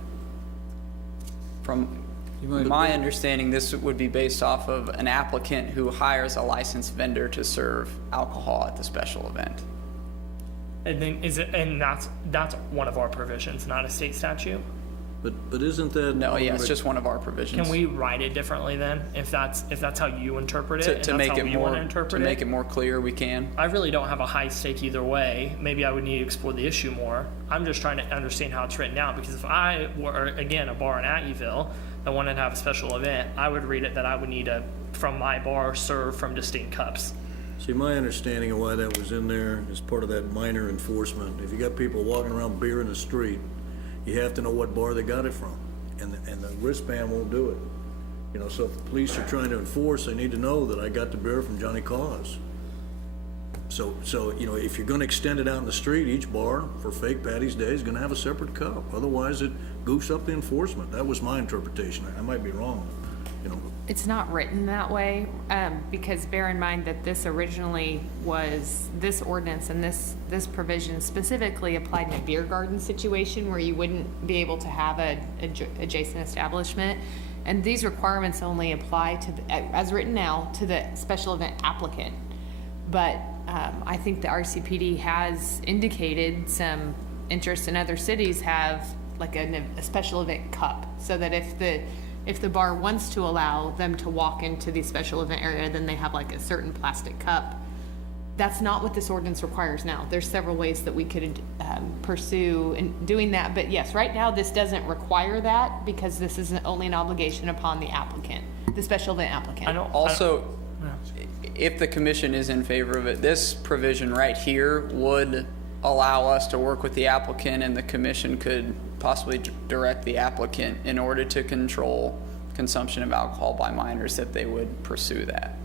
From my understanding, this would be based off of an applicant who hires a licensed vendor to serve alcohol at the special event. And then that's one of our provisions, not a state statute? But isn't that? No, yeah, it's just one of our provisions. Can we write it differently then, if that's how you interpret it, to make it more clear? We can. I really don't have a high stake either way. Maybe I would need to explore the issue more. I'm just trying to understand how it's written out, because if I were, again, a bar in Aggieville that wanted to have a special event, I would read it that I would need from my bar, serve from distinct cups. See, my understanding of why that was in there is part of that minor enforcement. If you got people walking around beer in the street, you have to know what bar they got it from, and the wristband won't do it. So if the police are trying to enforce, they need to know that I got the beer from Johnny Cause. So if you're going to extend it out in the street, each bar for Fake Patty's Day is going to have a separate cup. Otherwise, it goofs up the enforcement. That was my interpretation. I might be wrong. It's not written that way, because bear in mind that this originally was, this ordinance and this provision specifically applied in a beer garden situation where you wouldn't be able to have a adjacent establishment. And these requirements only apply to, as written now, to the special event applicant. But I think the RCPD has indicated some interest in other cities have like a special event cup, so that if the bar wants to allow them to walk into the special event area, then they have like a certain plastic cup. That's not what this ordinance requires now. There's several ways that we could pursue in doing that. But yes, right now this doesn't require that, because this is only an obligation upon the applicant, the special event applicant. If the commission is in favor of it, this provision right here would allow us to work with the applicant, and the commission could possibly direct the applicant in order to control consumption of alcohol by minors, that they would pursue that.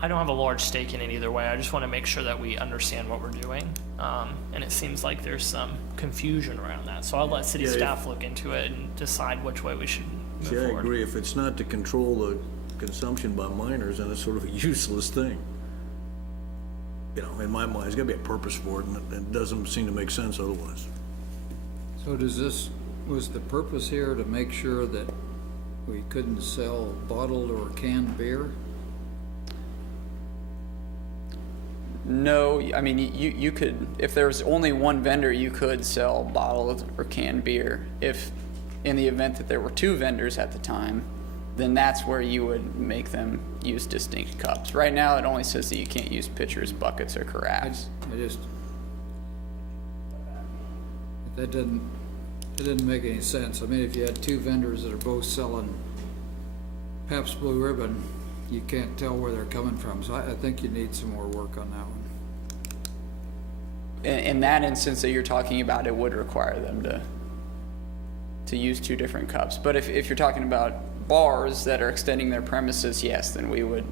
I don't have a large stake in it either way. I just want to make sure that we understand what we're doing. And it seems like there's some confusion around that. So I'll let city staff look into it and decide which way we should move forward. I agree. If it's not to control the consumption by minors, then it's sort of a useless thing. In my mind, there's got to be a purpose for it, and it doesn't seem to make sense otherwise. So was the purpose here to make sure that we couldn't sell bottled or canned beer? No, I mean, you could, if there's only one vendor, you could sell bottled or canned beer. If, in the event that there were two vendors at the time, then that's where you would make them use distinct cups. Right now, it only says that you can't use pitchers, buckets, or carafes. That didn't make any sense. I mean, if you had two vendors that are both selling Pabst Blue Ribbon, you can't tell where they're coming from. So I think you need some more work on that one. In that instance that you're talking about, it would require them to use two different cups. But if you're talking about bars that are extending their premises, yes, then we would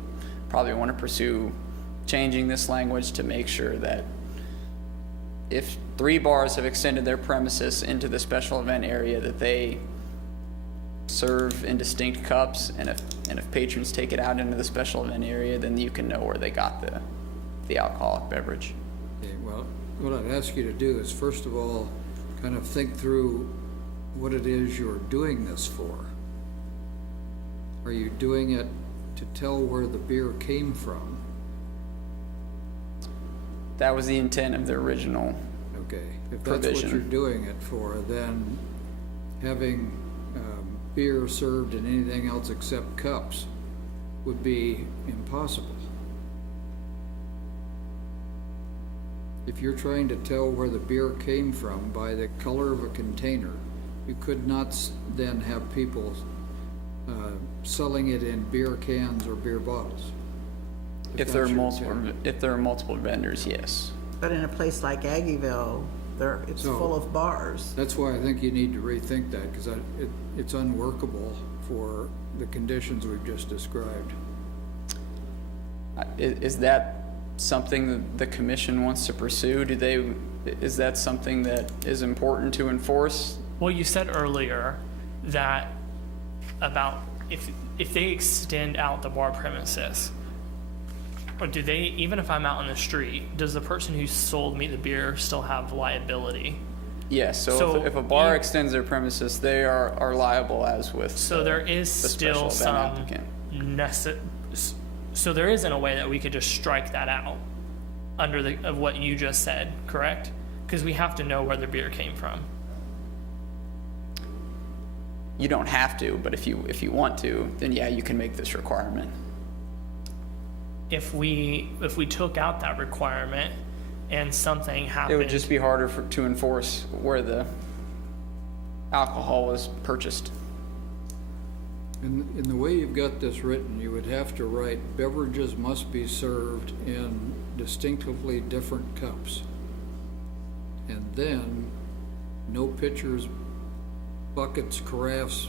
probably want to pursue changing this language to make sure that if 3 bars have extended their premises into the special event area, that they serve in distinct cups, and if patrons take it out into the special event area, then you can know where they got the alcoholic beverage. Okay, well, what I'd ask you to do is, first of all, kind of think through what it is you're doing this for. Are you doing it to tell where the beer came from? That was the intent of the original Okay, if that's what you're doing it for, then having beer served in anything else except cups would be impossible. If you're trying to tell where the beer came from by the color of a container, you could not then have people selling it in beer cans or beer bottles. If there are multiple vendors, yes. But in a place like Aggieville, it's full of bars. That's why I think you need to rethink that, because it's unworkable for the conditions we've just described. Is that something that the commission wants to pursue? Is that something that is important to enforce? Well, you said earlier that about if they extend out the bar premises, or do they, even if I'm out on the street, does the person who sold me the beer still have liability? Yes, so if a bar extends their premises, they are liable as with So there is still some so there isn't a way that we could just strike that out under of what you just said, correct? Because we have to know where the beer came from. You don't have to, but if you want to, then yeah, you can make this requirement. If we took out that requirement and something happened, it would just be harder to enforce where the alcohol was purchased. In the way you've got this written, you would have to write beverages must be served in distinctively different cups. And then no pitchers, buckets, carafes,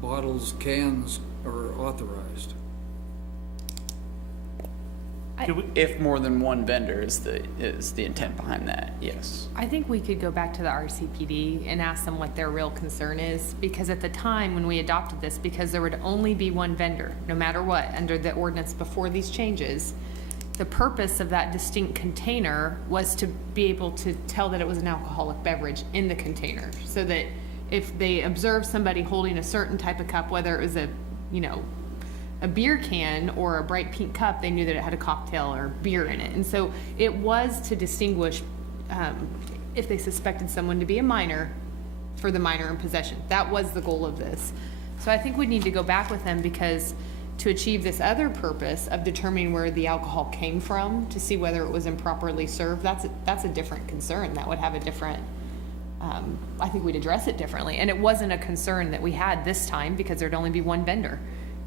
bottles, cans are authorized. If more than one vendor is the intent behind that, yes. I think we could go back to the RCPD and ask them what their real concern is, because at the time when we adopted this, because there would only be one vendor, no matter what, under the ordinance before these changes, the purpose of that distinct container was to be able to tell that it was an alcoholic beverage in the container, so that if they observed somebody holding a certain type of cup, whether it was a beer can or a bright pink cup, they knew that it had a cocktail or beer in it. And so it was to distinguish if they suspected someone to be a minor, for the minor in possession. That was the goal of this. So I think we need to go back with them, because to achieve this other purpose of determining where the alcohol came from, to see whether it was improperly served, that's a different concern. That would have a different, I think we'd address it differently. And it wasn't a concern that we had this time, because there'd only be one vendor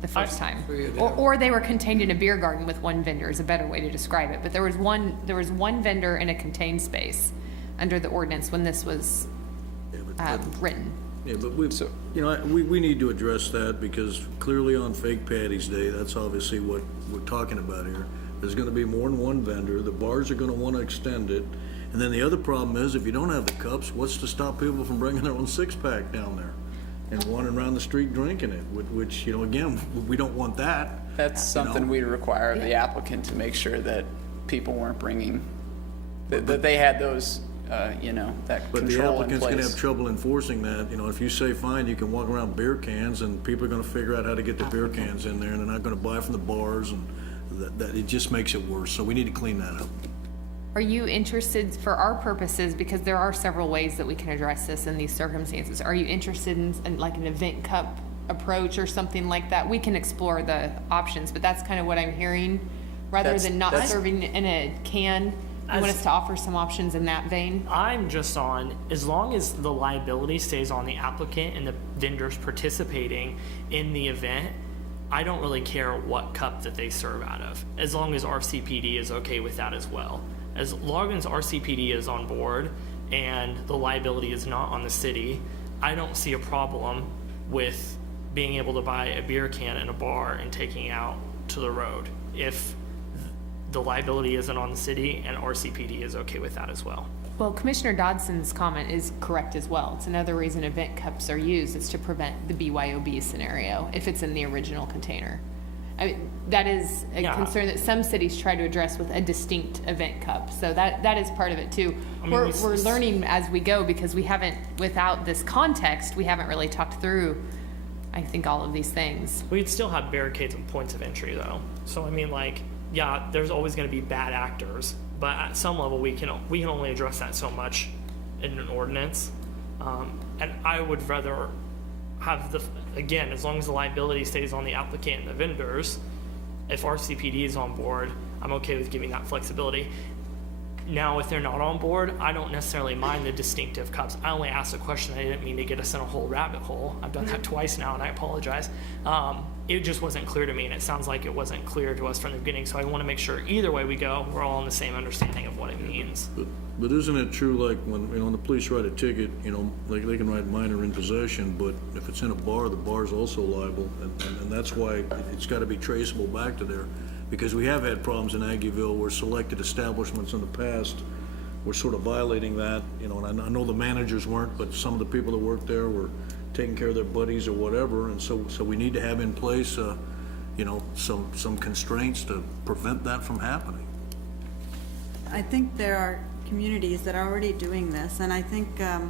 the first time. Or they were contained in a beer garden with one vendor is a better way to describe it. But there was one vendor in a contained space under the ordinance when this was written. Yeah, but we need to address that, because clearly on Fake Patty's Day, that's obviously what we're talking about here. There's gonna be more than one vendor, the bars are gonna wanna extend it, and then the other problem is, if you don't have the cups, what's to stop people from bringing their own six-pack down there and wandering around the street drinking it, which, again, we don't want that. That's something we require of the applicant, to make sure that people weren't bringing, that they had those, that But the control in applicant's gonna place. have trouble enforcing that. If you say, fine, you can walk around beer cans, and people are gonna figure out how to get the beer cans in there, and they're not gonna buy from the bars, and that it just makes it worse. So we need to clean that up. Are you interested, for our purposes, because there are several ways that we can address this in these circumstances, are you interested in like an event cup approach or something like that? We can explore the options, but that's kind of what I'm hearing. Rather than not serving in a can, you want us to offer some options in that vein? I'm just on, as long as the liability stays on the applicant and the vendors participating in the event, I don't really care what cup that they serve out of, as long as RCPD is okay with that as well. As long as RCPD is on board and the liability is not on the city, I don't see a problem with being able to buy a beer can in a bar and taking it out to the road if the liability isn't on the city and RCPD is okay with that as well. Well, Commissioner Dodson's comment is correct as well. It's another reason event cups are used, is to prevent the BYOB scenario if it's in the original container. I mean, that is a concern that some cities try to address with a distinct event cup. So that is part of it too. I mean, we're learning as we go, because we haven't, without this context, we haven't really talked through, I think, all of these things. We'd still have barricades and points of entry though. So I mean, like, yeah, there's always going to be bad actors, but at some level we can only address that so much in an ordinance. And I would rather have again, as long as the liability stays on the applicant and the vendors, if RCPD is on board, I'm okay with giving that flexibility. Now, if they're not on board, I don't necessarily mind the distinctive cups. I only asked a question. I didn't mean to get us in a whole rabbit hole. I've done that twice now, and I apologize. It just wasn't clear to me, and it sounds like it wasn't clear to us from the beginning. So I want to make sure either way we go, we're all on the same understanding of what it means. But isn't it true, like when the police write a ticket, like they can write minor in possession, but if it's in a bar, the bar's also liable, and that's why it's got to be traceable back to there. Because we have had problems in Aggieville where selected establishments in the past were sort of violating that, and I know the managers weren't, but some of the people that worked there were taking care of their buddies or whatever, and so we need to have in place, some constraints to prevent that from happening. I think there are communities that are already doing this, and I think a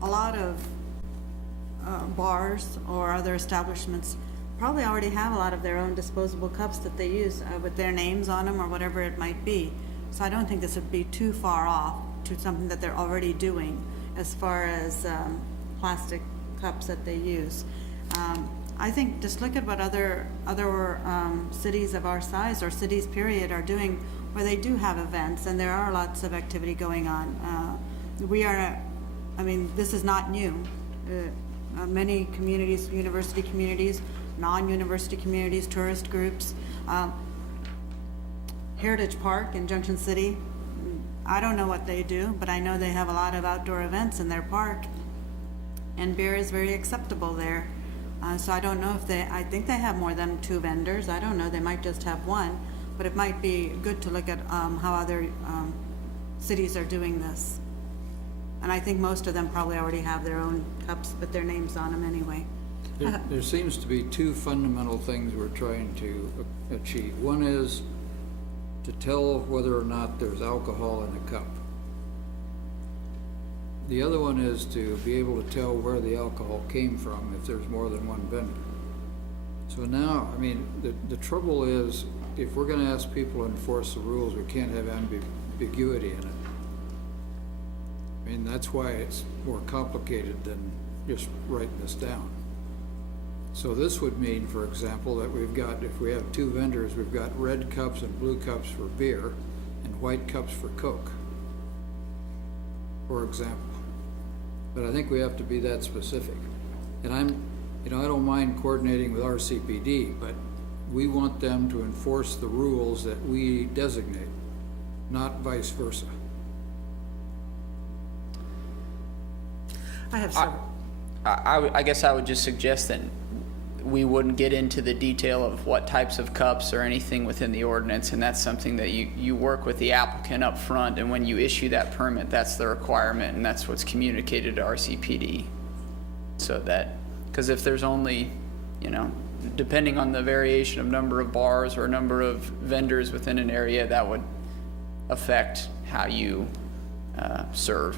lot of bars or other establishments probably already have a lot of their own disposable cups that they use with their names on them or whatever it might be. So I don't think this would be too far off to something that they're already doing as far as plastic cups that they use. I think just look at what other cities of our size or cities period are doing, where they do have events and there are lots of activity going on. This is not new. Many communities, university communities, non-university communities, tourist groups, Heritage Park in Junction City, I don't know what they do, but I know they have a lot of outdoor events in their park, and beer is very acceptable there. So I don't know if I think they have more than 2 vendors. I don't know, they might just have 1, but it might be good to look at how other cities are doing this. And I think most of them probably already have their own cups with their names on them anyway. There seems to be 2 fundamental things we're trying to achieve. One is to tell whether or not there's alcohol in a cup. The other one is to be able to tell where the alcohol came from if there's more than one vendor. So now, the trouble is, if we're going to ask people to enforce the rules, we can't have ambiguity in it. That's why it's more complicated than just writing this down. So this would mean, for example, that if we have 2 vendors, we've got red cups and blue cups for beer and white cups for Coke, for example. But I think we have to be that specific. And I don't mind coordinating with RCPD, but we want them to enforce the rules that we designate, not vice versa. I have several. I guess I would just suggest that we wouldn't get into the detail of what types of cups or anything within the ordinance, and that's something that you work with the applicant up front, and when you issue that permit, that's the requirement, and that's what's communicated to RCPD. So that, because if there's only, depending on the variation of number of bars or number of vendors within an area, that would affect how you serve.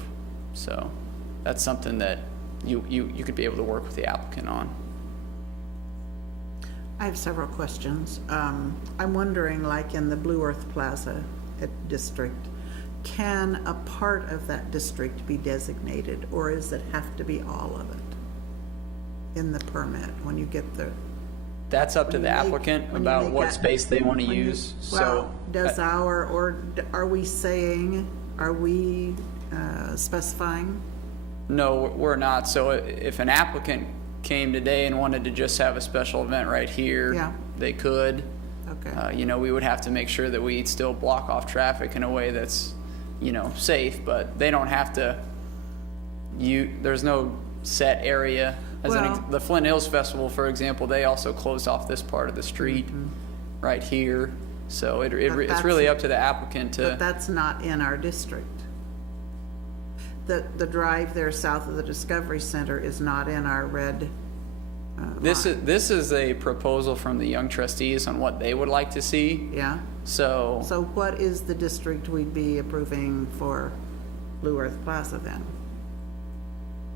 So that's something that you could be able to work with the applicant on. I have several questions. I'm wondering, like in the Blue Earth Plaza district, can a part of that district be designated, or does it have to be all of it in the permit when you get the? That's up to the applicant about what space they want to use, so. Well, does or are we saying, are we specifying? No, we're not. So if an applicant came today and wanted to just have a special event right here, Yeah. they could. Okay. You know, we would have to make sure that we still block off traffic in a way that's, you know, safe, but they don't have to, there's no set area. The Flint Hills Festival, for example, they also closed off this part of the street right here. So it's really up to the applicant to. But that's not in our district. The drive there south of the Discovery Center is not in our red This is a proposal from the young trustees on what they would like to see. Yeah. So what is the district we'd be approving for Blue Earth Plaza then?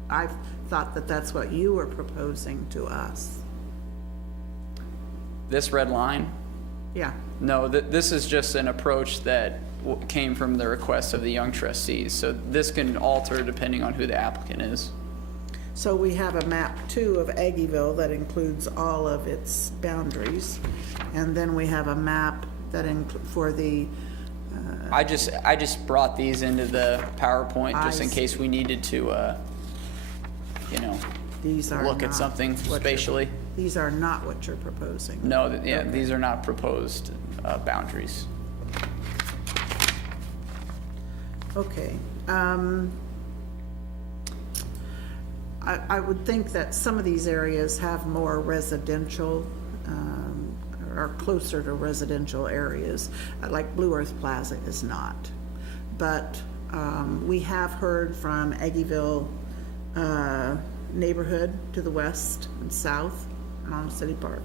I thought that that's what you were proposing to us. this red line, Yeah. no, this is just an approach that came from the request of the young trustees. So this can alter depending on who the applicant is. So we have a map too of Aggieville that includes all of its boundaries. And then we have a map that for the, I just brought these into the PowerPoint just in case we needed to, you know, these are look at not something what you're- spatially. These are not what you're proposing. No, these are not proposed boundaries. Okay. I would think that some of these areas have more residential, are closer to residential areas, like Blue Earth Plaza is not. But we have heard from Aggieville neighborhood to the west and south on City Park.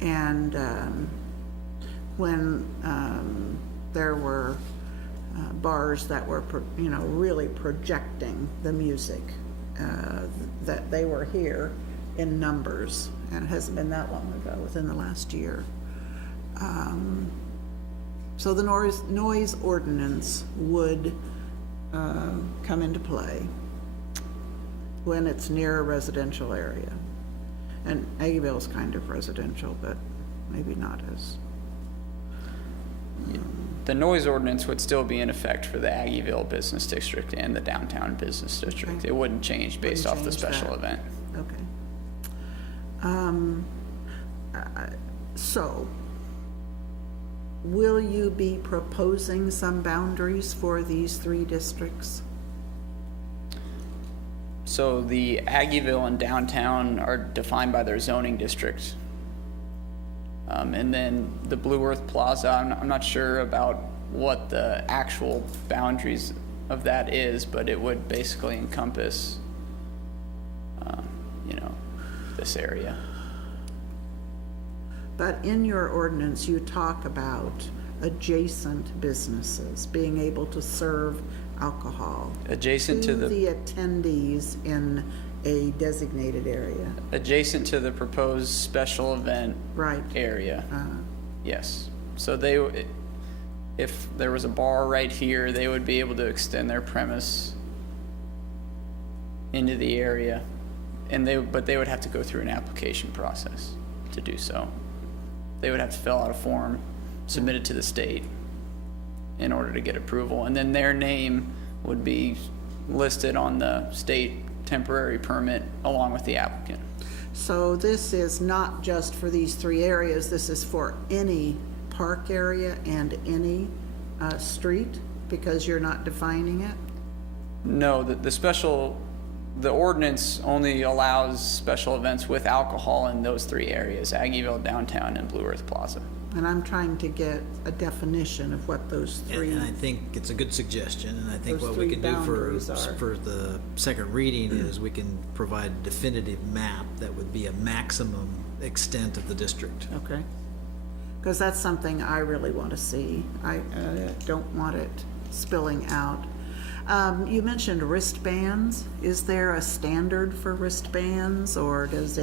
And when there were bars that were, really projecting the music, that they were here in numbers, and it hasn't been that long ago, within the last year. So the noise ordinance would come into play when it's near a residential area. And Aggieville's kind of residential, but maybe not as. The noise ordinance would still be in effect for the Aggieville Business District and the Downtown Business District. Okay. It wouldn't change based off the Wouldn't change special that. event. Okay. So, will you be proposing some boundaries for these three districts? So the Aggieville and Downtown are defined by their zoning district. And then the Blue Earth Plaza, I'm not sure about what the actual boundaries of that is, but it would basically encompass, this area. But in your ordinance, you talk about adjacent businesses being able to serve alcohol. Adjacent to the attendees in a designated area. Adjacent to the proposed special event Right. area. Yes. So if there was a bar right here, they would be able to extend their premise into the area, but they would have to go through an application process to do so. They would have to fill out a form, submit it to the state in order to get approval, and then their name would be listed on the state temporary permit along with the applicant. So this is not just for these three areas, this is for any park area and any street, because you're not defining it? No, the ordinance only allows special events with alcohol in those three areas, Aggieville, Downtown, and Blue Earth Plaza. And I'm trying to get a definition of what those three. And I think it's a good suggestion, and I think Those what we three can do boundaries are. for the second reading is we can provide a definitive map that would be a maximum extent of the district. Okay. Because that's something I really want to see. I don't want it spilling out. You mentioned wristbands. Is there a standard for wristbands, or does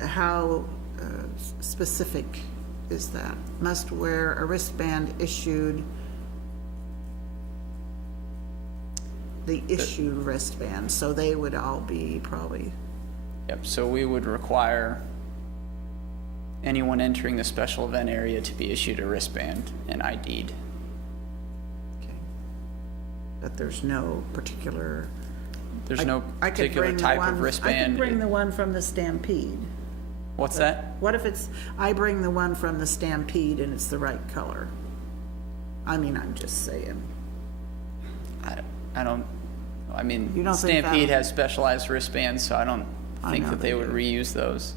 how specific is that? Must wear a wristband issued the issued wristbands, so they would all be probably, Yep, so we would require anyone entering the special event area to be issued a wristband and ID'd. that there's no particular. There's no I could particular bring the type one- of wristband. I could bring the one from the Stampede. What's that? What if I bring the one from the Stampede and it's the right color? I mean, I'm just saying. I mean, You don't think Stampede that- has specialized wristbands, so I don't I think know that they they would do. reuse those.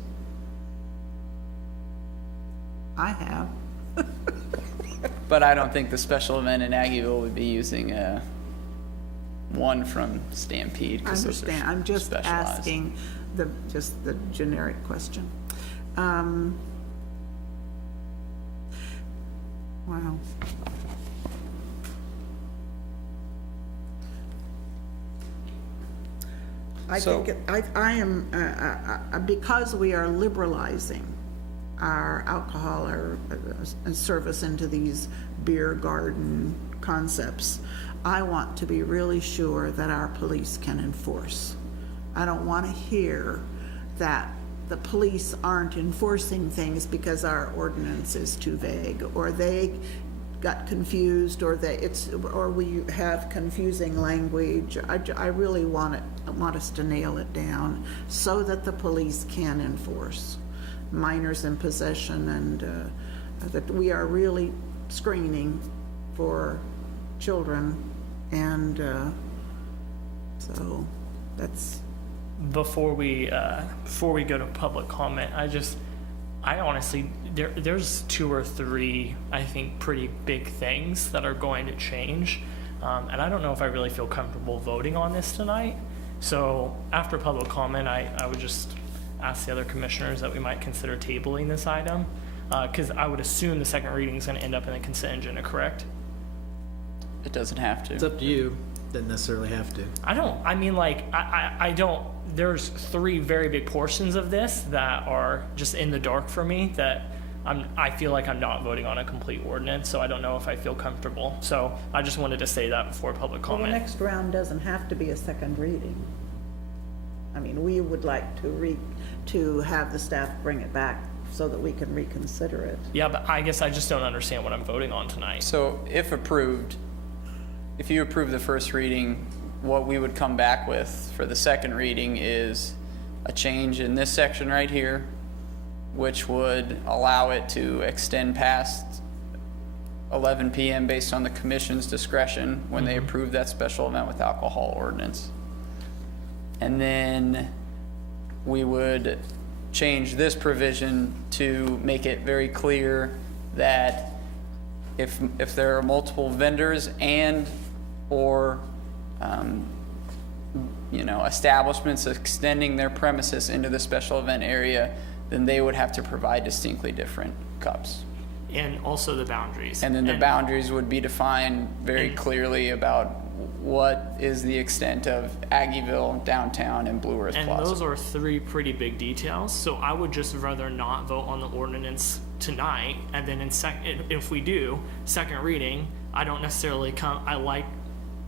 I have. But I don't think the special event in Aggieville would be using one from Stampede. I 'cause those are understand, I'm just specialized. asking just the generic question. Wow. I So- think, I am, because we are liberalizing our alcohol or service into these beer garden concepts, I want to be really sure that our police can enforce. I don't want to hear that the police aren't enforcing things because our ordinance is too vague, or they got confused, or we have confusing language. I really want us to nail it down so that the police can enforce minors in possession, and that we are really screening for children, and so that's. Before we go to public comment, I honestly, there's 2 or 3, I think, pretty big things that are going to change. And I don't know if I really feel comfortable voting on this tonight. So after public comment, I would just ask the other commissioners that we might consider tabling this item. Because I would assume the second reading is going to end up in the consent agenda, correct? It doesn't have to. It's up to you. Doesn't necessarily have to. I don't, there's 3 very big portions of this that are just in the dark for me that I feel like I'm not voting on a complete ordinance, so I don't know if I feel comfortable. So I just wanted to say that before public Well, the comment. next round doesn't have to be a second reading. I mean, we would like to have the staff bring it back so that we can reconsider it. Yeah, but I guess I just don't understand what I'm voting on tonight. So if approved, if you approve the first reading, what we would come back with for the second reading is a change in this section right here, which would allow it to extend past 11 p.m. based on the commission's discretion when they approve that special event with alcohol ordinance. And then we would change this provision to make it very clear that if there are multiple vendors and or establishments extending their premises into the special event area, then they would have to provide distinctly different cups. And also the boundaries. And then the boundaries would be defined very clearly about what is the extent of Aggieville, downtown, and Blue Earth And Plaza. those are 3 pretty big details, so I would just rather not vote on the ordinance tonight, and then if we do, second reading, I don't necessarily I like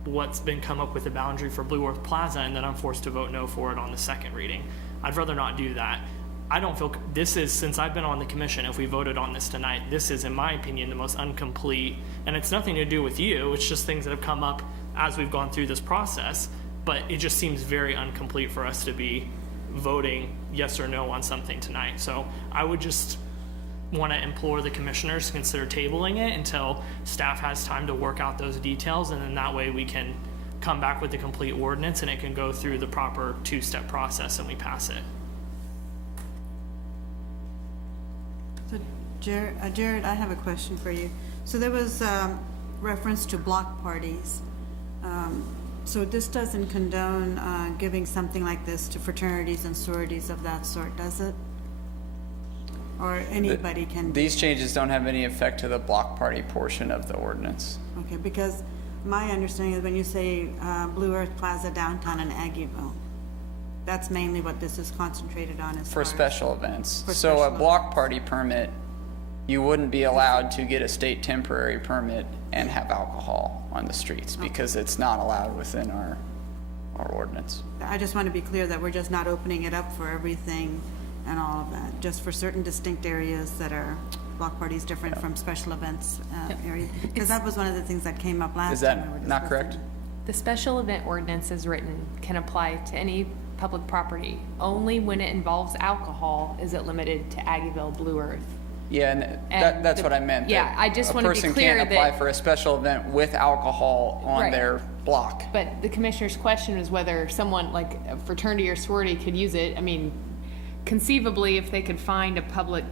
what's been come up with the boundary for Blue Earth Plaza, and then I'm forced to vote no for it on the second reading. I'd rather not do that. I don't feel, since I've been on the commission, if we voted on this tonight, this is, in my opinion, the most incomplete, and it's nothing to do with you, it's just things that have come up as we've gone through this process, but it just seems very incomplete for us to be voting yes or no on something tonight. So I would just want to implore the commissioners to consider tabling it until staff has time to work out those details, and then that way we can come back with the complete ordinance and it can go through the proper 2-step process and we pass it. So Jared, I have a question for you. So there was reference to block parties. So this doesn't condone giving something like this to fraternities and sororities of that sort, does it? Or anybody can? These changes don't have any effect to the block party portion of the ordinance. Okay, because my understanding is when you say Blue Earth Plaza downtown in Aggieville, that's mainly what this is concentrated on as For far as- special events. For So a special block party permit, you wouldn't be allowed to get a state temporary permit and have alcohol on the streets because it's not allowed within our our ordinance. I just want to be clear that we're just not opening it up for everything and all of that, just for certain distinct areas that are block parties different from special events areas. Because that was one of the things that came up last Is time. that not correct? The special event ordinance as written can apply to any public property. Only when it involves alcohol is it limited to Aggieville, Blue Earth. Yeah, and that's what I meant. Yeah, that I just want to be A person clear can't apply that- for a special event with alcohol on Right. their block. But the commissioner's question was whether someone, like a fraternity or sorority, could use it. I mean, conceivably, if they could find a public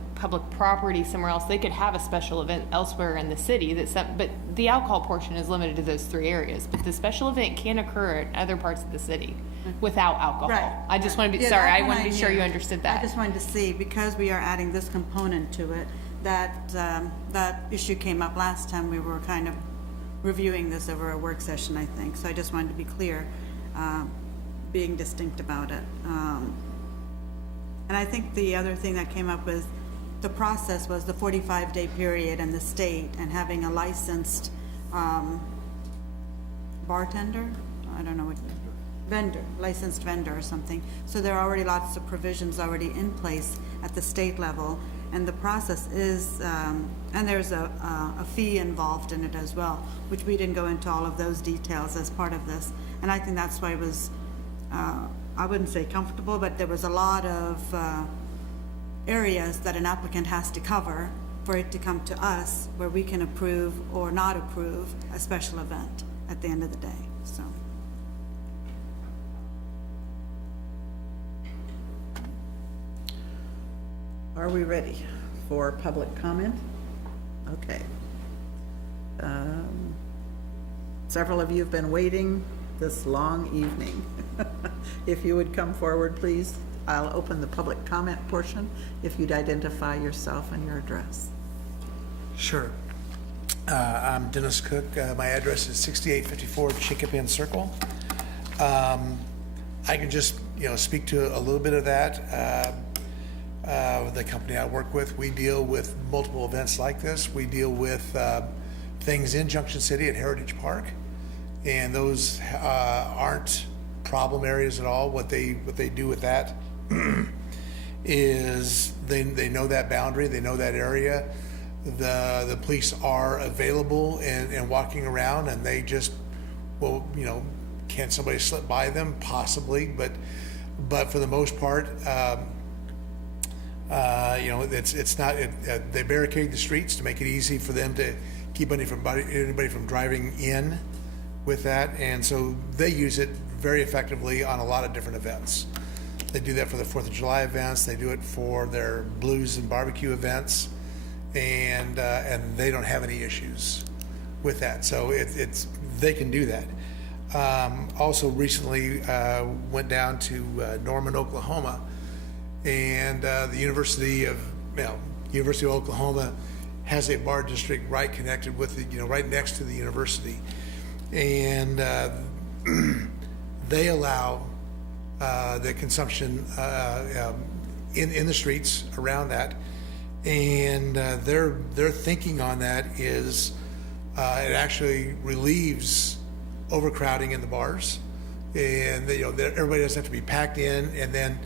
property somewhere else, they could have a special event elsewhere in the city. But the alcohol portion is limited to those 3 areas. But the special event can occur in other parts of the city without alcohol. Right. I just want to be, Yeah, sorry, that I one want to be sure knew. you understood that. I just wanted to see, because we are adding this component to it, that issue came up last time. We were kind of reviewing this over a work session, I think. So I just wanted to be clear, being distinct about it. And I think the other thing that came up was the process was the 45-day period in the state and having a licensed bartender, I don't know what, licensed vendor or something. So there are already lots of provisions already in place at the state level. And the process is, and there's a fee involved in it as well, which we didn't go into all of those details as part of this. And I think that's why it was, I wouldn't say comfortable, but there was a lot of areas that an applicant has to cover for it to come to us, where we can approve or not approve a special event at the end of the day, so. Are we ready for public comment? Okay. Several of you have been waiting this long evening. If you would come forward, please. I'll open the public comment portion if you'd identify yourself and your address. Sure. I'm Dennis Cook. My address is 6854 Chickapin Circle. I can just, speak to a little bit of that. The company I work with, we deal with multiple events like this. We deal with things in Junction City at Heritage Park, and those aren't problem areas at all. What they do with that is they know that boundary, they know that area. The police are available and walking around, and they just, well, can somebody slip by them? Possibly, but for the most part, it's not. They barricade the streets to make it easy for them to keep anybody from driving in with that, and so they use it very effectively on a lot of different events. They do that for the 4th of July events. They do it for their blues and barbecue events, and they don't have any issues with that. So they can do that. Also, recently went down to Norman, Oklahoma, and the University of Oklahoma has a bar district right connected with right next to the university, and they allow the consumption in the streets around that, and their thinking on that is it actually relieves overcrowding in the bars, and everybody doesn't have to be packed in and then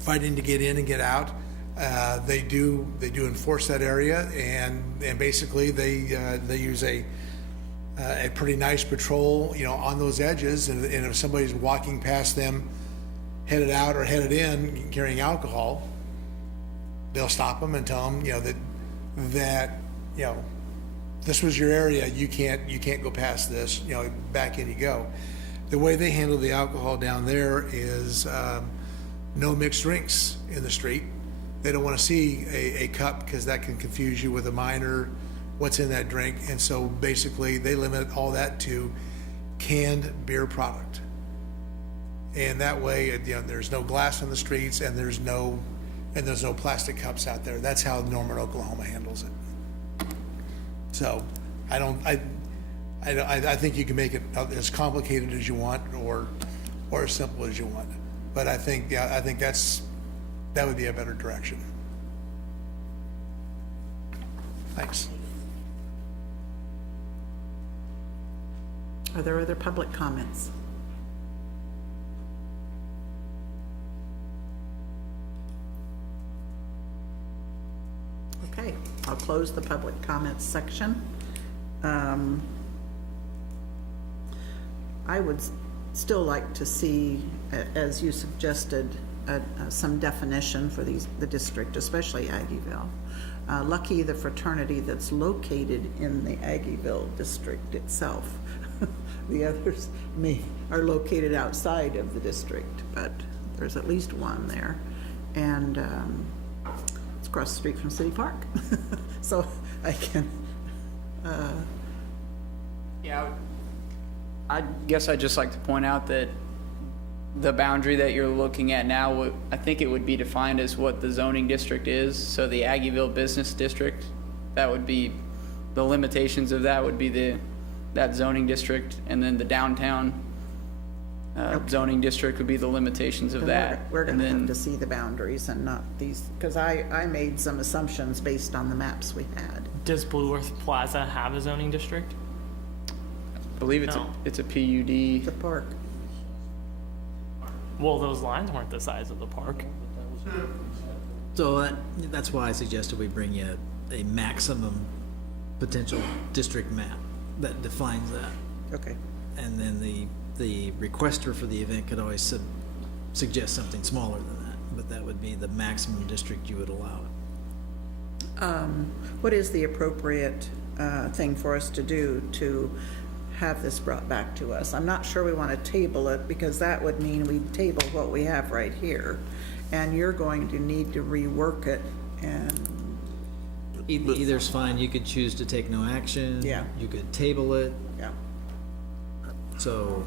fighting to get in and get out. They do enforce that area, and basically they use a pretty nice patrol, on those edges, and if somebody's walking past them, headed out or headed in carrying alcohol, they'll stop them and tell them, that this was your area, you can't go past this, back in you go. The way they handle the alcohol down there is no mixed drinks in the street. They don't want to see a cup because that can confuse you with a minor, what's in that drink. And so basically they limit all that to canned beer product. And that way, there's no glass on the streets, and there's no plastic cups out there. That's how Norman, Oklahoma handles it. So I think you can make it as complicated as you want or as simple as you want. But I think that would be a better direction. Thanks. Are there other public comments? Okay, I'll close the public comments section. I would still like to see, as you suggested, some definition for the district, especially Aggieville. Lucky the fraternity that's located in the Aggieville district itself. The others are located outside of the district, but there's at least one there. And it's across the street from City Park. So I can... Yeah, I guess I'd just like to point out that the boundary that you're looking at now, I think it would be defined as what the zoning district is. So the Aggieville Business District, that would be, the limitations of that would be that zoning district, and then the downtown zoning district would be the limitations of that. We're going to have to see the boundaries and not these, because I made some assumptions based on the maps we had. Does Blue Earth Plaza have a zoning district? I believe it's a PUD. The park. Well, those lines weren't the size of the park. So that's why I suggested we bring you a maximum potential district map that defines that. Okay. And then the requester for the event could always suggest something smaller than that, but that would be the maximum district you would allow it. What is the appropriate thing for us to do to have this brought back to us? I'm not sure we want to table it, because that would mean we table what we have right here, and you're going to need to rework it. And either's fine. You could choose to take no action. Yeah. You could table it. Yeah. So,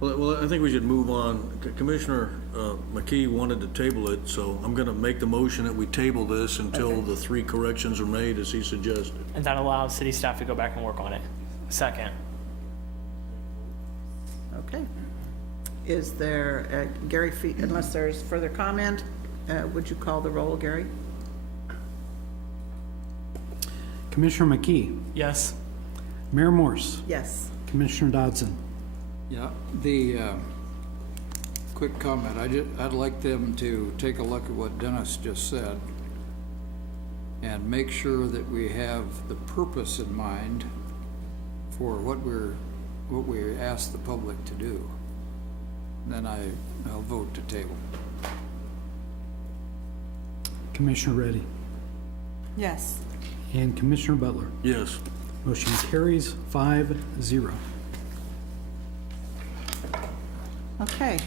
Well, I think we should move on. Commissioner McKee wanted to table it, so I'm gonna make the motion that we table this until the 3 corrections are made as he suggested. And that allows city staff to go back and work on it. Second. Okay. Is there, Gary, unless there's further comment, would you call the roll, Gary? Commissioner McKee, Yes. Mayor Morse, Yes. Commissioner Dodson. Yeah, the quick comment, I'd like them to take a look at what Dennis just said and make sure that we have the purpose in mind for what we ask the public to do. Then I'll vote to table. Commissioner Reddy Yes. and Commissioner Butler. Yes. Motion carries 5-0. Okay.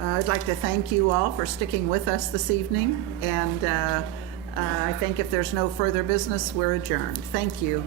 I'd like to thank you all for sticking with us this evening, and I think if there's no further business, we're adjourned. Thank you.